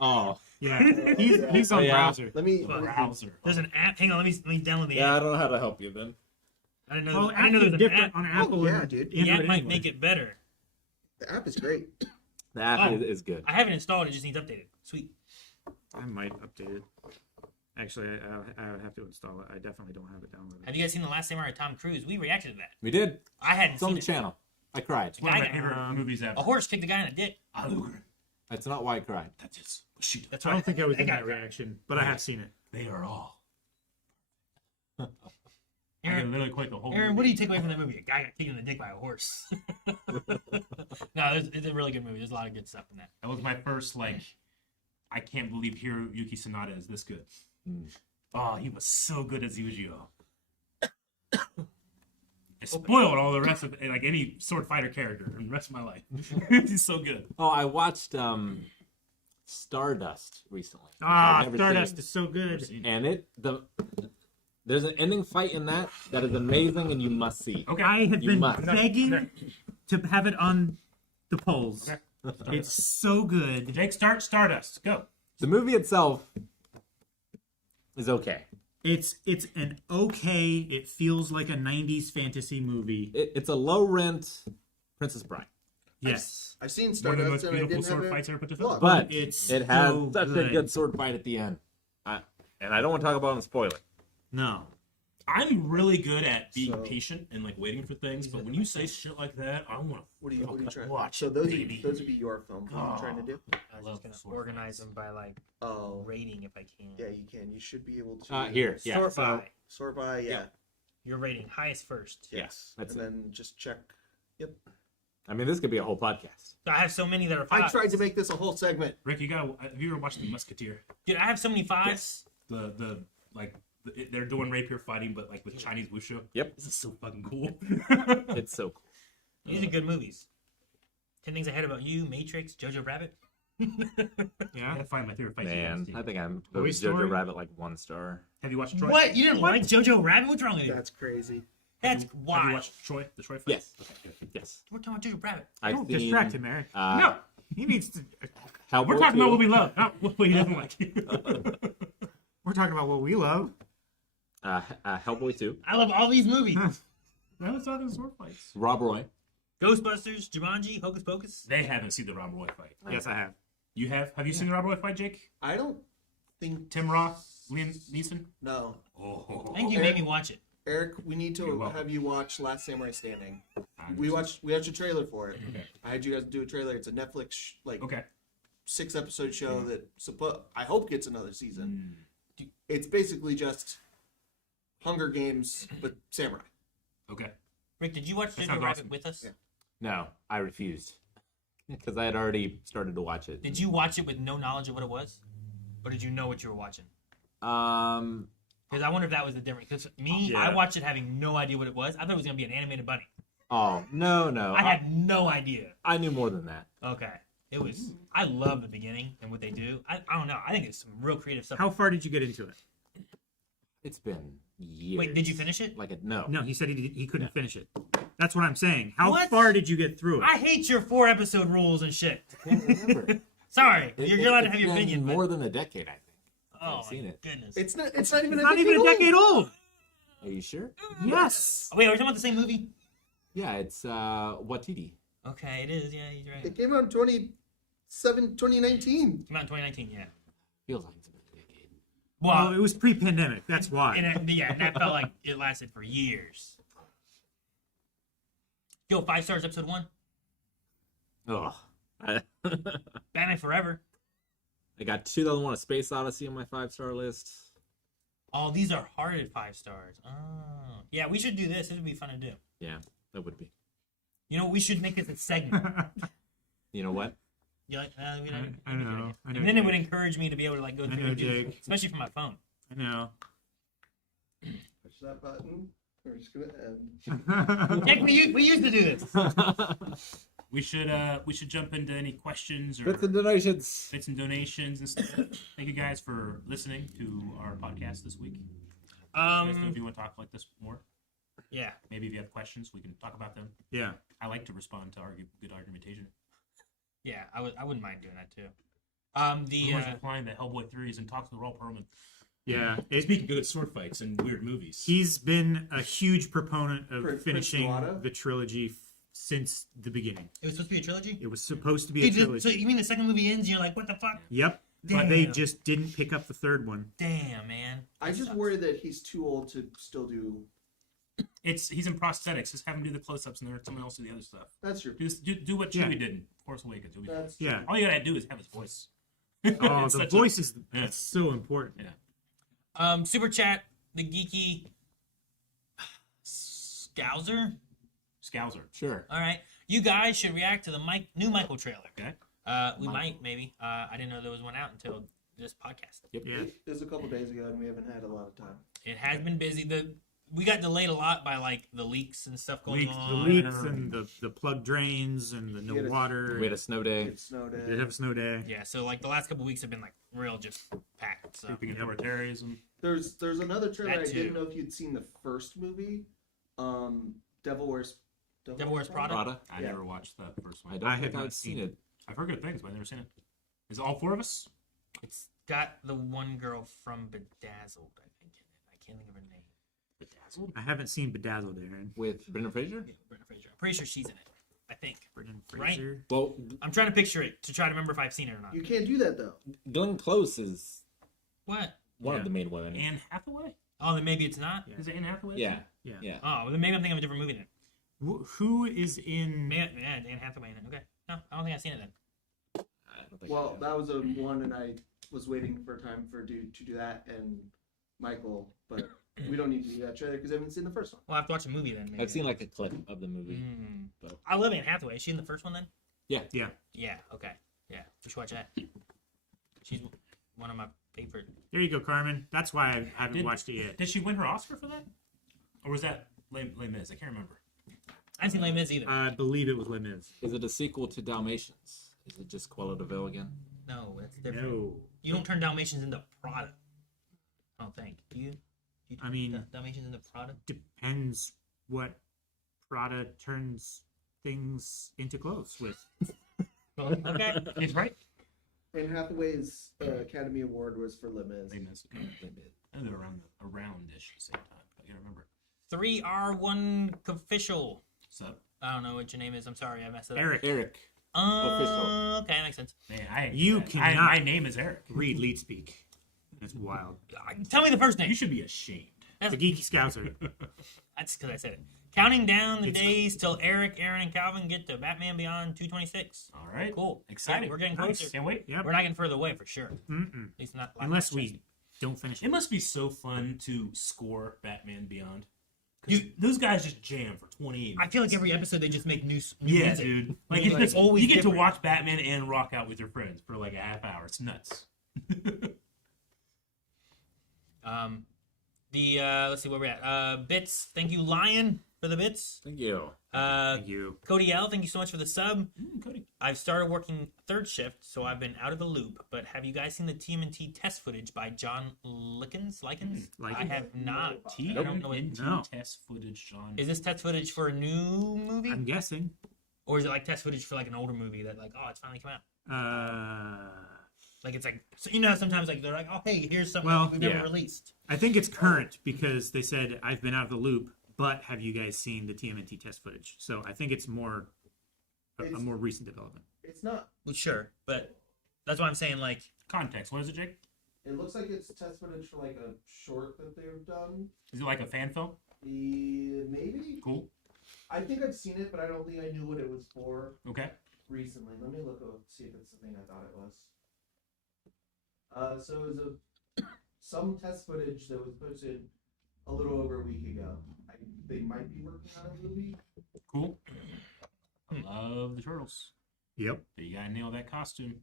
Oh, Yeah. He's on Yeah. browser. Let me. Browser. There's an app. Hang on, let me download the yeah. I app. don't know how to help you then. I didn't know. Well, I didn't know apps there are was an different app. on Apple. Oh, yeah, and dude. The app Android might anyway. make it better. The app is great. The app Oh. is good. I have it installed. It just needs updated. Sweet. I might update it. Actually, I would have to install it. I definitely don't have it downloaded. Have you guys seen The Last Samurai Tom Cruise? We reacted to that. We did. I hadn't It's on seen the it. channel. I cried. It's one of my Guy- favorite movies ever. A horse kicked a guy in the dick. That's not why I cried. That's just what she does. That's I right. don't think I was in guy that reaction, but I have seen it. They are all. I can literally quit the whole Aaron, movie. what do you take away from that movie? A guy got kicked in the dick by a horse. No, it's a really good movie. There's a lot of good stuff in that. That was my first, I can't believe Hiroyuki Sanada is this good. Oh, he was so good as Yujiro. I spoiled all the rest of any sword fighter character in the rest of my life. He's so good. Oh, I watched Stardust recently. which Ah, I've never Stardust seen. is so good. And there's an ending fight in that is amazing and you must see. Okay. I have You been must. begging to have it on the polls. Okay. It's so good. Jake, start Stardust. Go. The movie itself is okay. It's an okay. It feels like a '90s fantasy movie. It's a low rent Princess Bride, Yes, I've seen One of the Stardust most and I beautiful didn't have sword it. fights ever put to film. Look. but it's it has so such a good. good sword fight at the end. And I don't want to talk about it and spoil it. No. I'm really good at being So- patient and waiting for things, but when you say shit like that, I want to. What are you trying? Watch, So those baby. would be your films. What are you trying to do? I was love just sword gonna organize fights. them by Oh, rating if I can. yeah, you can. You should be able to. Here, yeah. Sort so- by. Sort by, yeah. Your rating highest first. Yes. that's and it. then just check. Yep. I mean, this could be a whole podcast. I have so many that are I fives. tried to make this a whole segment. Rick, have you ever watched The Musketeer? Dude, I have so many fives. They're doing rapier fighting, but with Chinese wushu. Yep. This is so fucking cool. It's so cool. These are good movies. 10 Things I Hate About You, Matrix, Jojo Rabbit. I Yeah. gotta find my favorite fight Man, scenes. I think I'm Toy Jojo Story? Rabbit like 1 star. Have you watched Troy? What? You didn't What? like Jojo Rabbit? What's wrong with you? That's crazy. That's Have you wild. watched Troy? The Troy fight? Yes. Okay, good. Yes. We're talking about Jojo Rabbit. I've Don't seen, distract him, Eric. No, He needs to. Hellboy we're talking 2. about what we love, not what he doesn't like. We're talking about what we love. Hellboy 2. I love all these movies. I was talking sword fights. Rob Roy. Ghostbusters, Jumanji, Hocus Pocus. They haven't seen the Rob Roy fight. Yes, I have. You have? Have you seen the Rob Roy fight, Jake? I don't think Tim Roth, Liam Neeson? no. Oh, I think you made me watch it. Eric, we need You're to welcome. have you watch Last Samurai Standing. I We understand. watched a trailer for it. Okay. I had you guys do a trailer. It's a Netflix Okay. 6-episode show that I hope gets another season. Mm, It's basically just Hunger Games but samurai. okay. Rick, did you watch That Jojo sounds Rabbit awesome. with us? Yeah. No, I refused. Because I had already started to watch it. Did you watch it with no knowledge of what it was? Or did you know what you were watching? Because I wonder if that was the difference. Because me, Yeah. I watched it having no idea what it was. I thought it was going to be an animated bunny. Oh, no. I had no idea. I knew more than that. Okay. It was, I love the beginning and what they do. I don't know. I think it's some real creative stuff. How far did you get into it? It's been years. Wait, did you finish it? No. No, he said he couldn't finish it. That's what I'm saying. How What? far did you get through it? I hate your 4-episode rules and shit. I can't remember. Sorry. It- You're allowed to it's have your been opinion. more than a decade, I think. Oh, I've seen my it. goodness. It's not even It's a not even a decade old. Are you sure? Yes. Wait, are we talking about the same movie? Yeah, it's Watiti. Okay, it is. Yeah, he's right. It came out in 2019. Came out in 2019, yeah. Feels like it's been a decade. Well, Well, it was pre-pandemic. That's why. and that felt like it lasted for years. Yo, 5 stars, episode 1. Oh. Batman Forever. I got 2001: A Space Odyssey on my 5-star list. Oh, these are hearted 5 stars. Oh, yeah, we should do this. This would be fun to do. Yeah, that would be. You know, we should make this a segment. You know what? You like? We I don't, know. I know. And then it Jake. would encourage me to be able to like go I through know, and do this, Jake. especially from my phone. I know. Push that button. We're just gonna end. Jake, we used to do this. We should jump into any questions or Bits and donations. bits and donations and stuff. Thank you guys for listening to our podcast this week. Let us know if you want to talk like this more. Yeah. Maybe if you have questions, we can talk about them. Yeah. I like to respond to good argumentation. Yeah, I wouldn't mind doing that too. Rumors implying that Hellboy 3 is in talks with Royal Perlman. Yeah. Speaking of good sword fights and weird movies. He's been a huge proponent of Prince finishing Nuada? the trilogy since the beginning. It was supposed to be a trilogy. It was supposed to be a Dude, trilogy. so you mean the second movie ends? And you're like, what the fuck? Yep. But they Damn. just didn't pick up the third one. Damn, man. I just Sucks. worry that he's too old to still do. He's in prosthetics. Just have him do the close-ups and then someone else do the other stuff. That's your. Do what Yeah. Chewie did in Force Awakens. You'll be fine. That's Yeah. All you gotta do is have his voice. Oh, It's the such voice is Yeah. that's so important. Yeah. Super chat, the geeky Scouser. Scouser. Sure. All right, you guys should react to the new Michael trailer. Okay. We might maybe. I didn't know there was one out until this podcast. Yeah. It was a couple days ago, and we haven't had a lot of time. It has been busy. We got delayed a lot by like the leaks and stuff going Leaks, The on. leaks and the plug drains and the no Yeah, it's- water. We had a snow day. It snowed Did in. have a snow day. Yeah, so like the last couple weeks have been like real just packed. So Creeping authoritarianism. There's another trailer. That I didn't too. know if you'd seen the first movie. Devil Wears Prada? Prada. I Yeah. never watched that first one. I don't I have think not I've seen seen it. I've heard good things, but I've never seen it. Is it all four of us? it's got the one girl from Bedazzled, I think, in it. I can't think of her name. Bedazzled? I haven't seen Bedazzled, Aaron. With Brendan Fraser? Yeah, Brendan Fraser. I'm pretty sure she's in it. I think. Brendan Right. Fraser. Well, I'm trying to picture it to try to remember if I've seen it or not. You can't do that though. Glenn Close is What? one Yeah. of the main women. Anne Hathaway? Oh, then maybe it's not. Yeah. Is it Anne Hathaway? Yeah. Yeah. Yeah. Oh, well, then maybe I'm thinking of a different movie then. Who is in? Maybe, yeah, Anne Hathaway in it. Okay. No, I don't think I've seen it then. I don't think Well, I that was a one, and I was waiting for time for to do that and Michael, but we don't need to do that trailer because I haven't seen the first one. Well, I have to watch a movie then. Maybe. I've seen like a clip of the movie. Mm. but- I love Anne Hathaway. Is she in the first one then? Yeah. Yeah. Okay. Yeah. We should watch that. She's one of my favorite. There you go, Carmen. That's why I haven't Did- watched it yet. Did she win her Oscar for that? Or was that Les Mis? I can't remember. I haven't seen Les Mis either. I believe it was Les Mis. Is it a sequel to Dalmatians? Is it just Cruella de Vil again? No, it's different. No. You don't turn Dalmatians into product. I don't think. Do you? You I mean- turn Dalmatians into product? Depends what Prada turns things into clothes with. Okay. It's right. Anne Hathaway's Academy Award was for Les Mis. They miss. And they're around-ish at the same time. I gotta remember. 3R1 official. What's up? I don't know what your name is. I'm sorry, I messed it up. Eric, Eric. Official. Okay, that makes sense. Man, You cannot- my name is Eric. read lead speak. That's wild. Tell me the first name. You should be ashamed. The Geeky Scouser. That's because I said it. Counting down the It's- days till Eric, Aaron, and Calvin get to Batman Beyond 226. All right. Cool. Exciting. Yeah, we're getting Nice. closer. Can't wait. Yep. We're not getting further away for sure. Mm-mm. At least not like Unless that. we don't finish It it. must be so fun to score Batman Beyond. 'Cause Dude, those guys just jam for 28 I feel like every episode they just make new Yeah, music. dude. I Like, mean, it's just, always you get different. to watch Batman and rock out with your friends for like a half hour. It's nuts. Let's see where we're at. Bits, thank you, Lion, for the bits. Thank you. Thank you. Cody L, thank you so much for the sub. Cody. I've started working third shift, so I've been out of the loop. But have you guys seen the TMNT test footage by John Likens? I Likens? have not. T I don't know what. No. test footage, John. Is this test footage for a new movie, I'm guessing. or is it like test footage for like an older movie that like, oh, it's finally come out? Like it's like, so you know how sometimes like they're like, oh hey, here's something Well, we've never yeah. released. I think it's current because they said I've been out of the loop, but have you guys seen the TMNT test footage? So I think it's more a It's- more recent development. It's not. Well, sure, but that's why I'm saying like, Context. What is it, Jake? It looks like it's test footage for like a short that they've done. Is it like a fan film? Maybe. Cool. I think I've seen it, but I don't think I knew what it was for Okay. recently. Let me look up, see if it's the thing I thought it was. So it was some test footage that was posted a little over a week ago. They might be working on a movie. Cool. I love the turtles. Yep. But you gotta nail that costume.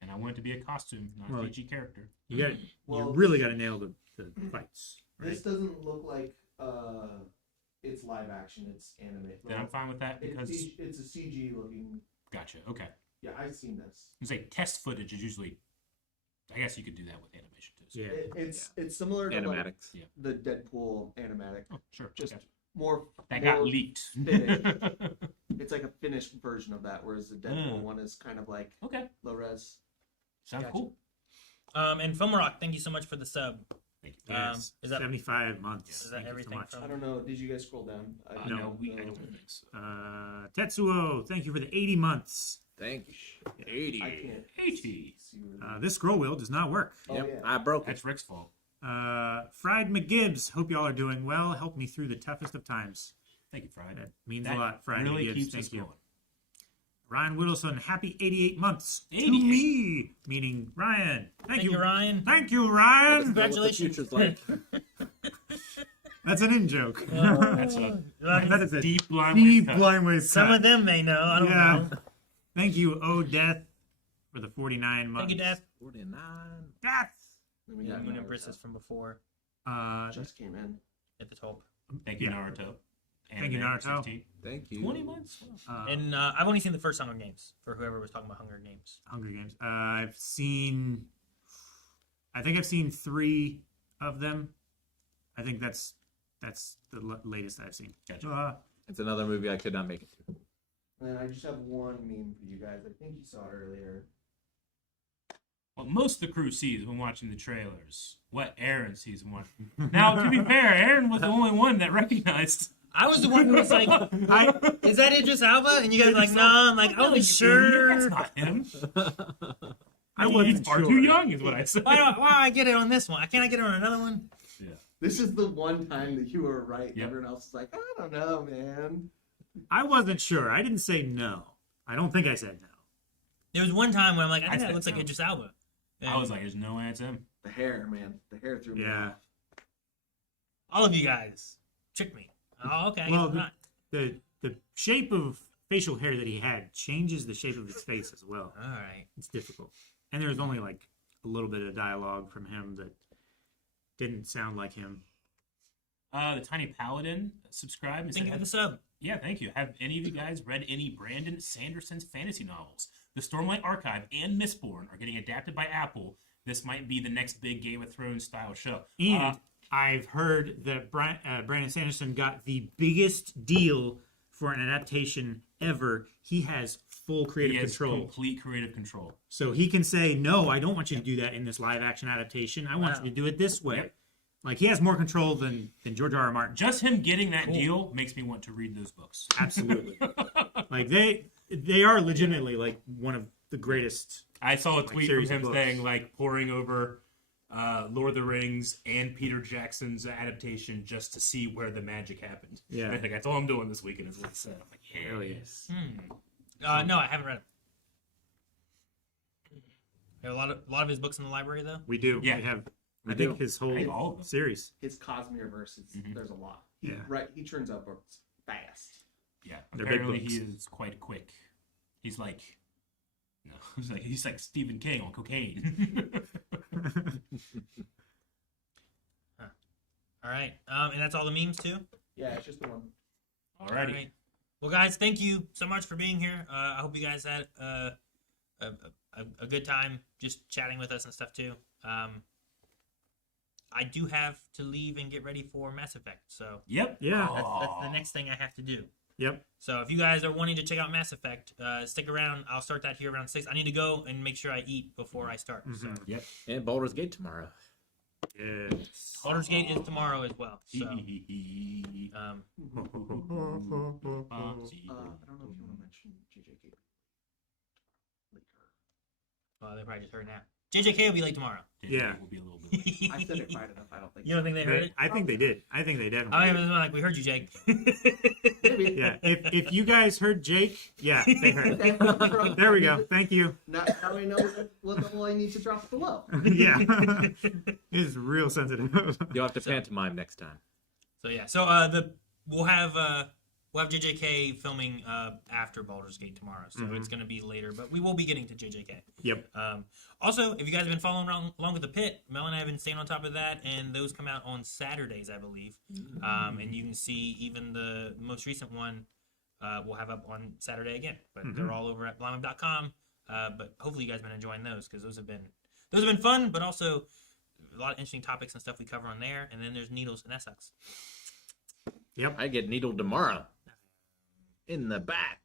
And I want it to be a costume, not Well, a PG character. You got Well, you really got to nail the fights. Right? This doesn't look like it's live action. It's animated. Then I'm fine with that because It's a CG looking. gotcha. Okay. Yeah, I've seen this. It's like test footage is usually. I guess you could do that with animation too. So. Yeah. It's similar to like Animatics. the Deadpool animatic. Oh, sure. Just okay. more. That got more leaked. finished. It's like a finished version of that, whereas the Deadpool Mm. one is kind of like Okay. low res. Sounds Gotcha. cool. and Film Rock, thank you so much for the sub. Thank you. Yes. is that- 75 months? is that Thank you so everything much. from- I don't know. Did you guys scroll down? No, No. I don't think so. Tetsuo, thank you for the 80 months. Thank you. 80. I can't 80. see where This scroll wheel does not work. Oh, Yep, yeah. I broke it. That's Rick's fault. Fried McGibbs, hope y'all are doing well. Help me through the toughest of times. Thank you, Friday. That means That a lot, Fried really McGibbs. keeps us Thank you. going. Ryan Whittleson, happy 88 months 88. to me, meaning Ryan. Thank you, Ryan. Thank you, Know Ryan. what the Congratulations. future's like. That's an in joke. That's a That is a deep line. deep cut. line way Some of them may know. I don't Yeah. know. Thank you, Oh Death, for the 49 months. Thank you, Death. 49. Death. Let me Yeah, get Moon Naruto. and Brissus from before Just came in. at the top. Thank you, Yeah. Naruto. Thank you, Anime Naruto. 16. Thank you. 20 months? And I've only seen the first Hunger Games for whoever was talking about Hunger Games. Hunger Games. I think I've seen 3 of them. I think that's the latest I've seen. Gotcha. It's another movie I could not make it to. And I just have one meme for you guys. I think you saw it earlier. What most of the crew sees when watching the trailers. What Aaron sees when watching. Now, to be fair, Aaron was the only one that recognized. I was the one who was like, "Is that Idris Alba?" And you guys were like, "No." I'm like, "Oh, You sure." idiot, That's not him. I He's wasn't far sure. too young, is what I said. Why do I get it on this one? Can't I get it on another one? This is the one time that you were right. Yep. Everyone else is like, I don't know, man. I wasn't sure. I didn't say no. I don't think I said no. There was one time where I'm like, "I think I that said looks like no. Idris Alba." And I was like, there's no way it's him. The hair, man. The hair threw me Yeah. off. all of you guys tricked me. Oh, okay. Well, I'm not. The shape of facial hair that he had changes the shape of his face as well. All right. It's difficult. And there's only like a little bit of dialogue from him that didn't sound like him. The Tiny Paladin subscribed. And Thank you said, for the sub. yeah, thank you. Have any of you guys read any Brandon Sanderson's fantasy novels? the Stormlight Archive and Mistborn are getting adapted by Apple, this might be the next big Game of Thrones style show. And I've heard that Brandon Sanderson got the biggest deal for an adaptation ever. He has full creative control. Complete creative control. So he can say, no, I don't want you to do that in this live action adaptation. I want you to do it this way. Yep. Like, he has more control than George R.R. Martin. Just him getting that deal makes me want to read those books. Absolutely. Like, they are legitimately, like, one of the greatest. I saw a tweet from him books. saying, like, pouring over Lord of the Rings and Peter Jackson's adaptation just to see where the magic happened. Yeah. I think that's all I'm doing this weekend is what he said. I'm like, hell yes. No, I haven't read it. Have a lot of his books in the library though. We do. Yeah. We have, We I think, do. his I think all whole of them. series. His Cosmere verses, there's a lot. Yeah. Right, he turns out books fast. Yeah, They're big apparently books. he is quite quick. He's like, no, he's like Stephen King on cocaine. All right, and that's all the memes too. Yeah, it's just the one. Alrighty. All right. Well, guys, thank you so much for being here. I hope you guys had a good time just chatting with us and stuff too. I do have to leave and get ready for Mass Effect, so Yep. Yeah. that's the next thing I have to do. Yep. So if you guys are wanting to check out Mass Effect, stick around. I'll start that here around 6. I need to go and make sure I eat before I start. So Yep. And Baldur's Gate tomorrow. Yes. Baldur's Gate is tomorrow as well. So I don't know if you want to mention JJK later. well, they probably just heard now. JJK will be late tomorrow. Yeah. Will be a little bit. I said it right enough. I don't think. You don't think they heard it? I think they did. I think they Oh, definitely yeah, did. it was like we heard you, Jake. Maybe. Yeah. If you guys heard Jake, yeah, they heard. Okay. There we go. Thank you. Now we know what level I need to drop below. Yeah. It's real sensitive. You'll have to pantomime next time. So yeah, so we'll have JJK filming after Baldur's Gate tomorrow, so it's going to be later, but we will be getting to JJK. Yep. Also, if you guys have been following along with the pit, Mel and I have been staying on top of that, and those come out on Saturdays, I believe. And you can see even the most recent one we'll have up on Saturday again, but they're all over at blindweb.com. But hopefully you guys have been enjoying those because those have been fun, but also a lot of interesting topics and stuff we cover on there. And then there's Needles, and that sucks. Yep. I get needled tomorrow. In the back.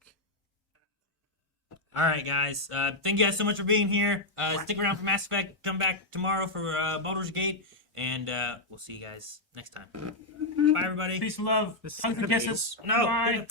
All right, guys. Thank you guys so much for being here. Stick around for Mass Effect. Come back tomorrow for Baldur's Gate, and we'll see you guys next time. Bye, everybody. Peace and love. This is Hugs and the kisses. No. Bye.